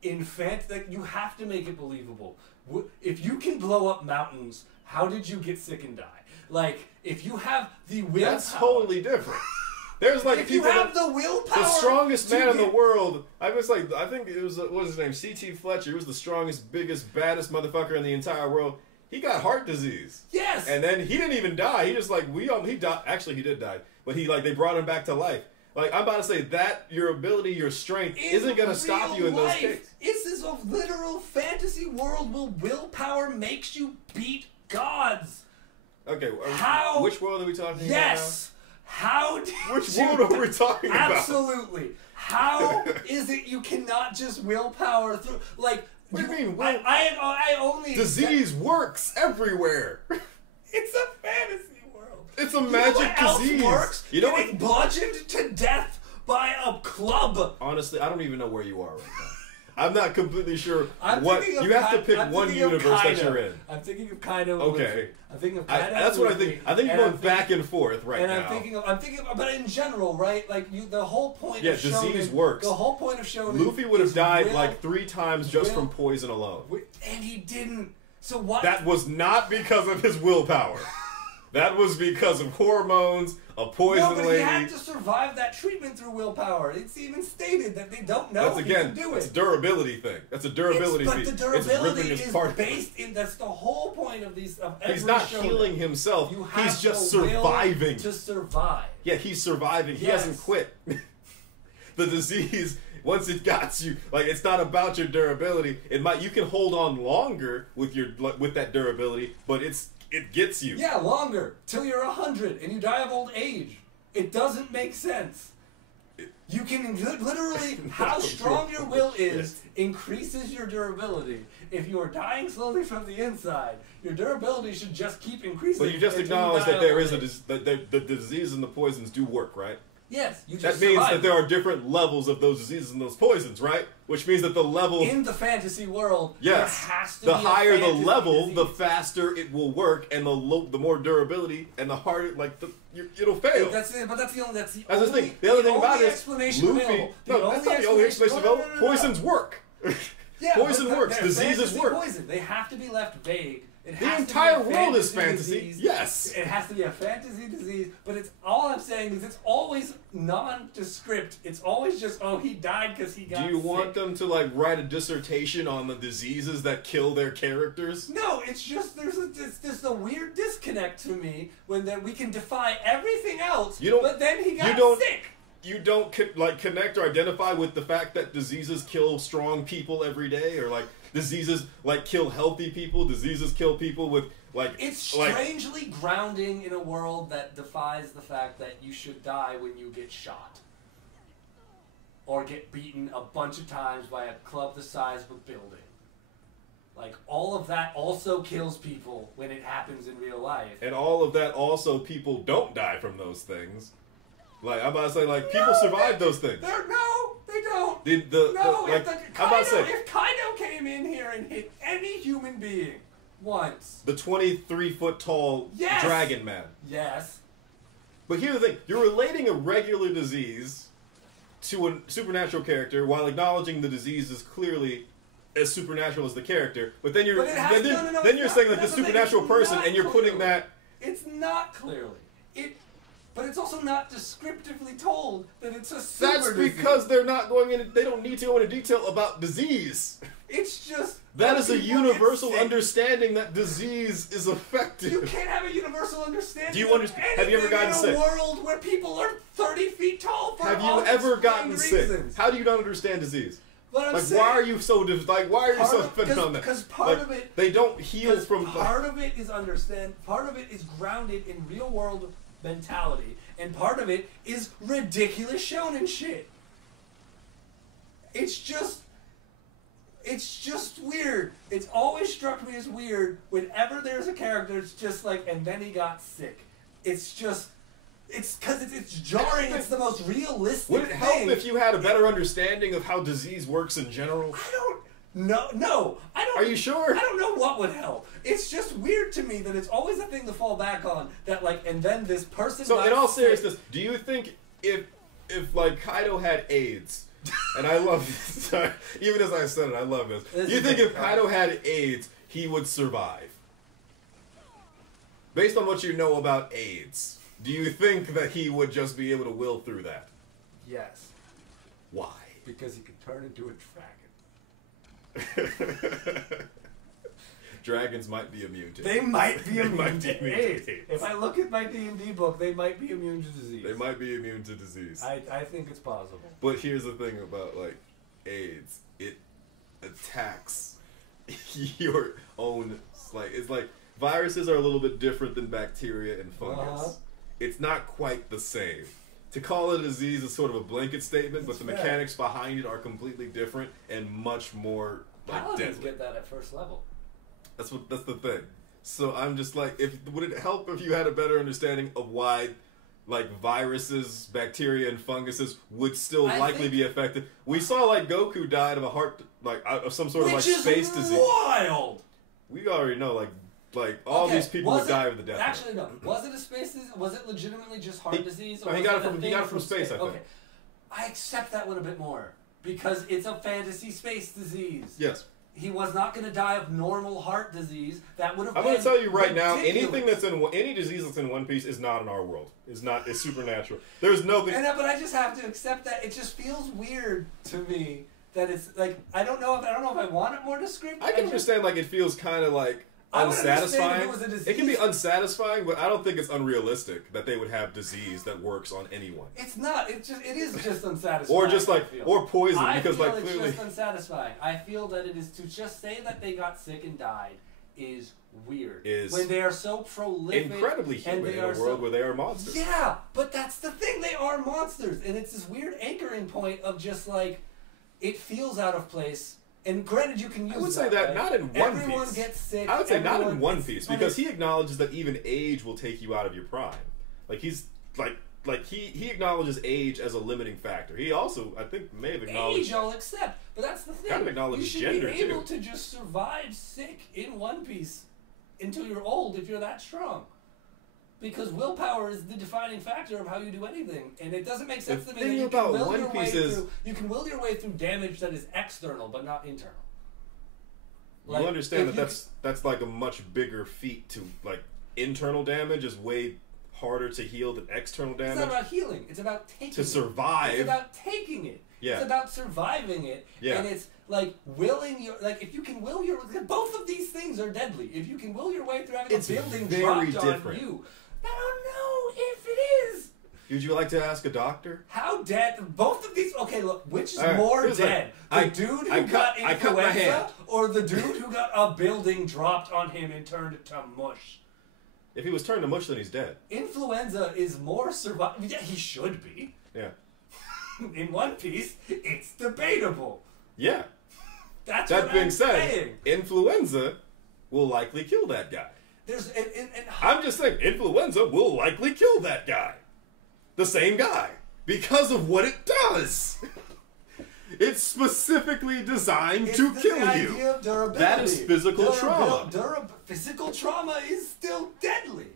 In fact, that you have to make it believable. If you can blow up mountains, how did you get sick and die? Like, if you have the willpower, that's totally different. There's like if people you have the willpower, the strongest man in the world. I think it was what was his name? C.T. Fletcher. He was the strongest, biggest, baddest motherfucker in the entire world. He got heart disease. Yes. And then he didn't even die. He just he died. Actually, he did die. But they brought him back to life. Like, I'm about to say that your ability, your strength, isn't going to stop you in those cases. This is a literal fantasy world where willpower makes you beat gods. Okay, How? Which world are we talking Yes. How did Which you... world are we talking about? Absolutely. How is it you cannot just willpower through? Like, What do you mean? I only... Disease works everywhere. It's a fantasy world. It's a magic disease. Else works? You know Getting bludgeoned to death by a club. Honestly, I don't even know where you are right now. I'm not completely sure I'm what thinking of you have to pick I'm one thinking of universe that Kaido. you're in. I'm thinking of Kaido. and Okay. Luffy. I'm thinking of Kaido. That's what I think. I think you're going back thinking, and forth right and now. I'm thinking of, but in general, right? Like the whole point of Shonen, disease works. The whole point of Shonen, Luffy would have is died like 3 times just will- from poison alone. and he didn't. So what? That was not because of his willpower. That was because of hormones, a poison no, but lady. he had to survive that treatment through willpower. It's even stated that they don't know That's if again, he can do it's it. a durability thing. That's a durability But feat. the It's durability ripping his is part. based in. That's the whole point of these. Of every He's not shonen. healing himself. You have He's just the will surviving. to survive. Yeah, he's surviving. He Yes. hasn't quit. The disease, once it got you, like it's not about your durability. You can hold on longer with that durability, but it gets you. Yeah, longer till you're 100 and you die of old age. It doesn't make sense. You can literally how strong your will is increases your durability. If you are dying slowly from the inside, your durability should just keep increasing. But you just until acknowledge die that of there old is age. the disease and the poisons do work, right? Yes, you That just means survive. that there are different levels of those diseases and those poisons, right? Which means that the level in the fantasy world, yes, there has to the be higher a the fantasy level, disease. the faster it will work, and the more durability, and the harder it'll fail. That's it, but that's the only. That's the That's the only. thing. The other thing only about it is explanation Luffy. available. No, that's not the only explanation available. Poisons work. Yeah, Poison but works. they're Diseases fantasy work. Poison. They have to be left vague. It The has to entire be a world is fantasy. disease. Yes. It has to be a fantasy disease, but it's all I'm saying is it's always nondescript. It's always just, oh, he died because he got Do you sick. want them to write a dissertation on the diseases that kill their characters? No, it's just there's a weird disconnect to me when we can defy everything else, but then he got sick. You don't connect or identify with the fact that diseases kill strong people every day, or diseases kill healthy people. Diseases kill people with It's strangely grounding in a world that defies the fact that you should die when you get shot or get beaten a bunch of times by a club the size of a building. All of that also kills people when it happens in real life. And all of that also, people don't die from those things. I'm about to say, people survive those things. No, they don't. If Kaido came in here and hit any human being once. The 23-foot tall dragon man. Yes. But here's the thing. You're relating a regular disease to a supernatural character while acknowledging the disease is clearly as supernatural as the character. But then you're saying the supernatural person, and you're putting that... It's not clearly. But it's also not descriptively told that it's a super That's because they're not going in. They don't need to go into detail about disease. It's just that is a universal understanding that disease is effective. You can't have a universal understanding. Do you understand? Have you ever gotten sick? In a world where people are 30 feet tall for have you ever gotten sick? Reasons. How do you not understand disease? But why are you so why are you so dependent on that? Because part of it they don't heal from. Part of it is Part of it is grounded in real world mentality, and part of it is ridiculous shonen shit. It's just weird. It's always struck me as weird whenever there's a character. It's just and then he got sick. It's because it's jarring. It's the most realistic. Would it help if you had a better understanding of how disease works in general? No, I don't. Are you sure? I don't know what would help. It's just weird to me that it's always a thing to fall back on. That and then this person. So in all seriousness, do you think if Kaido had AIDS, and I love this, sorry, even as I said it, I love this. Do you think if Kaido had AIDS, he would survive? Based on what you know about AIDS, do you think that he would just be able to will through that? Yes. Why? Because he could turn into a dragon. dragons might be immune to They might be immune might be to immune to AIDS. AIDS. If I look at my D&D book, they might be immune to disease. They might be immune to disease. I think it's possible. But here's the thing about like AIDS: it attacks your own. It's like viruses are a little bit different than bacteria and fungus. It's not quite the same. To call it a disease is sort of a blanket statement, but the mechanics behind it are completely different and much more like Paladins deadly. get that at first level. That's the thing. So I'm just like, would it help if you had a better understanding of why, like, viruses, bacteria, and funguses would still likely be affected? We saw like Goku died of a heart, like of some sort of like space disease. Wild. We already know, like all these people would die of the death. Actually, no. Was it a space disease? Was it legitimately just heart disease? No, he got it from space. I think. Okay, I accept that one a bit more because it's a fantasy space disease. Yes. He was not going to die of normal heart disease. That would have. I'm going to tell you right ridiculous. now, anything that's in any disease that's in One Piece is not in our world. It's supernatural. There's no. But I just have to accept that. It just feels weird to me that it's like I don't know if I want it more descriptive. I can understand like it feels kind of like unsatisfying. It can be unsatisfying, but I don't think it's unrealistic that they would have disease that works on anyone. It's not. It is just unsatisfying. Or just like or poison because I feel like clearly it's just unsatisfying. I feel that it is to just say that they got sick and died is weird. When they are so prolific, incredibly human in a world where they are monsters. Yeah, but that's the thing. They are monsters, and it's this weird anchoring point of just like it feels out of place. And granted, you can use. I would say that not in One Piece. Everyone gets sick. I would say not in One Piece because he acknowledges that even age will take you out of your prime. Like he's like he acknowledges age as a limiting factor. He also, I think, may have acknowledged age. I'll accept, but that's the thing. Kind of acknowledges gender too. You should be able too. to just survive sick in One Piece until you're old if you're that strong. Because willpower is the defining factor of how you do anything, and it doesn't make sense to me that you can will your way through. You can will your way through damage that is external but not internal. You understand that that's like a much bigger feat to like internal damage is way harder to heal than external damage. It's not about healing. It's about taking to survive. It's about taking it. Yeah. It's about surviving it. Yeah. And it's like willing your if you can will your both of these things are deadly. If you can will your way through having a building dropped on you. I don't know if it is. Would you like to ask a doctor? How dead? Both of these. Okay, look. Which is more dead? The dude who got influenza, or the dude who got a building dropped on him and turned to mush? If he was turned to mush, then he's dead. Influenza is more survival. Yeah, he should be. Yeah. In One Piece, it's debatable. Yeah. That's that what being I'm said, saying. Influenza will likely kill that guy. I'm just saying, influenza will likely kill that guy. The same guy. Because of what it does. It's specifically designed to kill you. Of durability. That is physical trauma. Physical trauma is still deadly.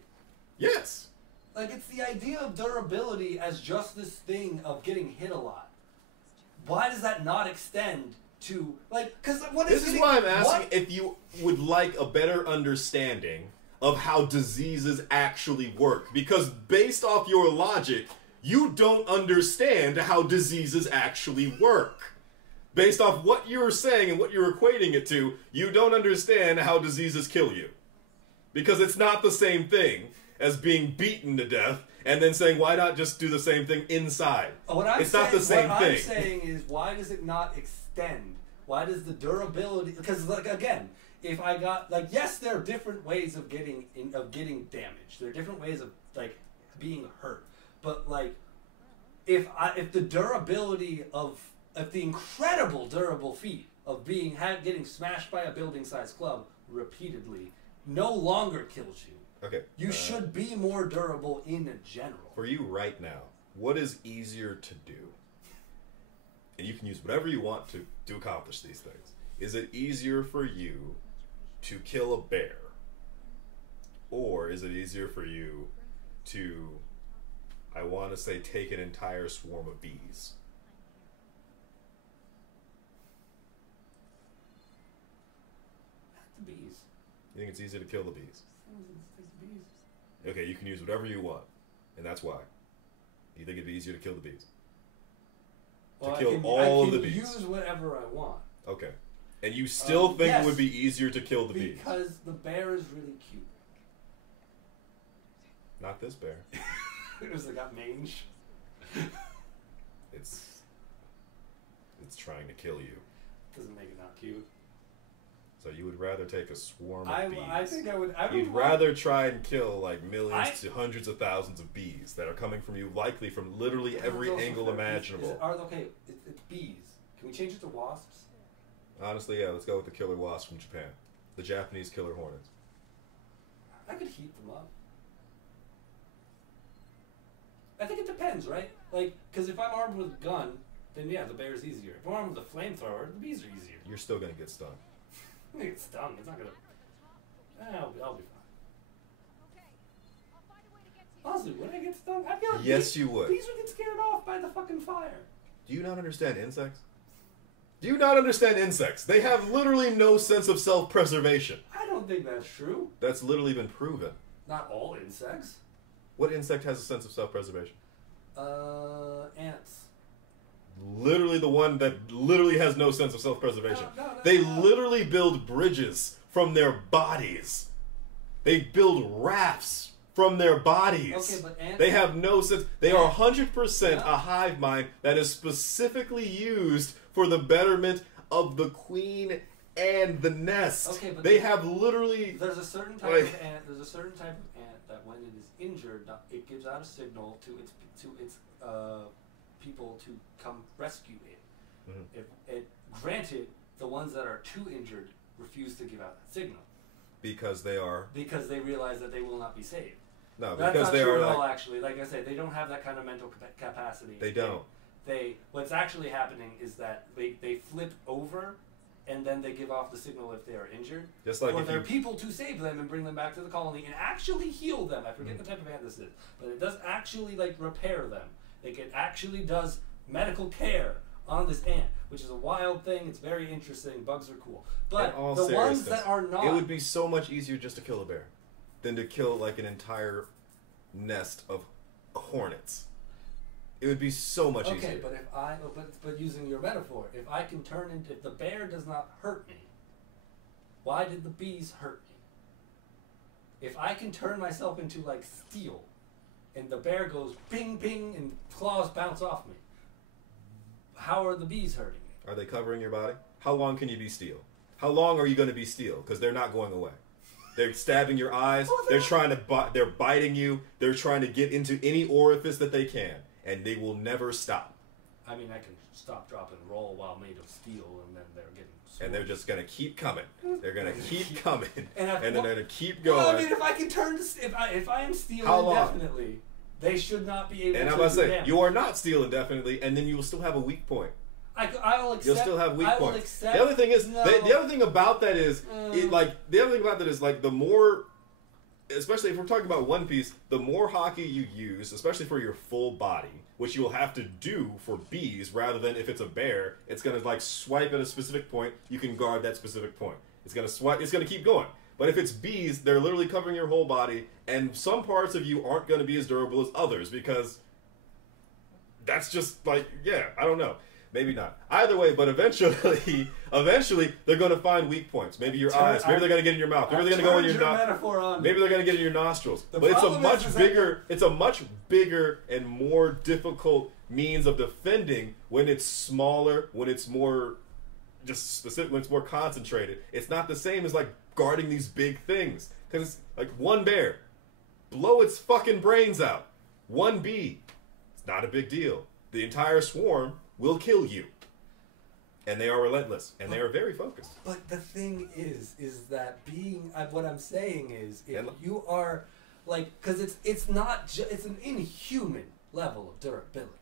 Yes. Like, it's the idea of durability as just this thing of getting hit a lot. Why does that not extend to, like, because what is This is why I'm asking if you would like a better understanding of how diseases actually work. Because based off your logic, you don't understand how diseases actually work. Based off what you're saying and what you're equating it to, you don't understand how diseases kill you. Because it's not the same thing as being beaten to death and then saying, why not just do the same thing inside? It's not the same thing. What I'm saying is, why does it not extend? Why does the durability... Because, like, again... If I got yes, there are different ways of getting damage. There are different ways of like being hurt. But like, if the durability of the incredible durable feat of getting smashed by a building-sized club repeatedly no longer kills you. Okay. You should be more durable in general. For you right now, what is easier to do? And you can use whatever you want to accomplish these things. Is it easier for you to kill a bear? Or is it easier for you to, I want to say, take an entire swarm of bees? The bees. You think it's easier to kill the bees? Okay, you can use whatever you want. And that's why. You think it'd be easier to kill the bees? Well, to kill all of the bees? I can use whatever I want. Okay. And you still think yes, it would be easier to kill the bees? Because the bear is really cute. Not this bear. It's got mange. It's trying to kill you. Doesn't make it not cute. So you would rather take a swarm of bees? I think I would. You'd rather try and kill like millions to hundreds of thousands of bees that are coming from you, likely from literally every angle imaginable. It's bees. Can we change it to wasps? Honestly, yeah. Let's go with the killer wasp from Japan, the Japanese killer hornets. I could heat them up. I think it depends, right? Like, because if I'm armed with a gun, then yeah, the bear's easier. If I'm armed with a flamethrower, the bees are easier. You're still gonna get stung. I'm gonna get stung. It's not gonna. I'll be fine. Honestly, would I get stung? I feel like yes, you would. Bees would get scared off by the fucking fire. Do you not understand insects? Do you not understand insects? They have literally no sense of self-preservation. I don't think that's true. That's literally been proven. Not all insects. What insect has a sense of self-preservation? Ants. Literally the one that literally has no sense of self-preservation. No, they literally build bridges from their bodies. They build rafts from their bodies. Okay, but ants... They have no sense. They are 100% a hive mind that is specifically used for the betterment of the queen and the nest. Okay, but they have literally... There's a certain type of ant. There's a certain type of ant that when it is injured, it gives out a signal to its people to come rescue it. Mm-hmm. Granted, the ones that are too injured refuse to give out that signal because they realize that they will not be saved. No, that's because not they true are at all, like, actually. Like I said, they don't have that kind of mental capacity. They don't. What's actually happening is that they flip over, and then they give off the signal if they are injured. Just like for their people to save them and bring them back to the colony and actually heal them. I forget the type of ant this is, but it does actually like repair them. Like it actually does medical care on this ant, which is a wild thing. It's very interesting. Bugs are cool, but the ones that are not, it would be so much easier just to kill a bear than to kill like an entire nest of hornets. It would be so much easier. Okay, but using your metaphor, if the bear does not hurt me, why did the bees hurt me? If I can turn myself into like steel, and the bear goes ping ping and claws bounce off me, how are the bees hurting me? Are they covering your body? How long can you be steel? How long are you going to be steel? Because they're not going away. They're stabbing your eyes. They're biting you. They're trying to get into any orifice that they can, and they will never stop. I mean, I can stop, drop, and roll while made of steel, and then they're getting swords. And they're just gonna keep coming. They're gonna keep coming, and then they're gonna keep going. Well, I mean, if I can turn this, if I am steel indefinitely, they should not be able to. And I'm about to say, you are not steel indefinitely, and then you will still have a weak point. I will accept. You'll still have weak points. Accept, the other thing is, no. the other thing about that is, the more, especially if we're talking about One Piece, the more hockey you use, especially for your full body, which you will have to do for bees, rather than if it's a bear, it's gonna like swipe at a specific point. You can guard that specific point. It's gonna swipe. It's gonna keep going. But if it's bees, they're literally covering your whole body, and some parts of you aren't gonna be as durable as others because that's just like, yeah, I don't know. Maybe not. Either way, but eventually they're going to find weak points. Maybe your eyes. Maybe they're going to get in your mouth. Maybe they're going to go in your nostrils. Maybe they're going to get in your nostrils. But it's a much bigger and more difficult means of defending when it's smaller, when it's more just specific, when it's more concentrated. It's not the same as like guarding these big things, because it's like one bear, blow its fucking brains out. One bee, it's not a big deal. The entire swarm will kill you. And they are relentless. And they are very focused. But the thing is that what I'm saying is, if you are, like, because it's not, it's an inhuman level of durability.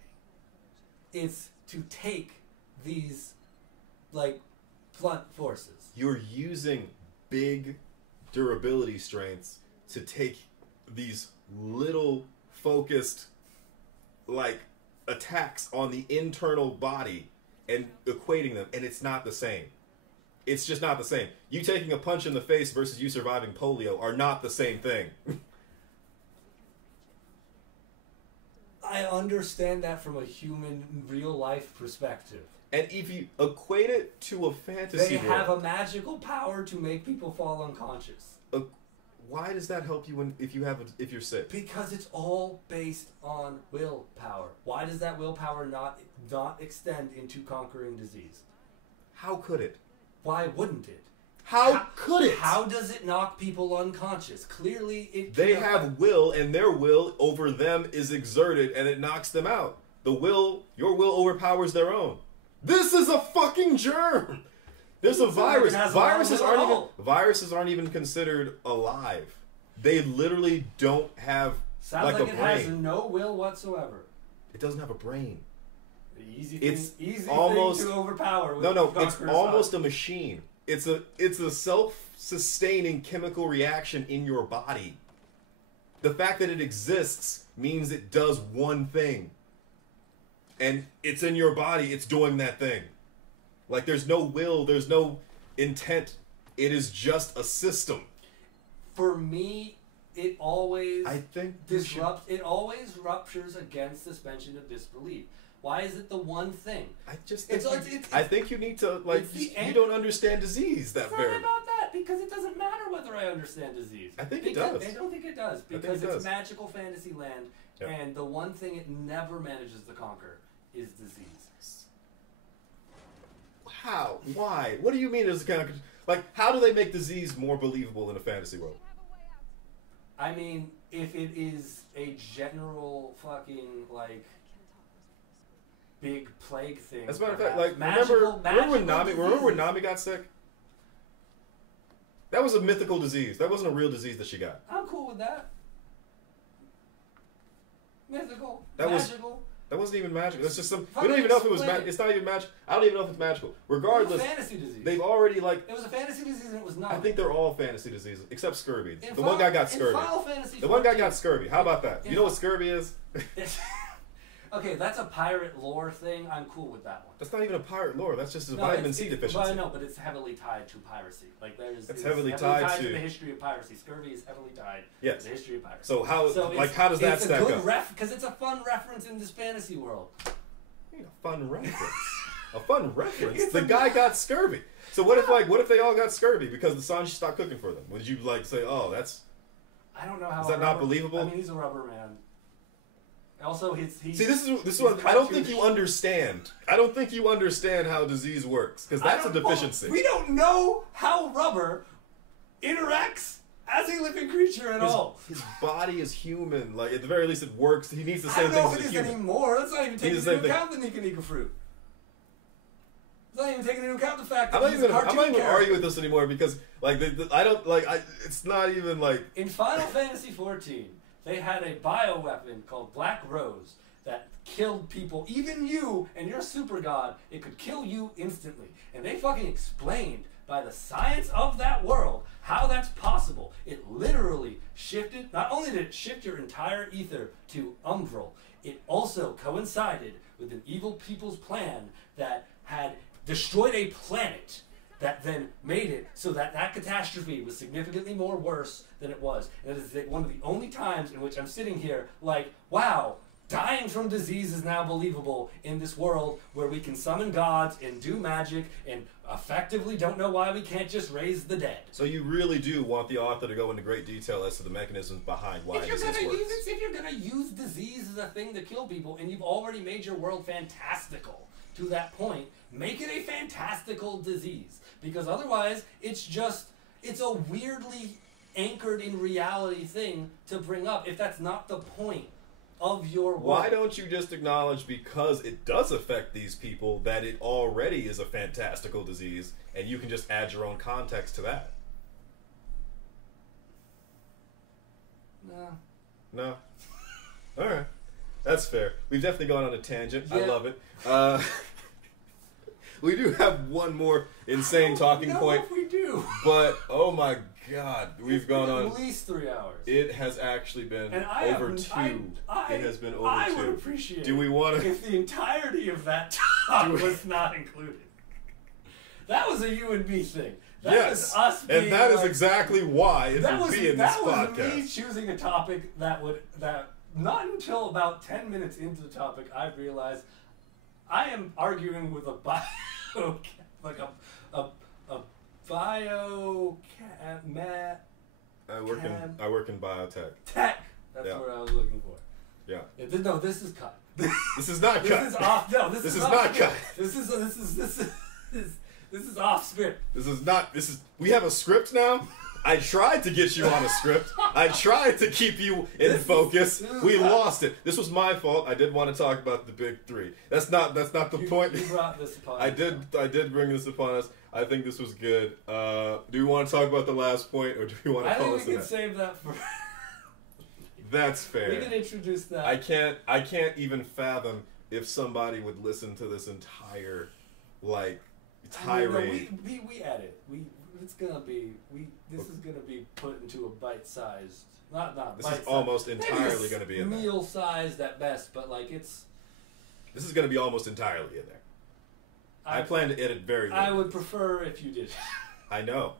It's to take these, like, blunt forces. You're using big durability strengths to take these little focused, like, attacks on the internal body and equating them, and it's not the same. It's just not the same. You taking a punch in the face versus you surviving polio are not the same thing. I understand that from a human, real-life perspective. And if you equate it to a fantasy They world, have a magical power to make people fall unconscious. why does that help you if you're sick? Because it's all based on willpower. Why does that willpower not extend into conquering disease? How could it? Why wouldn't it? How could it? How does it knock people unconscious? Clearly, it. They have will, and their will over them is exerted, and it knocks them out. Your will overpowers their own. This is a fucking germ. There's a virus. Viruses aren't even considered alive. They literally don't have Sounds like a it brain. has no will whatsoever. It doesn't have a brain. The easy It's thing almost to overpower. It's almost a machine. It's a self-sustaining chemical reaction in your body. The fact that it exists means it does one thing. And it's in your body, it's doing that thing. Like, there's no will, there's no intent. It is just a system. For me, it always disrupts. It always ruptures against suspension of disbelief. Why is it the one thing? I think you need to, like, you don't understand disease that very. It's not about that, because it doesn't matter whether I understand disease. I think it does. I don't think it does, because it's magical fantasy land, and the one thing it never manages to conquer is disease. How? Why? What do you mean? How do they make disease more believable in a fantasy world? I mean, if it is a general fucking, like, big plague thing. As a matter of fact, like, remember when Nami got sick? That was a mythical disease. That wasn't a real disease that she got. I'm cool with that. Mythical. Magical. That wasn't even magical. That's just some. We don't even know if it was magical. It's not even magical. I don't even know if it's magical. Regardless, it was a fantasy disease. They've already, like. It was a fantasy disease and it was not. I think they're all fantasy diseases except scurvy. The one guy got scurvy. The one guy got scurvy. How about that? You know what scurvy is? Okay, that's a pirate lore thing. I'm cool with that one. That's not even a pirate lore. That's just a vitamin C deficiency. Well, I know, but it's heavily tied to piracy. Like it's heavily tied to the history of piracy. Scurvy is heavily tied to the history of piracy. So how does that stack up? Because it's a fun reference in this fantasy world. A fun reference. A fun reference. The guy got scurvy. So what if they all got scurvy because the Sanji stopped cooking for them? Would you say, oh, that's? I don't know how. Is that not believable? I mean, he's a rubber man. Also, see, this is what I don't think you understand. I don't think you understand how disease works because that's a deficiency. We don't know how rubber interacts as a living creature at all. His body is human. Like, at the very least, it works. He needs the same things as a human. I don't know if it is anymore. That's not even taking into account the Nika fruit. It's not even taking into account the fact that I'm not even argue with this anymore because, like, it's not even like in Final Fantasy XIV. They had a bioweapon called Black Rose that killed people, even you and your super god. It could kill you instantly. And they fucking explained by the science of that world how that's possible. It literally shifted, not only did it shift your entire ether to umbral, it also coincided with an evil people's plan that had destroyed a planet that then made it so that catastrophe was significantly more worse than it was. And it is one of the only times in which I'm sitting here like, wow, dying from disease is now believable in this world where we can summon gods and do magic and effectively don't know why we can't just raise the dead. So you really do want the author to go into great detail as to the mechanisms behind why disease works. If you're going to use disease as a thing to kill people and you've already made your world fantastical to that point, make it a fantastical disease. Because otherwise, it's a weirdly anchored in reality thing to bring up if that's not the point of your work. Why don't you just acknowledge, because it does affect these people, that it already is a fantastical disease, and you can just add your own context to that? No? Alright. That's fair. We've definitely gone on a tangent. Yeah. I love it. We do have one more insane talking point. If we do. But, oh my god, we've gone on at least 3 hours. It has actually been over 2. It has been over 2. I would appreciate do we want to if the entirety of that talk was not included. That was a you and me thing. That was us being, and that is exactly why it would be in this podcast. That was me choosing a topic that not until about 10 minutes into the topic I realized I am arguing with a bio, like a bio mat. I work in biotech. Tech. That's Yeah. what I was looking for. Yeah. No, this is cut. This is not cut. This is off. No, this This is is off not script. cut. This is off script. We have a script now. I tried to get you on a script. I tried to keep you in focus. We lost it. This was my fault. I did want to talk about the big three. That's not the point. You brought this upon I did bring this upon us. I think this was good. Do we want to talk about the last point, or do we want to call I this think we can save that for. That's fair. We can introduce that. I can't even fathom if somebody would listen to this entire tirade. We edit. This is gonna be put into a bite-sized. Not. This is almost entirely gonna be in there. Meal-sized at best, but it's. This is gonna be almost entirely in there. I plan to edit very little. I would prefer if you did. I know.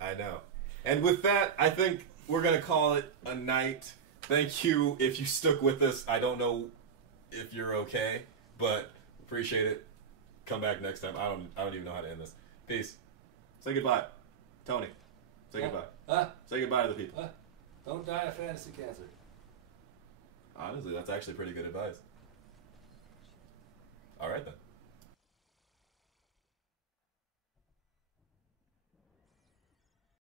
And with that, I think we're gonna call it a night. Thank you if you stuck with us. I don't know if you're okay, but appreciate it. Come back next time. I don't even know how to end this. Peace. Say goodbye. Tony. Say goodbye. Say goodbye to the people. Don't die of fantasy cancer. Honestly, that's actually pretty good advice. All right then.